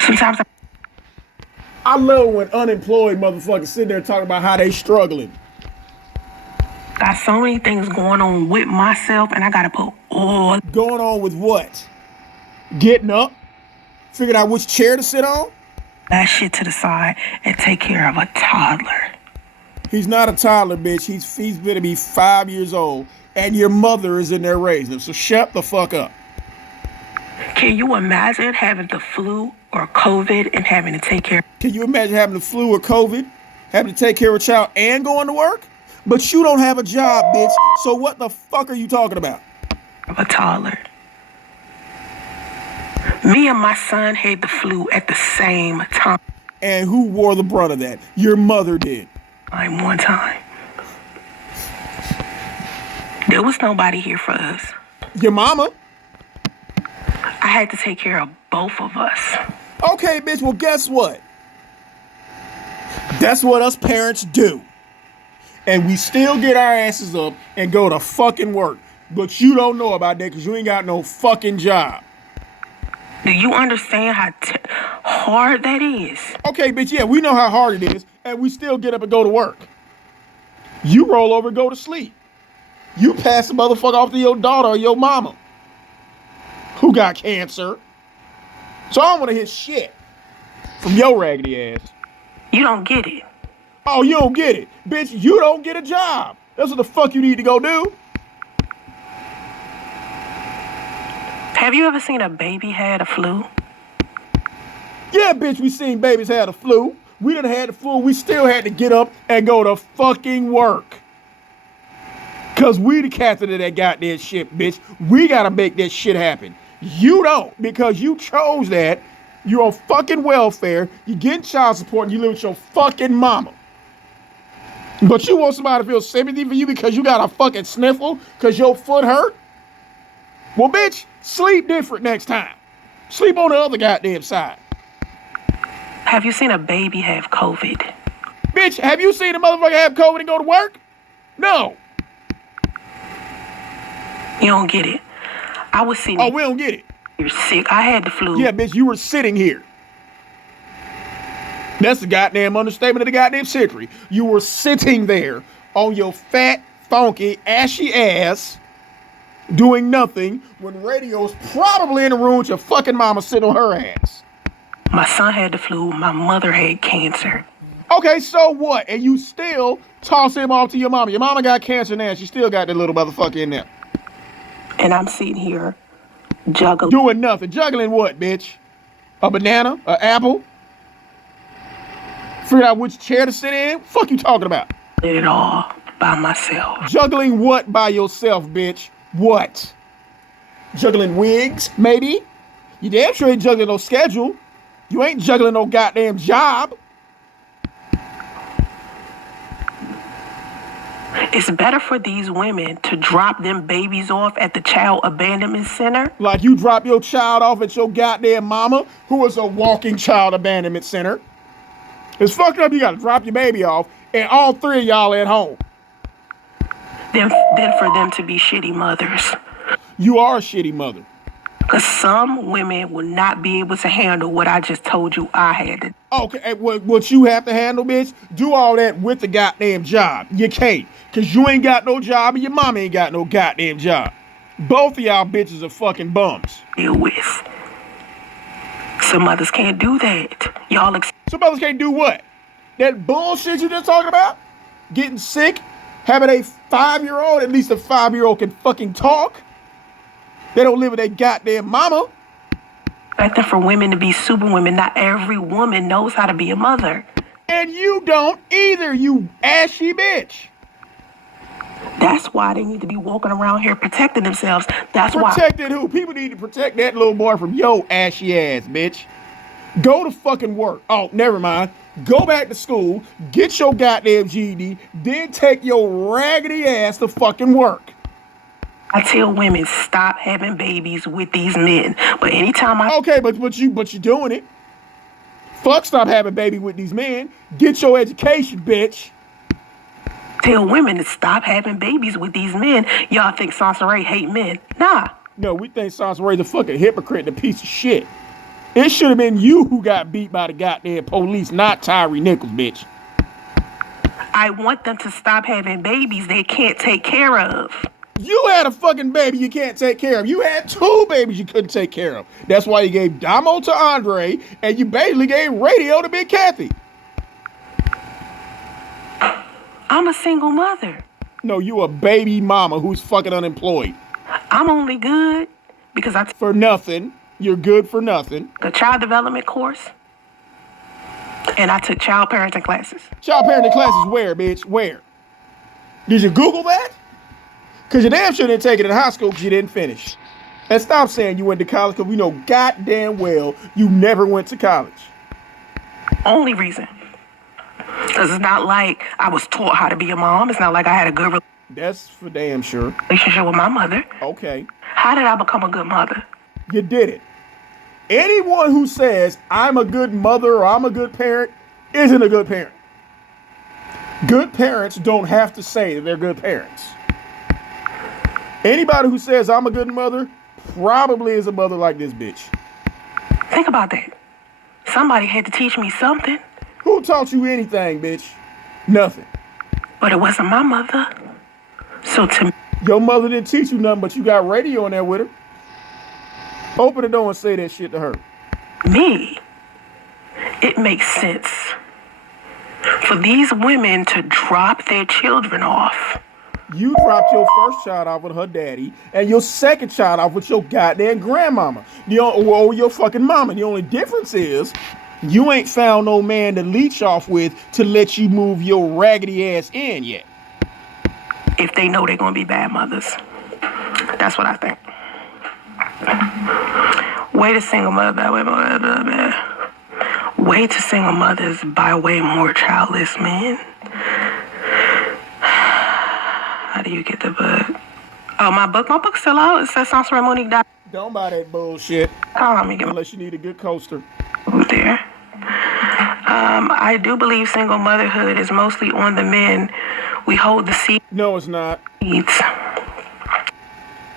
Sometimes I love when unemployed motherfuckers sit there talking about how they struggling. Got so many things going on with myself, and I gotta put all Going on with what? Getting up, figuring out which chair to sit on. that shit to the side and take care of a toddler. He's not a toddler, bitch. He's gonna be 5 years old, and your mother is in there raising him. So shut the fuck up. Can you imagine having the flu or COVID and having to take care Can you imagine having the flu or COVID, having to take care of a child and going to work? But you don't have a job, bitch. So what the fuck are you talking about? of a toddler? Me and my son had the flu at the same time. And who wore the brunt of that? Your mother did. One time. There was nobody here for us. Your mama? I had to take care of both of us. Okay, bitch, well, guess what? That's what us parents do. And we still get our asses up and go to fucking work. But you don't know about that because you ain't got no fucking job. Do you understand how hard that is? Okay, bitch, yeah, we know how hard it is, and we still get up and go to work. You roll over and go to sleep. You pass the motherfucker off to your daughter or your mama who got cancer. So I don't want to hear shit from your raggedy ass. You don't get it. Oh, you don't get it. Bitch, you don't get a job. That's what the fuck you need to go do. Have you ever seen a baby had a flu? Yeah, bitch, we seen babies had the flu. We done had the flu. We still had to get up and go to fucking work. Because we the captain of that goddamn shit, bitch. We got to make that shit happen. You don't, because you chose that. You're on fucking welfare. You getting child support and you live with your fucking mama. But you want somebody to feel sympathy for you because you got a fucking sniffle because your foot hurt? Well, bitch, sleep different next time. Sleep on the other goddamn side. Have you seen a baby have COVID? Bitch, have you seen a motherfucker have COVID and go to work? No. You don't get it. I was sitting. Oh, we don't get it. You're sick. I had the flu. Yeah, bitch, you were sitting here. That's the goddamn understatement of the goddamn century. You were sitting there on your fat, funky, ashy ass doing nothing when radio's probably in the room with your fucking mama sitting on her ass. My son had the flu. My mother had cancer. Okay, so what? And you still toss him off to your mama. Your mama got cancer now. She still got that little motherfucker in there. And I'm sitting here juggling. Doing nothing. Juggling what, bitch? A banana? An apple? Figure out which chair to sit in? Fuck you talking about? Did it all by myself. Juggling what by yourself, bitch? What? Juggling wigs, maybe? You damn sure ain't juggling no schedule. You ain't juggling no goddamn job. It's better for these women to drop them babies off at the child abandonment center. Like you drop your child off at your goddamn mama, who is a walking child abandonment center. It's fucked up you gotta drop your baby off and all three of y'all at home. Then for them to be shitty mothers. You are a shitty mother. Because some women will not be able to handle what I just told you I had to. Okay, what you have to handle, bitch, do all that with the goddamn job. You can't, because you ain't got no job and your mama ain't got no goddamn job. Both of y'all bitches are fucking bums. Deal with. Some mothers can't do that. Y'all Some mothers can't do what? That bullshit you just talking about? Getting sick? Having a 5-year-old, at least a 5-year-old can fucking talk? They don't live with their goddamn mama. expecting for women to be superwomen. Not every woman knows how to be a mother. And you don't either, you ashy bitch. That's why they need to be walking around here protecting themselves. That's why. Protecting who? People need to protect that little boy from your ashy ass, bitch. Go to fucking work. Oh, never mind. Go back to school, get your goddamn GED, then take your raggedy ass to fucking work. I tell women, stop having babies with these men. But anytime I... Okay, but you doing it. Fuck stop having baby with these men. Get your education, bitch. Tell women to stop having babies with these men. Y'all think Soncerae hate men. Nah. No, we think Soncerae's a fucking hypocrite and a piece of shit. It should have been you who got beat by the goddamn police, not Tyre Nichols, bitch. I want them to stop having babies they can't take care of. You had a fucking baby you can't take care of. You had 2 babies you couldn't take care of. That's why you gave Damo to Andre, and you basically gave Radio to Big Kathy. I'm a single mother. No, you a baby mama who's fucking unemployed. I'm only good because I took For nothing. You're good for nothing. a child development course and I took child parenting classes. Child parenting classes where, bitch? Where? Did you Google that? Because you damn sure didn't take it in high school because you didn't finish. And stop saying you went to college because we know goddamn well you never went to college. Only reason. Because it's not like I was taught how to be a mom. It's not like I had a good That's for damn sure. relationship with my mother. Okay. How did I become a good mother? You did it. Anyone who says I'm a good mother or I'm a good parent isn't a good parent. Good parents don't have to say that they're good parents. Anybody who says I'm a good mother probably is a mother like this bitch. Think about that. Somebody had to teach me something, Who taught you anything, bitch? Nothing. but it wasn't my mother. So to me, Your mother didn't teach you nothing, but you got Radio in there with her. Open the door and say that shit to her. it makes sense for these women to drop their children off. You dropped your first child off with her daddy and your second child off with your goddamn grandmama. Or your fucking mama. The only difference is you ain't found no man to leech off with to let you move your raggedy ass in yet. If they know they're going to be bad mothers. That's what I think. Way to single mother, way to single mothers by way more childless men. How do you get the book? Oh, my book's still out. It says Soncerae. Don't buy that bullshit Let me get my unless you need a good coaster. book there. I do believe single motherhood is mostly on the men. We hold the seeds. No, it's not.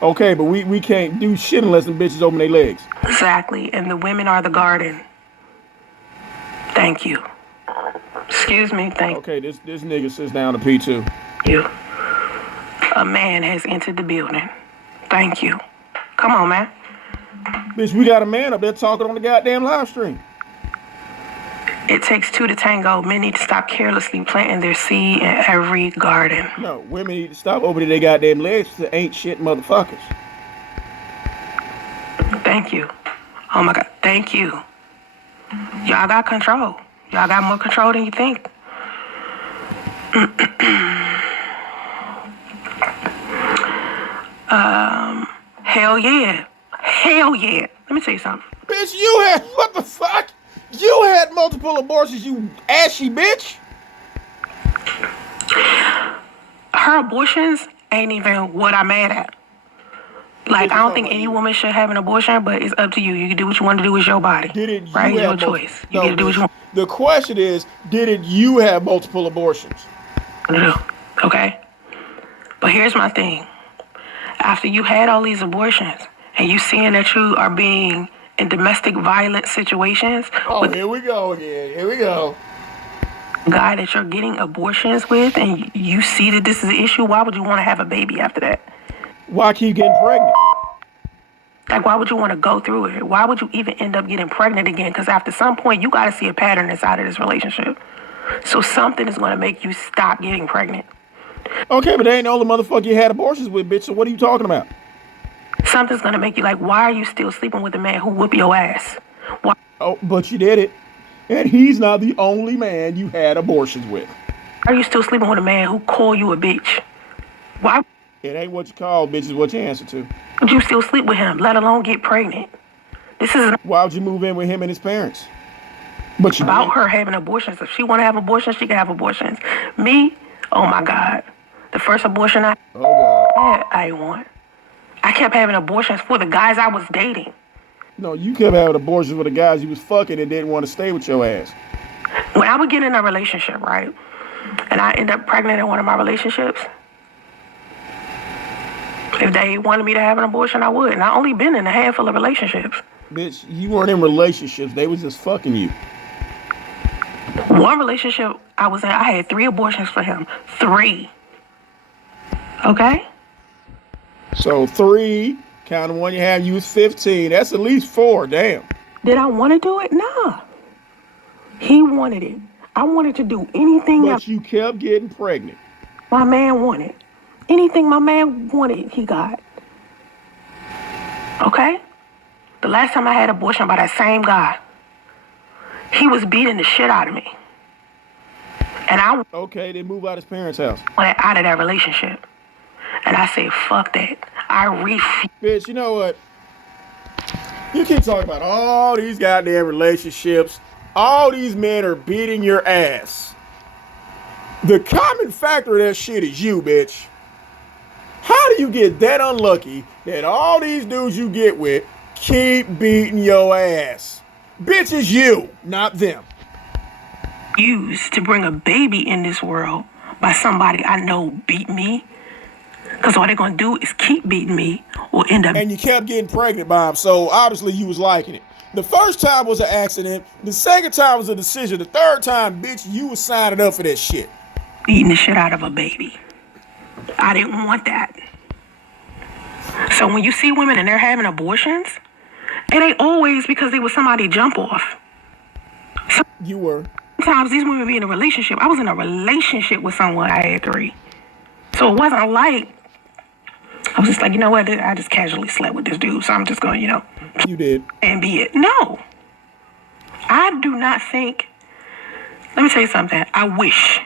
Okay, but we can't do shit unless the bitches open their legs. Exactly. And the women are the garden. Thank you. Excuse me. Thank Okay, this nigga sits down to P2. you. A man has entered the building. Thank you. Come on, man. Bitch, we got a man up there talking on the goddamn live stream. It takes 2 to tango. Men need to stop carelessly planting their seed in every garden. No, women need to stop opening their goddamn legs to ain't shit motherfuckers. Thank you. Oh my God. Thank you. Y'all got control. Y'all got more control than you think. Hell yeah. Hell yeah. Let me tell you something. Bitch, you had, what the fuck? You had multiple abortions, you ashy bitch. Her abortions ain't even what I'm mad at. Like, I don't think any woman should have an abortion, but it's up to you. You can do what you want to do with your body. Didn't you right? have Your mul- choice. You No, get to do what you want the question is, didn't you have multiple abortions? to do. Okay? But here's my thing. After you had all these abortions and you seeing that you are being in domestic violence situations Oh, with here we go again. Here we go. the guy that you're getting abortions with, and you see that this is an issue, why would you want to have a baby after that? Why keep getting pregnant? Like, why would you want to go through it? Why would you even end up getting pregnant again? Because after some point, you got to see a pattern inside of this relationship. So something is going to make you stop getting pregnant. Okay, but they ain't all the motherfucker you had abortions with, bitch, so what are you talking about? Something's going to make you like, why are you still sleeping with a man who whoop your ass? Why Oh, but you did it. And he's not the only man you had abortions with. are you still sleeping with a man who call you a bitch? Why It ain't what you call, bitch, is what you answer to. would you still sleep with him, let alone get pregnant? This isn't Why would you move in with him and his parents? But you about did. her having abortions. If she want to have abortions, she can have abortions. Me, oh my God. The first abortion I Oh, God. had, I want. I kept having abortions for the guys I was dating. No, you kept having abortions with the guys you was fucking and didn't want to stay with your ass. When I would get in a relationship, right, and I end up pregnant in one of my relationships, if they wanted me to have an abortion, I would. And I only been in a handful of relationships. Bitch, you weren't in relationships. They was just fucking you. One relationship I was in, I had 3 abortions for him. 3. Okay? So 3, count the one you had, you was 15. That's at least 4, damn. Did I want to do it? Nah. He wanted it. I wanted to do anything But you kept getting pregnant. my man wanted. Anything my man wanted, he got. Okay? The last time I had an abortion by that same guy, he was beating the shit out of me. And I Okay, then move out his parents' house. wanted out of that relationship. And I said, fuck that. I refuse. Bitch, you know what? You keep talking about all these goddamn relationships. All these men are beating your ass. The common factor of that shit is you, bitch. How do you get that unlucky that all these dudes you get with keep beating your ass? Bitch, it's you, not them. Used to bring a baby in this world by somebody I know beat me. Because all they're going to do is keep beating me or end up. And you kept getting pregnant by him, so obviously you was liking it. The first time was an accident. The second time was a decision. The third time, bitch, you was signing up for that shit. Beating the shit out of a baby. I didn't want that. So when you see women and they're having abortions, it ain't always because they was somebody jump off. You were. Sometimes these women be in a relationship. I was in a relationship with someone. I had 3. So it wasn't like, I was just like, you know what? I just casually slept with this dude. So I'm just going, You did. And be it. No. I do not think, let me tell you something. I wish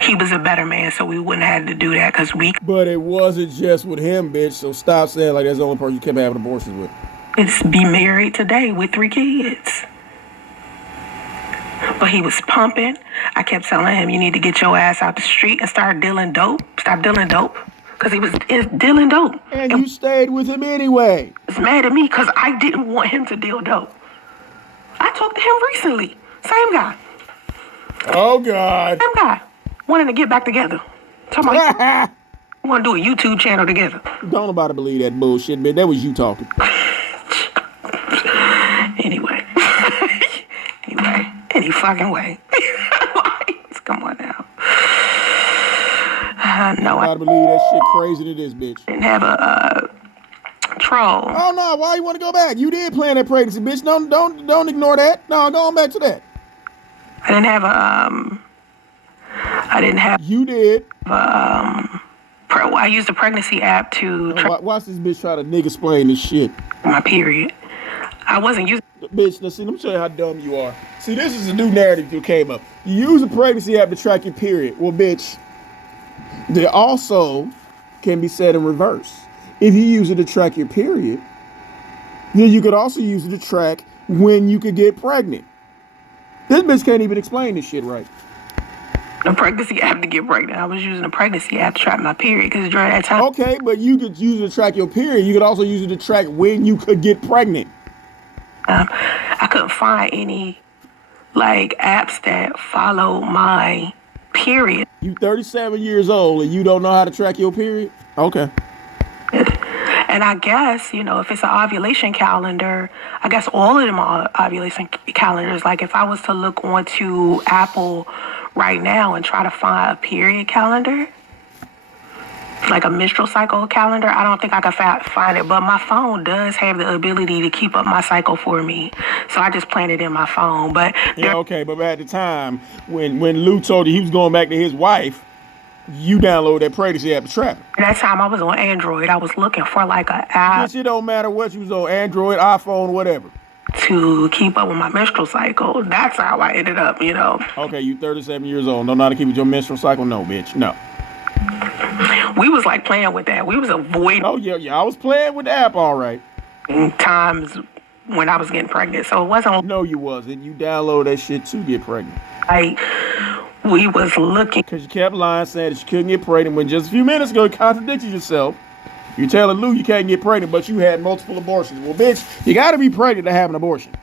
he was a better man so we wouldn't have had to do that because we. But it wasn't just with him, bitch. So stop saying like that's the only person you kept having abortions with. It's be married today with 3 kids. But he was pumping. I kept telling him, you need to get your ass out the street and start dealing dope. Stop dealing dope. Because he was dealing dope. And you stayed with him anyway. He was mad at me because I didn't want him to deal dope. I talked to him recently. Same guy. Oh, God. Same guy. Wanting to get back together. Talking about we want to do a YouTube channel together. Don't nobody believe that bullshit, man. That was you talking. Anyway. Any fucking way. Come on now. No, I believe that shit crazy to this bitch. didn't have a troll. Oh no, why you want to go back? You did plan that pregnancy, bitch. Don't ignore that. No, go on back to that. I didn't have You did. I used a pregnancy app to track Watch this bitch try to nigga explain this shit. my period. I wasn't using. Bitch, let me show you how dumb you are. See, this is a new narrative that came up. You use a pregnancy app to track your period. Well, bitch, they also can be set in reverse. If you use it to track your period, then you could also use it to track when you could get pregnant. This bitch can't even explain this shit right. A pregnancy app to get pregnant. I was using a pregnancy app to track my period because during that time. Okay, but you could use it to track your period. You could also use it to track when you could get pregnant. I couldn't find any apps that follow my period. You 37 years old and you don't know how to track your period? Okay. And I guess, if it's an ovulation calendar, I guess all of them are ovulation calendars. Like if I was to look onto Apple right now and try to find a period calendar, like a menstrual cycle calendar, I don't think I could find it. But my phone does have the ability to keep up my cycle for me. So I just planned it in my phone. But yeah, okay, but at the time, when Lou told you he was going back to his wife, you download that pregnancy app to trap it. At that time, I was on Android. I was looking for an app. Bitch, it don't matter what you was on, Android, iPhone, whatever. To keep up with my menstrual cycle. That's how I ended up, Okay, you 37 years old. Don't know how to keep with your menstrual cycle? No, bitch, no. We was playing with that. We was avoiding. Oh, yeah, I was playing with the app, all right. Times when I was getting pregnant. So it wasn't. No, you wasn't. You download that shit to get pregnant. We was looking. Because you kept lying, saying that you couldn't get pregnant when just a few minutes ago you contradicted yourself. You're telling Lou you can't get pregnant, but you had multiple abortions. Well, bitch, you got to be pregnant to have an abortion.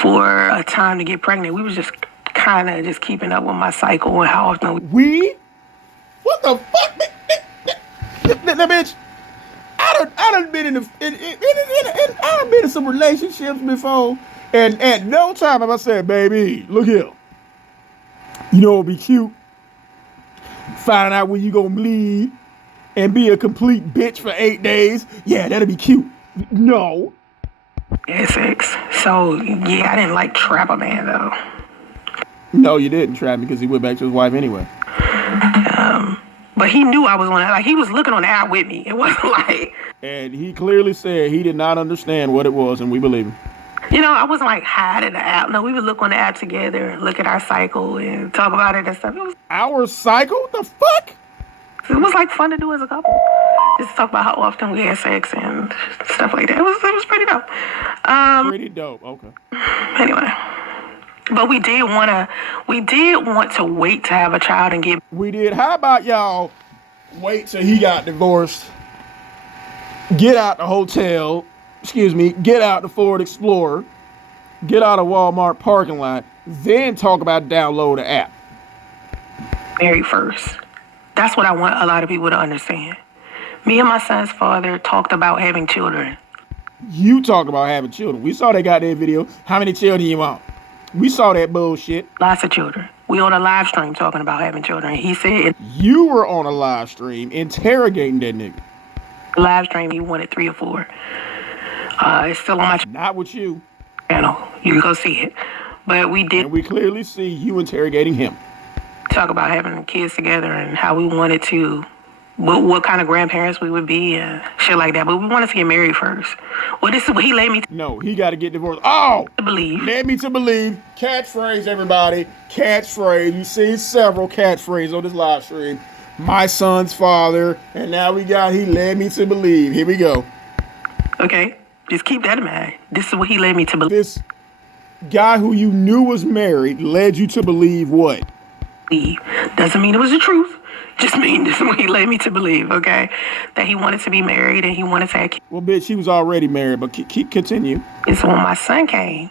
For a time to get pregnant, we was just kind of just keeping up with my cycle and how often we? What the fuck? That bitch, I I done been I done been in some relationships before, and at no time have I said, baby, look here. You know it'd be cute. Finding out when you gonna bleed and be a complete bitch for 8 days. Yeah, that'd be cute. No. Essex. So yeah, I didn't like trap a man though. No, you didn't trap me because he went back to his wife anyway. But he knew I was on it. Like, he was looking on the app with me. It wasn't like... And he clearly said he did not understand what it was, and we believe him. You know, I wasn't like hiding the app. No, we would look on the app together and look at our cycle and talk about it and stuff. Our cycle? The fuck? It was like fun to do as a couple. Just talk about how often we had sex and stuff like that. It was pretty dope. Pretty dope. Okay. Anyway. But we did want to wait to have a child and get... We did. How about y'all wait till he got divorced, get out the hotel, get out the Ford Explorer, get out of Walmart parking lot, then talk about download the app. Married first. That's what I want a lot of people to understand. Me and my son's father talked about having children. You talk about having children. We saw that goddamn video. How many children you want? We saw that bullshit. Lots of children. We on a live stream talking about having children. He said... You were on a live stream interrogating that nigga. Live stream, he wanted 3 or 4. It's still on my Not with you. channel. You can go see it. But we did... And we clearly see you interrogating him. Talk about having kids together and how we wanted to... What kind of grandparents we would be and shit like that. But we wanted to get married first. Well, this is what he led me to... No, he got to get divorced. Oh! Believe. Led me to believe. Catchphrase, everybody. Catchphrase. You see several catchphrases on this live stream. My son's father. And now he led me to believe. Here we go. Okay. Just keep that in mind. This is what he led me to believe. This guy who you knew was married led you to believe what? Doesn't mean it was the truth. Just mean this is what he led me to believe, okay? That he wanted to be married and he wanted to have kids. Well, bitch, he was already married, but continue. And so when my son came,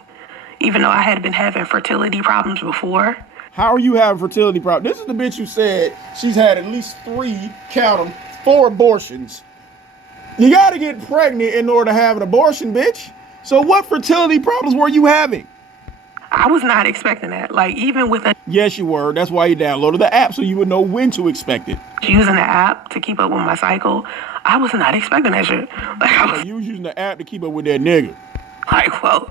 even though I had been having fertility problems before. How are you having fertility problems? This is the bitch who said she's had at least 3, count them, 4 abortions. You got to get pregnant in order to have an abortion, bitch. So what fertility problems were you having? I was not expecting that. Like, even with Yes, you were. That's why you downloaded the app, so you would know when to expect it. using the app to keep up with my cycle, I was not expecting that shit. Like, You was using the app to keep up with that nigga. like, whoa,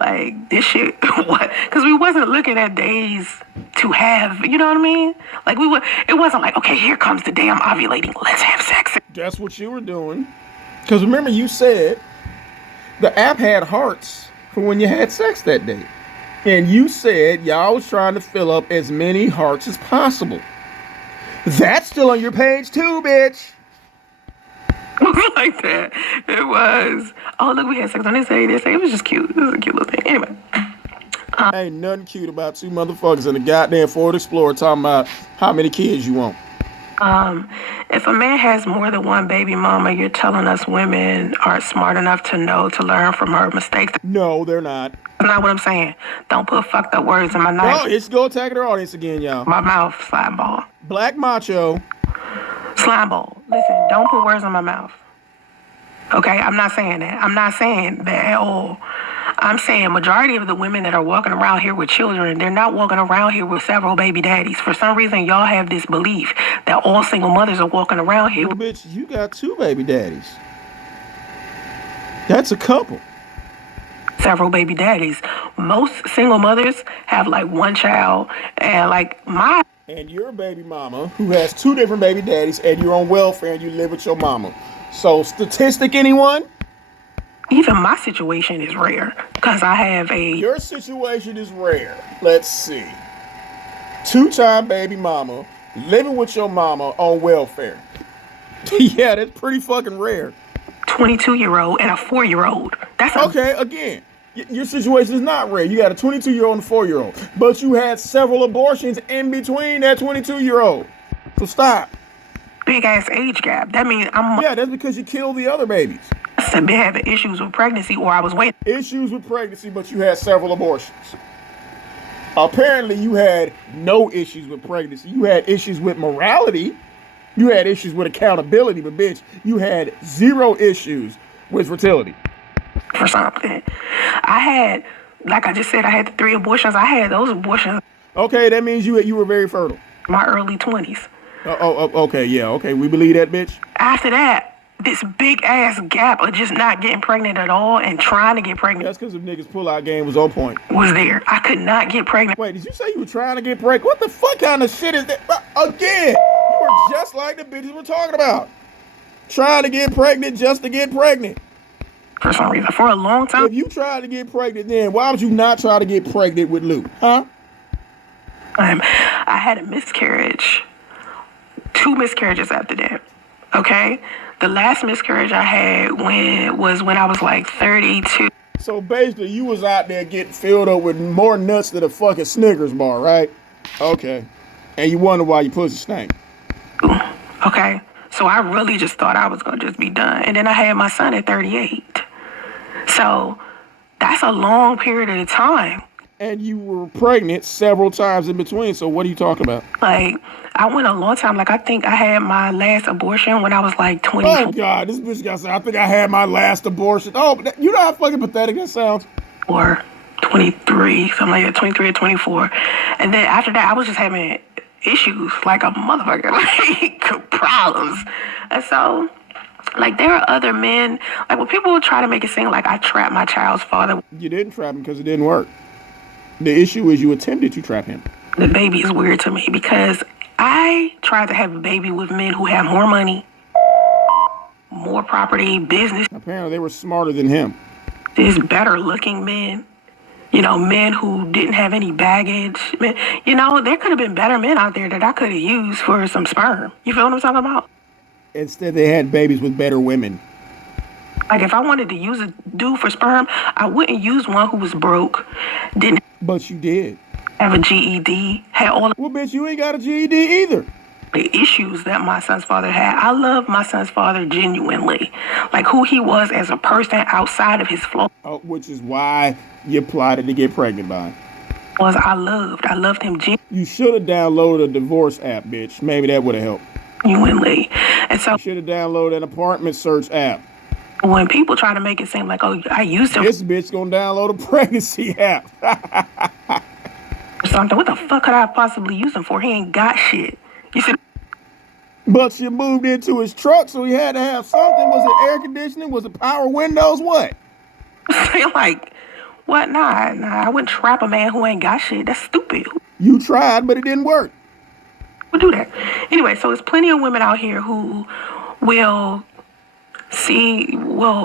like, this shit, what? Because we wasn't looking at days to have, you know what I mean? Like, it wasn't like, okay, here comes the day I'm ovulating, let's have sex. That's what you were doing. Because remember, you said the app had hearts for when you had sex that day. And you said y'all was trying to fill up as many hearts as possible. That's still on your page too, bitch. It was like that. It was, oh, look, we had sex on this day. It was just cute. It was a cute little thing. Anyway. Ain't nothing cute about 2 motherfuckers in a goddamn Ford Explorer talking about how many kids you want. If a man has more than one baby mama, you're telling us women aren't smart enough to know to learn from her mistakes. No, they're not. That's not what I'm saying. Don't put fucked up words in my mouth. Oh, it's go attacking our audience again, y'all. My mouth, slime ball. Black macho. Slime ball. Listen, don't put words in my mouth. Okay, I'm not saying that. I'm not saying that at all. I'm saying majority of the women that are walking around here with children, they're not walking around here with several baby daddies. For some reason, y'all have this belief that all single mothers are walking around here. Well, bitch, you got 2 baby daddies. That's a couple. Several baby daddies. Most single mothers have like 1 child, and like my... And you're a baby mama who has 2 different baby daddies, and you're on welfare and you live with your mama. So, statistic, anyone? Even my situation is rare because I have a... Your situation is rare. Let's see. 2-time baby mama living with your mama on welfare. Yeah, that's pretty fucking rare. 22-year-old and a 4-year-old. That's okay. Again, your situation is not rare. You got a 22-year-old and a 4-year-old, but you had several abortions in between that 22-year-old. So stop. Big ass age gap. That means I'm... Yeah, that's because you killed the other babies. I've been having issues with pregnancy, or I was waiting. Issues with pregnancy, but you had several abortions. Apparently, you had no issues with pregnancy. You had issues with morality. You had issues with accountability, but bitch, you had zero issues with fertility. For something. I had, like I just said, I had the 3 abortions. I had those abortions. Okay, that means you were very fertile. My early 20s. Okay, yeah, okay, we believe that, bitch. After that, this big ass gap of just not getting pregnant at all and trying to get pregnant. That's because the niggas pull-out game was on point. Was there. I could not get pregnant. Wait, did you say you were trying to get pregnant? What the fuck kind of shit is that? Again, you were just like the bitches we're talking about. Trying to get pregnant just to get pregnant. For some reason, for a long time. If you tried to get pregnant then, why would you not try to get pregnant with Luke? Huh? I had a miscarriage. 2 miscarriages after that. Okay? The last miscarriage I had was when I was like 32. So basically, you was out there getting filled up with more nuts than a fucking Snickers bar, right? Okay. And you wonder why your pussy stank. Okay? So I really just thought I was going to just be done. And then I had my son at 38. So that's a long period of time. And you were pregnant several times in between. So what are you talking about? Like, I went a long time. Like, I think I had my last abortion when I was like 20. Oh, God. This bitch got to say, I think I had my last abortion. Oh, but you know how fucking pathetic that sounds? Or 23, something like that, 23 or 24. And then after that, I was just having issues like a motherfucker, like problems. And so, like, there are other men, like when people try to make it seem like I trapped my child's father. You didn't trap him because it didn't work. The issue is you attempted to trap him. The baby is weird to me because I tried to have a baby with men who have more money, more property, business. Apparently they were smarter than him. There's better looking men. You know, men who didn't have any baggage. Men, you know, there could have been better men out there that I could have used for some sperm. You feel what I'm talking about? Instead, they had babies with better women. Like, if I wanted to use a dude for sperm, I wouldn't use one who was broke, didn't But you did. have a GED, had all Well, bitch, you ain't got a GED either. the issues that my son's father had. I love my son's father genuinely. Like, who he was as a person outside of his flaws. Which is why you plotted to get pregnant by him. I loved him You should have downloaded a divorce app, bitch. Maybe that would have helped. genuinely. And so You should have downloaded an apartment search app. when people try to make it seem like, oh, I used him This bitch gonna download a pregnancy app. for something, what the fuck could I possibly use him for? He ain't got shit. You see, But you moved into his truck, so he had to have something. Was it air conditioning? Was it power windows? What? like, what? Nah, I wouldn't trap a man who ain't got shit. That's stupid. You tried, but it didn't work. Who do that? Anyway, so there's plenty of women out here who will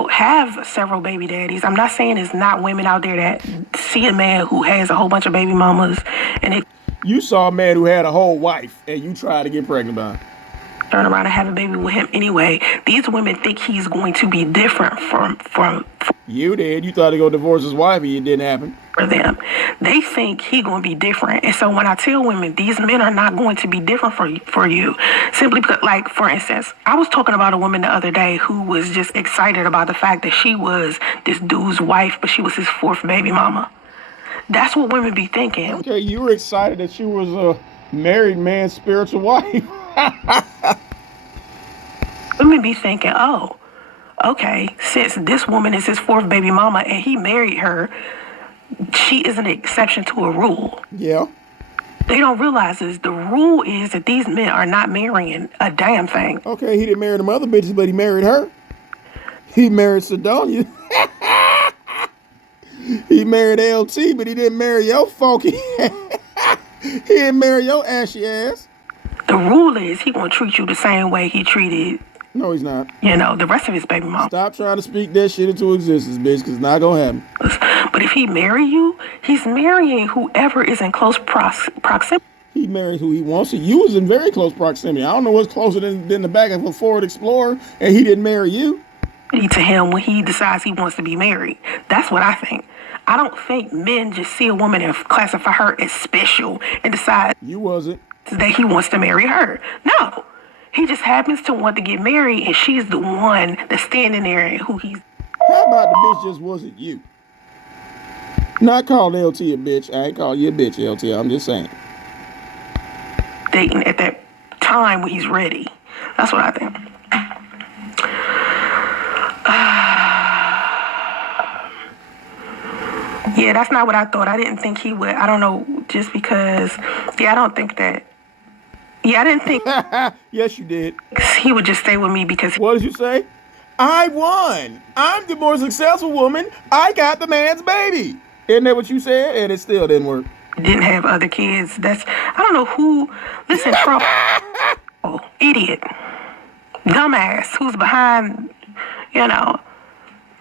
have several baby daddies. I'm not saying there's not women out there that see a man who has a whole bunch of baby mamas and they You saw a man who had a whole wife, and you tried to get pregnant by him. turn around and have a baby with him anyway. These women think he's going to be different from You did. You thought he go divorce his wife, and it didn't happen. for them. They think he going to be different. And so when I tell women, these men are not going to be different for you, simply because, like, for instance, I was talking about a woman the other day who was just excited about the fact that she was this dude's wife, but she was his 4th baby mama. That's what women be thinking. Okay, you were excited that she was a married man's spiritual wife. Women be thinking, oh, okay, since this woman is his 4th baby mama and he married her, she is an exception to a rule. Yeah. They don't realize is the rule is that these men are not marrying a damn thing. Okay, he didn't marry them other bitches, but he married her. He married Sidonia. He married LT, but he didn't marry your funky. He didn't marry your ashy ass. The rule is he gonna treat you the same way he treated, No, he's not. the rest of his baby mama. Stop trying to speak that shit into existence, bitch, because it's not going to happen. But if he marry you, he's marrying whoever is in close proximity. He married who he wants to. You was in very close proximity. I don't know what's closer than the back of a Ford Explorer, and he didn't marry you. To him when he decides he wants to be married. That's what I think. I don't think men just see a woman and classify her as special and decide You wasn't. that he wants to marry her. No. He just happens to want to get married and she's the one that's standing there and who he's How about the bitch just wasn't you? Not called LT a bitch. I ain't call you a bitch, LT. I'm just saying. dating at that time when he's ready. That's what I think. Yeah, that's not what I thought. I didn't think he would. I don't know, just because. Yeah, I don't think that. Yeah, I didn't think Yes, you did. he would just stay with me because What did you say? I won. I'm the more successful woman. I got the man's baby. Isn't that what you said? And it still didn't work. he didn't have other kids. I don't know who. Listen, Trump. Oh, idiot. Dumbass who's behind,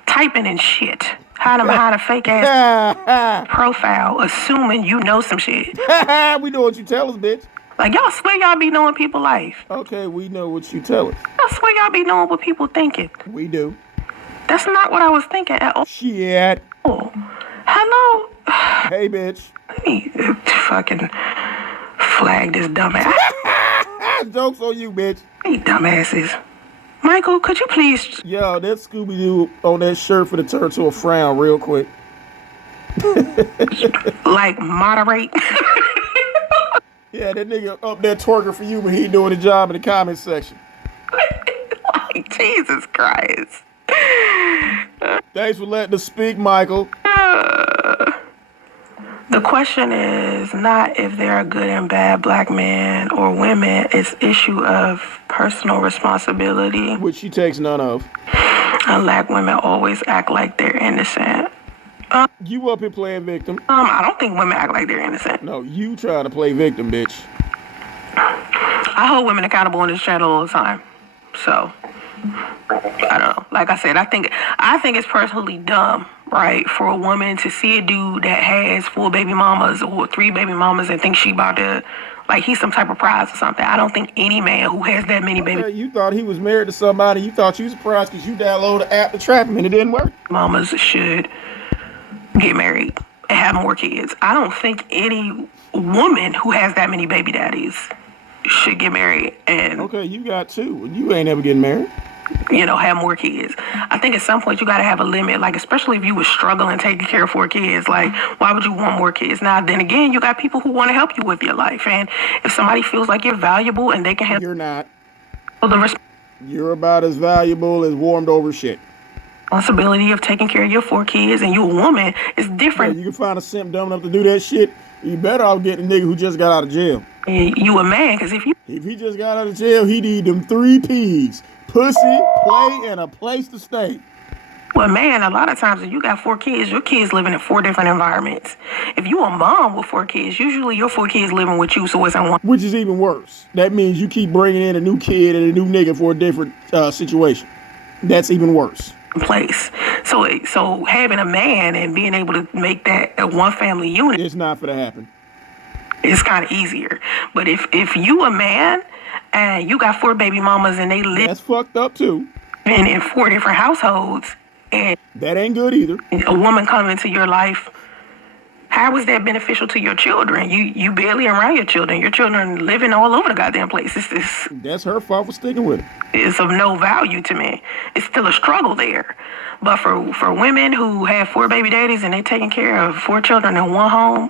typing and shit. Hiding behind a fake ass profile, assuming you know some shit. We know what you tell us, bitch. Like, y'all swear y'all be knowing people's life. Okay, we know what you tell us. Y'all swear y'all be knowing what people thinking. We do. That's not what I was thinking at all. Shit. Oh, hello? Hey, bitch. Let me fucking flag this dumbass. Joke's on you, bitch. Hey, dumbasses. Michael, could you please... Yo, that Scooby-Doo on that shirt for the turn to a frown real quick. like, moderate? Yeah, that nigga up there twerking for you, but he doing a job in the comments section. Like, Jesus Christ. Thanks for letting us speak, Michael. The question is not if there are good and bad black men or women. It's issue of personal responsibility. Which she takes none of. And black women always act like they're innocent. You up here playing victim. I don't think women act like they're innocent. No, you trying to play victim, bitch. I hold women accountable on this channel all the time. So, I don't know. Like I said, I think it's personally dumb, right, for a woman to see a dude that has 4 baby mamas or 3 baby mamas and think she about to, like, he's some type of prize or something. I don't think any man who has that many baby You thought he was married to somebody. You thought you was surprised because you downloaded the app to trap him and it didn't work. mamas should get married and have more kids. I don't think any woman who has that many baby daddies should get married and Okay, you got 2. You ain't ever getting married. have more kids. I think at some point you got to have a limit, like, especially if you were struggling taking care of 4 kids. Like, why would you want more kids? Now, then again, you got people who want to help you with your life. And if somebody feels like you're valuable and they can help You're not. the You're about as valuable as warmed over shit. responsibility of taking care of your 4 kids and you a woman, it's different. You can find a simp dumb enough to do that shit. You better off getting a nigga who just got out of jail. You a man, because if he just got out of jail, he need them 3 P's. Pussy, play, and a place to stay. Well, man, a lot of times if you got 4 kids, your kids living in 4 different environments. If you a mom with 4 kids, usually your 4 kids living with you, so it's in one Which is even worse. That means you keep bringing in a new kid and a new nigga for a different situation. That's even worse. place. So having a man and being able to make that a one family unit It's not for to happen. is kind of easier. But if you a man and you got 4 baby mamas and they live That's fucked up too. in 4 different households, and That ain't good either. a woman come into your life, how is that beneficial to your children? You barely around your children. Your children living all over the goddamn place. That's her fault for sticking with it. It's of no value to me. It's still a struggle there. But for women who have 4 baby daddies and they taking care of 4 children in one home,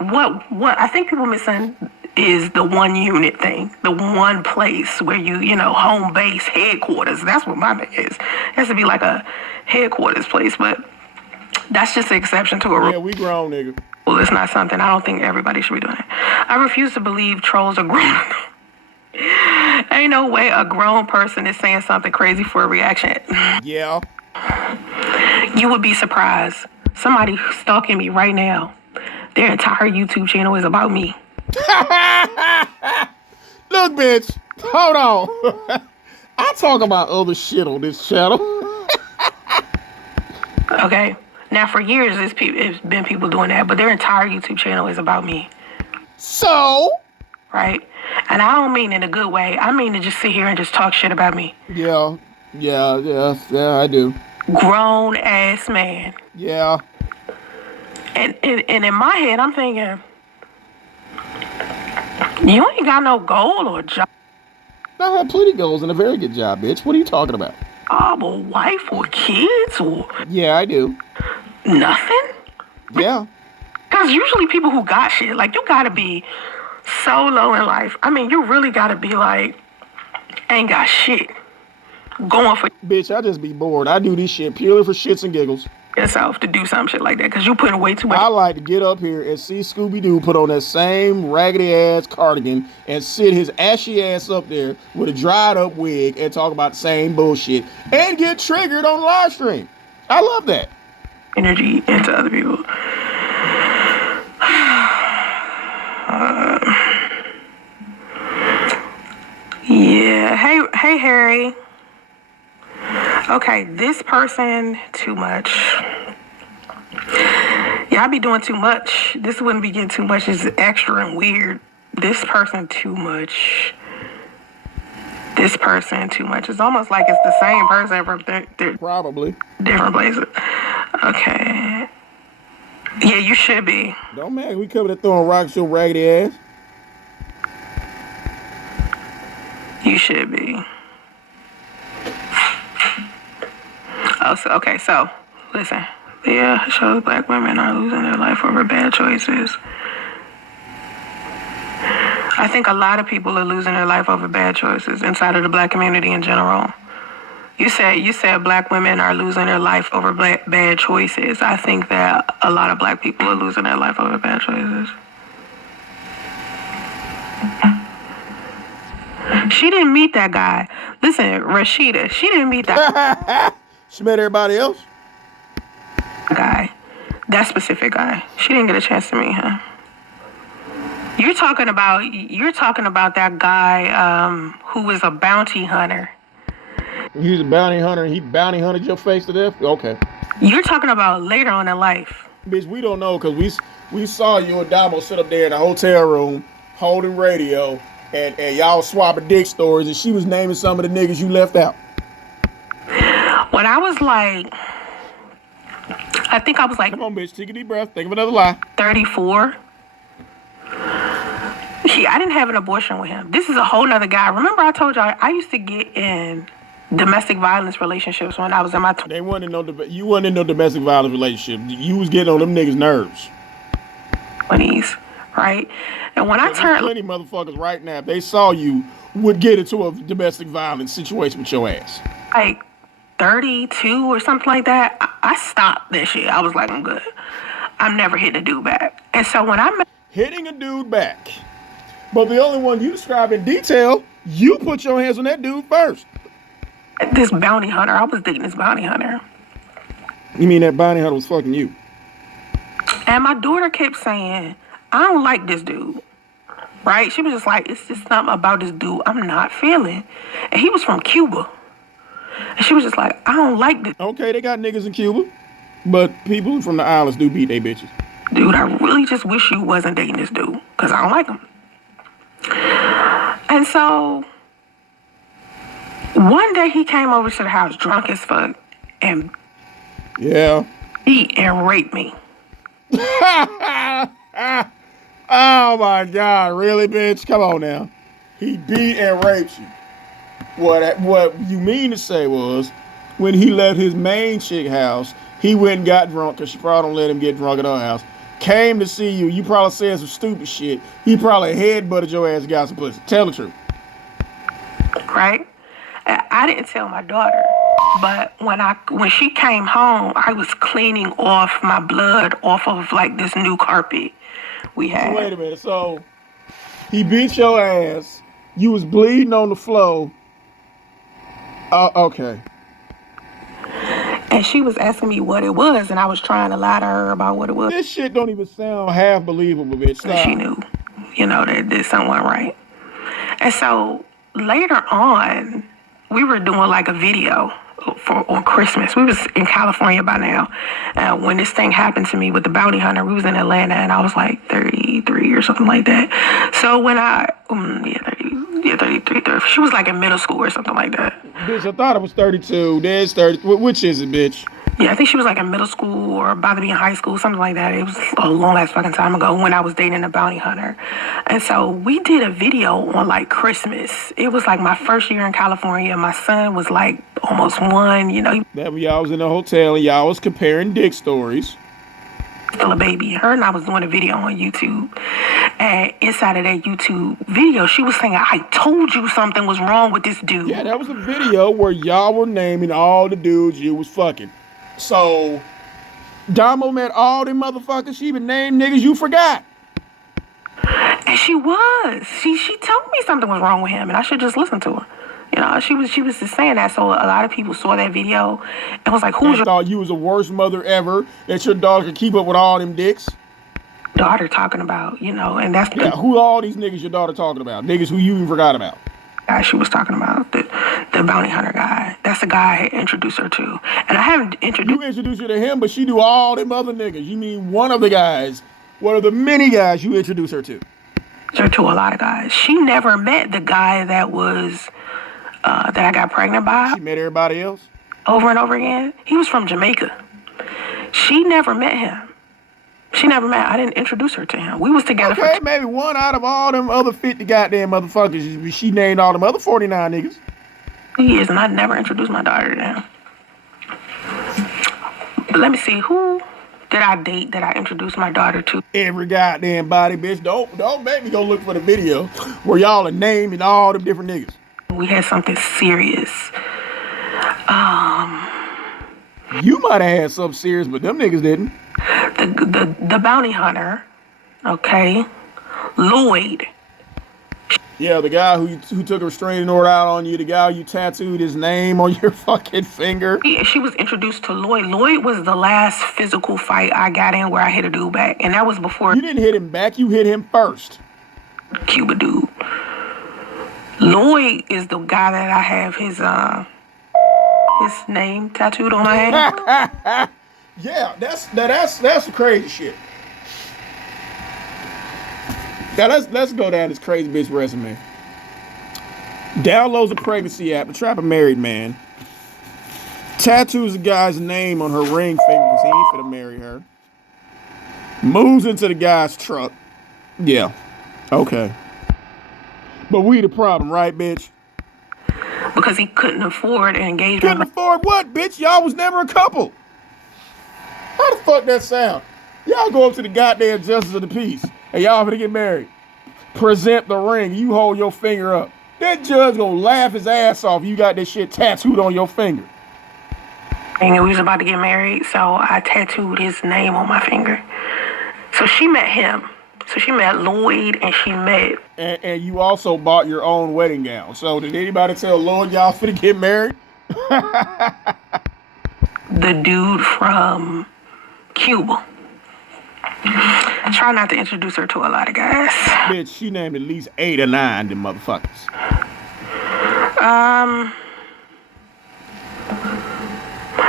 what I think people missing is the one unit thing, the one place where home base, headquarters. That's what my thing is. It has to be like a headquarters place, but that's just an exception to a rule. Yeah, we grown, nigga. Well, it's not something. I don't think everybody should be doing it. I refuse to believe trolls are grown. Ain't no way a grown person is saying something crazy for a reaction. Yeah. You would be surprised. Somebody stalking me right now. Their entire YouTube channel is about me. Look, bitch. Hold on. I talk about other shit on this channel. Okay? Now, for years, it's been people doing that, but their entire YouTube channel is about me. So? Right? And I don't mean in a good way. I mean to just sit here and just talk shit about me. Yeah, I do. Grown ass man. Yeah. And in my head, I'm thinking, you ain't got no goal or job I have plenty goals and a very good job, bitch. What are you talking about? or wife or kids or Yeah, I do. nothing. Yeah. Because usually people who got shit, like, you got to be so low in life. I mean, you really got to be like, ain't got shit going for Bitch, I just be bored. I do this shit purely for shits and giggles. yourself to do some shit like that because you putting way too much. I like to get up here and see Scooby-Doo put on that same raggedy-ass cardigan and sit his ashy ass up there with a dried-up wig and talk about the same bullshit and get triggered on live stream. I love that. Energy into other people. Yeah. Hey, Harry. Okay, this person, too much. Y'all be doing too much. This wouldn't be getting too much. It's extra and weird. This person, too much. This person, too much. It's almost like it's the same person from Probably. different places. Okay. Yeah, you should be. Don't matter. We coming to throwing rocks at your raggedy ass. You should be. Oh, so listen. Yeah, shows black women are losing their life over bad choices. I think a lot of people are losing their life over bad choices inside of the black community in general. You said black women are losing their life over bad choices. I think that a lot of black people are losing their life over bad choices. She didn't meet that guy. Listen, Rashida, she didn't meet that She met everybody else. guy. That specific guy. She didn't get a chance to meet him. You're talking about that guy who was a bounty hunter. He was a bounty hunter and he bounty hunted your face to death? Okay. You're talking about later on in life. Bitch, we don't know because we saw you and Damo sit up there in the hotel room holding radio and y'all swapping dick stories and she was naming some of the niggas you left out. When I was like, I think I was like Come on, bitch, take a deep breath. Think of another lie. 34. I didn't have an abortion with him. This is a whole nother guy. Remember I told y'all I used to get in domestic violence relationships when I was in my They wasn't in you wasn't in no domestic violence relationship. You was getting on them niggas' nerves. 20s, right? And when I turned plenty motherfuckers right now, if they saw you, would get into a domestic violence situation with your ass. like 32 or something like that, I stopped that shit. I was like, I'm good. I'm never hitting a dude back. And so when I met Hitting a dude back. But the only one you described in detail, you put your hands on that dude first. this bounty hunter, I was dating this bounty hunter. You mean that bounty hunter was fucking you? And my daughter kept saying, I don't like this dude. Right? She was just like, it's just something about this dude I'm not feeling. And he was from Cuba. And she was just like, I don't like this. Okay, they got niggas in Cuba. But people from the islands do beat they bitches. Dude, I really just wish you wasn't dating this dude. Because I don't like him. And so, one day he came over to the house drunk as fuck and Yeah. beat and raped me. Oh my God, really, bitch? Come on now. He beat and raped you. What you mean to say was, when he left his main chick house, he went and got drunk because she probably don't let him get drunk at her house. Came to see you. You probably said some stupid shit. He probably headbutted your ass and got some pussy. Tell the truth. Right? And I didn't tell my daughter. But when she came home, I was cleaning off my blood off of like this new carpet we had. Wait a minute. So he beat your ass. You was bleeding on the floor. Okay. And she was asking me what it was, and I was trying to lie to her about what it was. This shit don't even sound half believable, bitch. Stop. She knew, that there's someone right. And so later on, we were doing like a video on Christmas. We was in California by now. When this thing happened to me with the bounty hunter, we was in Atlanta, and I was like 33 or something like that. So when 33, 30. She was like in middle school or something like that. Bitch, I thought it was 32. There's 30. Which is it, bitch? Yeah, I think she was like in middle school or about to be in high school, something like that. It was a long ass fucking time ago when I was dating a bounty hunter. And so we did a video on like Christmas. It was like my first year in California. My son was like almost 1, That when y'all was in the hotel and y'all was comparing dick stories. Still a baby. Her and I was doing a video on YouTube. And inside of that YouTube video, she was saying, I told you something was wrong with this dude. Yeah, that was a video where y'all were naming all the dudes you was fucking. So, Damo met all them motherfuckers. She even named niggas you forgot. And she was. She told me something was wrong with him, and I should just listen to her. You know, she was just saying that. So a lot of people saw that video and was like, "Who's your thought you was the worst mother ever? That your daughter could keep up with all them dicks." daughter talking about? You know, and that's who all these niggas your daughter talking about? Niggas who you even forgot about. Guy she was talking about, the bounty hunter guy. That's the guy I had introduced her to, and I haven't introduced. You introduced her to him, but she knew all them other niggas. You mean one of the guys? One of the many guys you introduced her to? Her to a lot of guys. She never met the guy that was. That I got pregnant by. She met everybody else? Over and over again. He was from Jamaica. She never met him. I didn't introduce her to him. We was together okay, maybe one out of all them other 50 goddamn motherfuckers. She named all them other 49 niggas. 2 years, and I never introduced my daughter to him. But let me see, who did I date that I introduced my daughter to? Every goddamn body, bitch. Don't make me go look for the video where y'all are naming all them different niggas. We had something serious. You might have had something serious, but them niggas didn't. The bounty hunter, okay, Lloyd. Yeah, the guy who took a restraining order out on you, the guy you tattooed his name on your fucking finger. She was introduced to Lloyd. Lloyd was the last physical fight I got in where I hit a dude back, and that was before. You didn't hit him back, you hit him first. Cuba dude. Lloyd is the guy that I have his name tattooed on my hand. Yeah, that's crazy shit. Now let's go down this crazy bitch resume. Downloads a pregnancy app to trap a married man. Tattoos a guy's name on her ring finger because he ain't finna marry her. Moves into the guy's truck. Yeah, okay. But we the problem, right, bitch? Because he couldn't afford an engagement. Couldn't afford what, bitch? Y'all was never a couple. How the fuck that sound? Y'all go up to the goddamn justice of the peace and y'all finna get married. Present the ring. You hold your finger up. That judge gonna laugh his ass off. You got this shit tattooed on your finger. And we was about to get married, so I tattooed his name on my finger. So she met him. So she met Lloyd, and she met... And you also bought your own wedding gown. So did anybody tell Lloyd y'all finna get married? The dude from Cuba. I try not to introduce her to a lot of guys. Bitch, she named at least 8 or 9 them motherfuckers.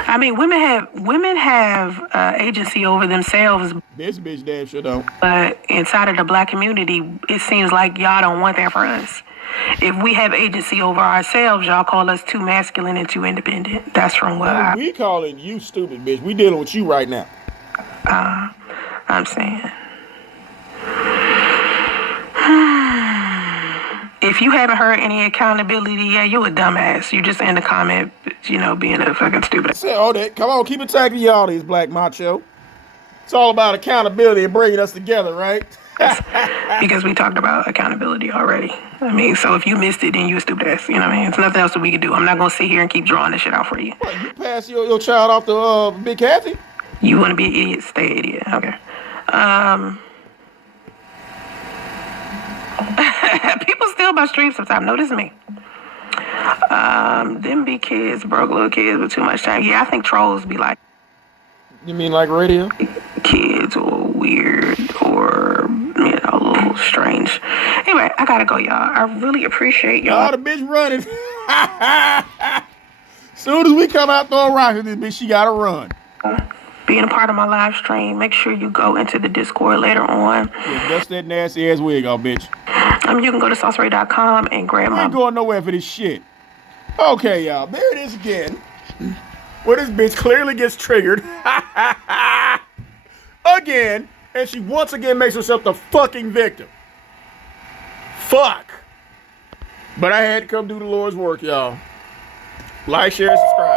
I mean, women have agency over themselves. This bitch damn sure don't. But inside of the black community, it seems like y'all don't want that for us. If we have agency over ourselves, y'all call us too masculine and too independent. That's from what we calling you stupid, bitch. We dealing with you right now. I'm saying. If you haven't heard any accountability, yeah, you a dumbass. You just in the comment, being a fucking stupid. I said all that. Come on, keep attacking y'all, these black macho. It's all about accountability and bringing us together, right? Because we talked about accountability already. I mean, so if you missed it, then you a stupid ass. You know what I mean? There's nothing else that we can do. I'm not going to sit here and keep drawing this shit out for you. What, you pass your child off to Big Kathy? You want to be an idiot? Stay an idiot. Okay. People steal my streams sometimes. Notice me. Them be kids, broke little kids with too much time. Yeah, I think trolls be like. You mean like radio? Kids or weird or, a little strange. Anyway, I gotta go, y'all. I really appreciate y'all. Oh, the bitch running. Soon as we come out throwing rocks at this bitch, she gotta run. Being a part of my live stream, make sure you go into the Discord later on. Yeah, dust that nasty ass wig off, bitch. You can go to Soncerae.com and grab my... I ain't going nowhere for this shit. Okay, y'all. There it is again. Where this bitch clearly gets triggered. Again. And she once again makes herself the fucking victim. Fuck. But I had to come do the Lord's work, y'all. Like, share, subscribe.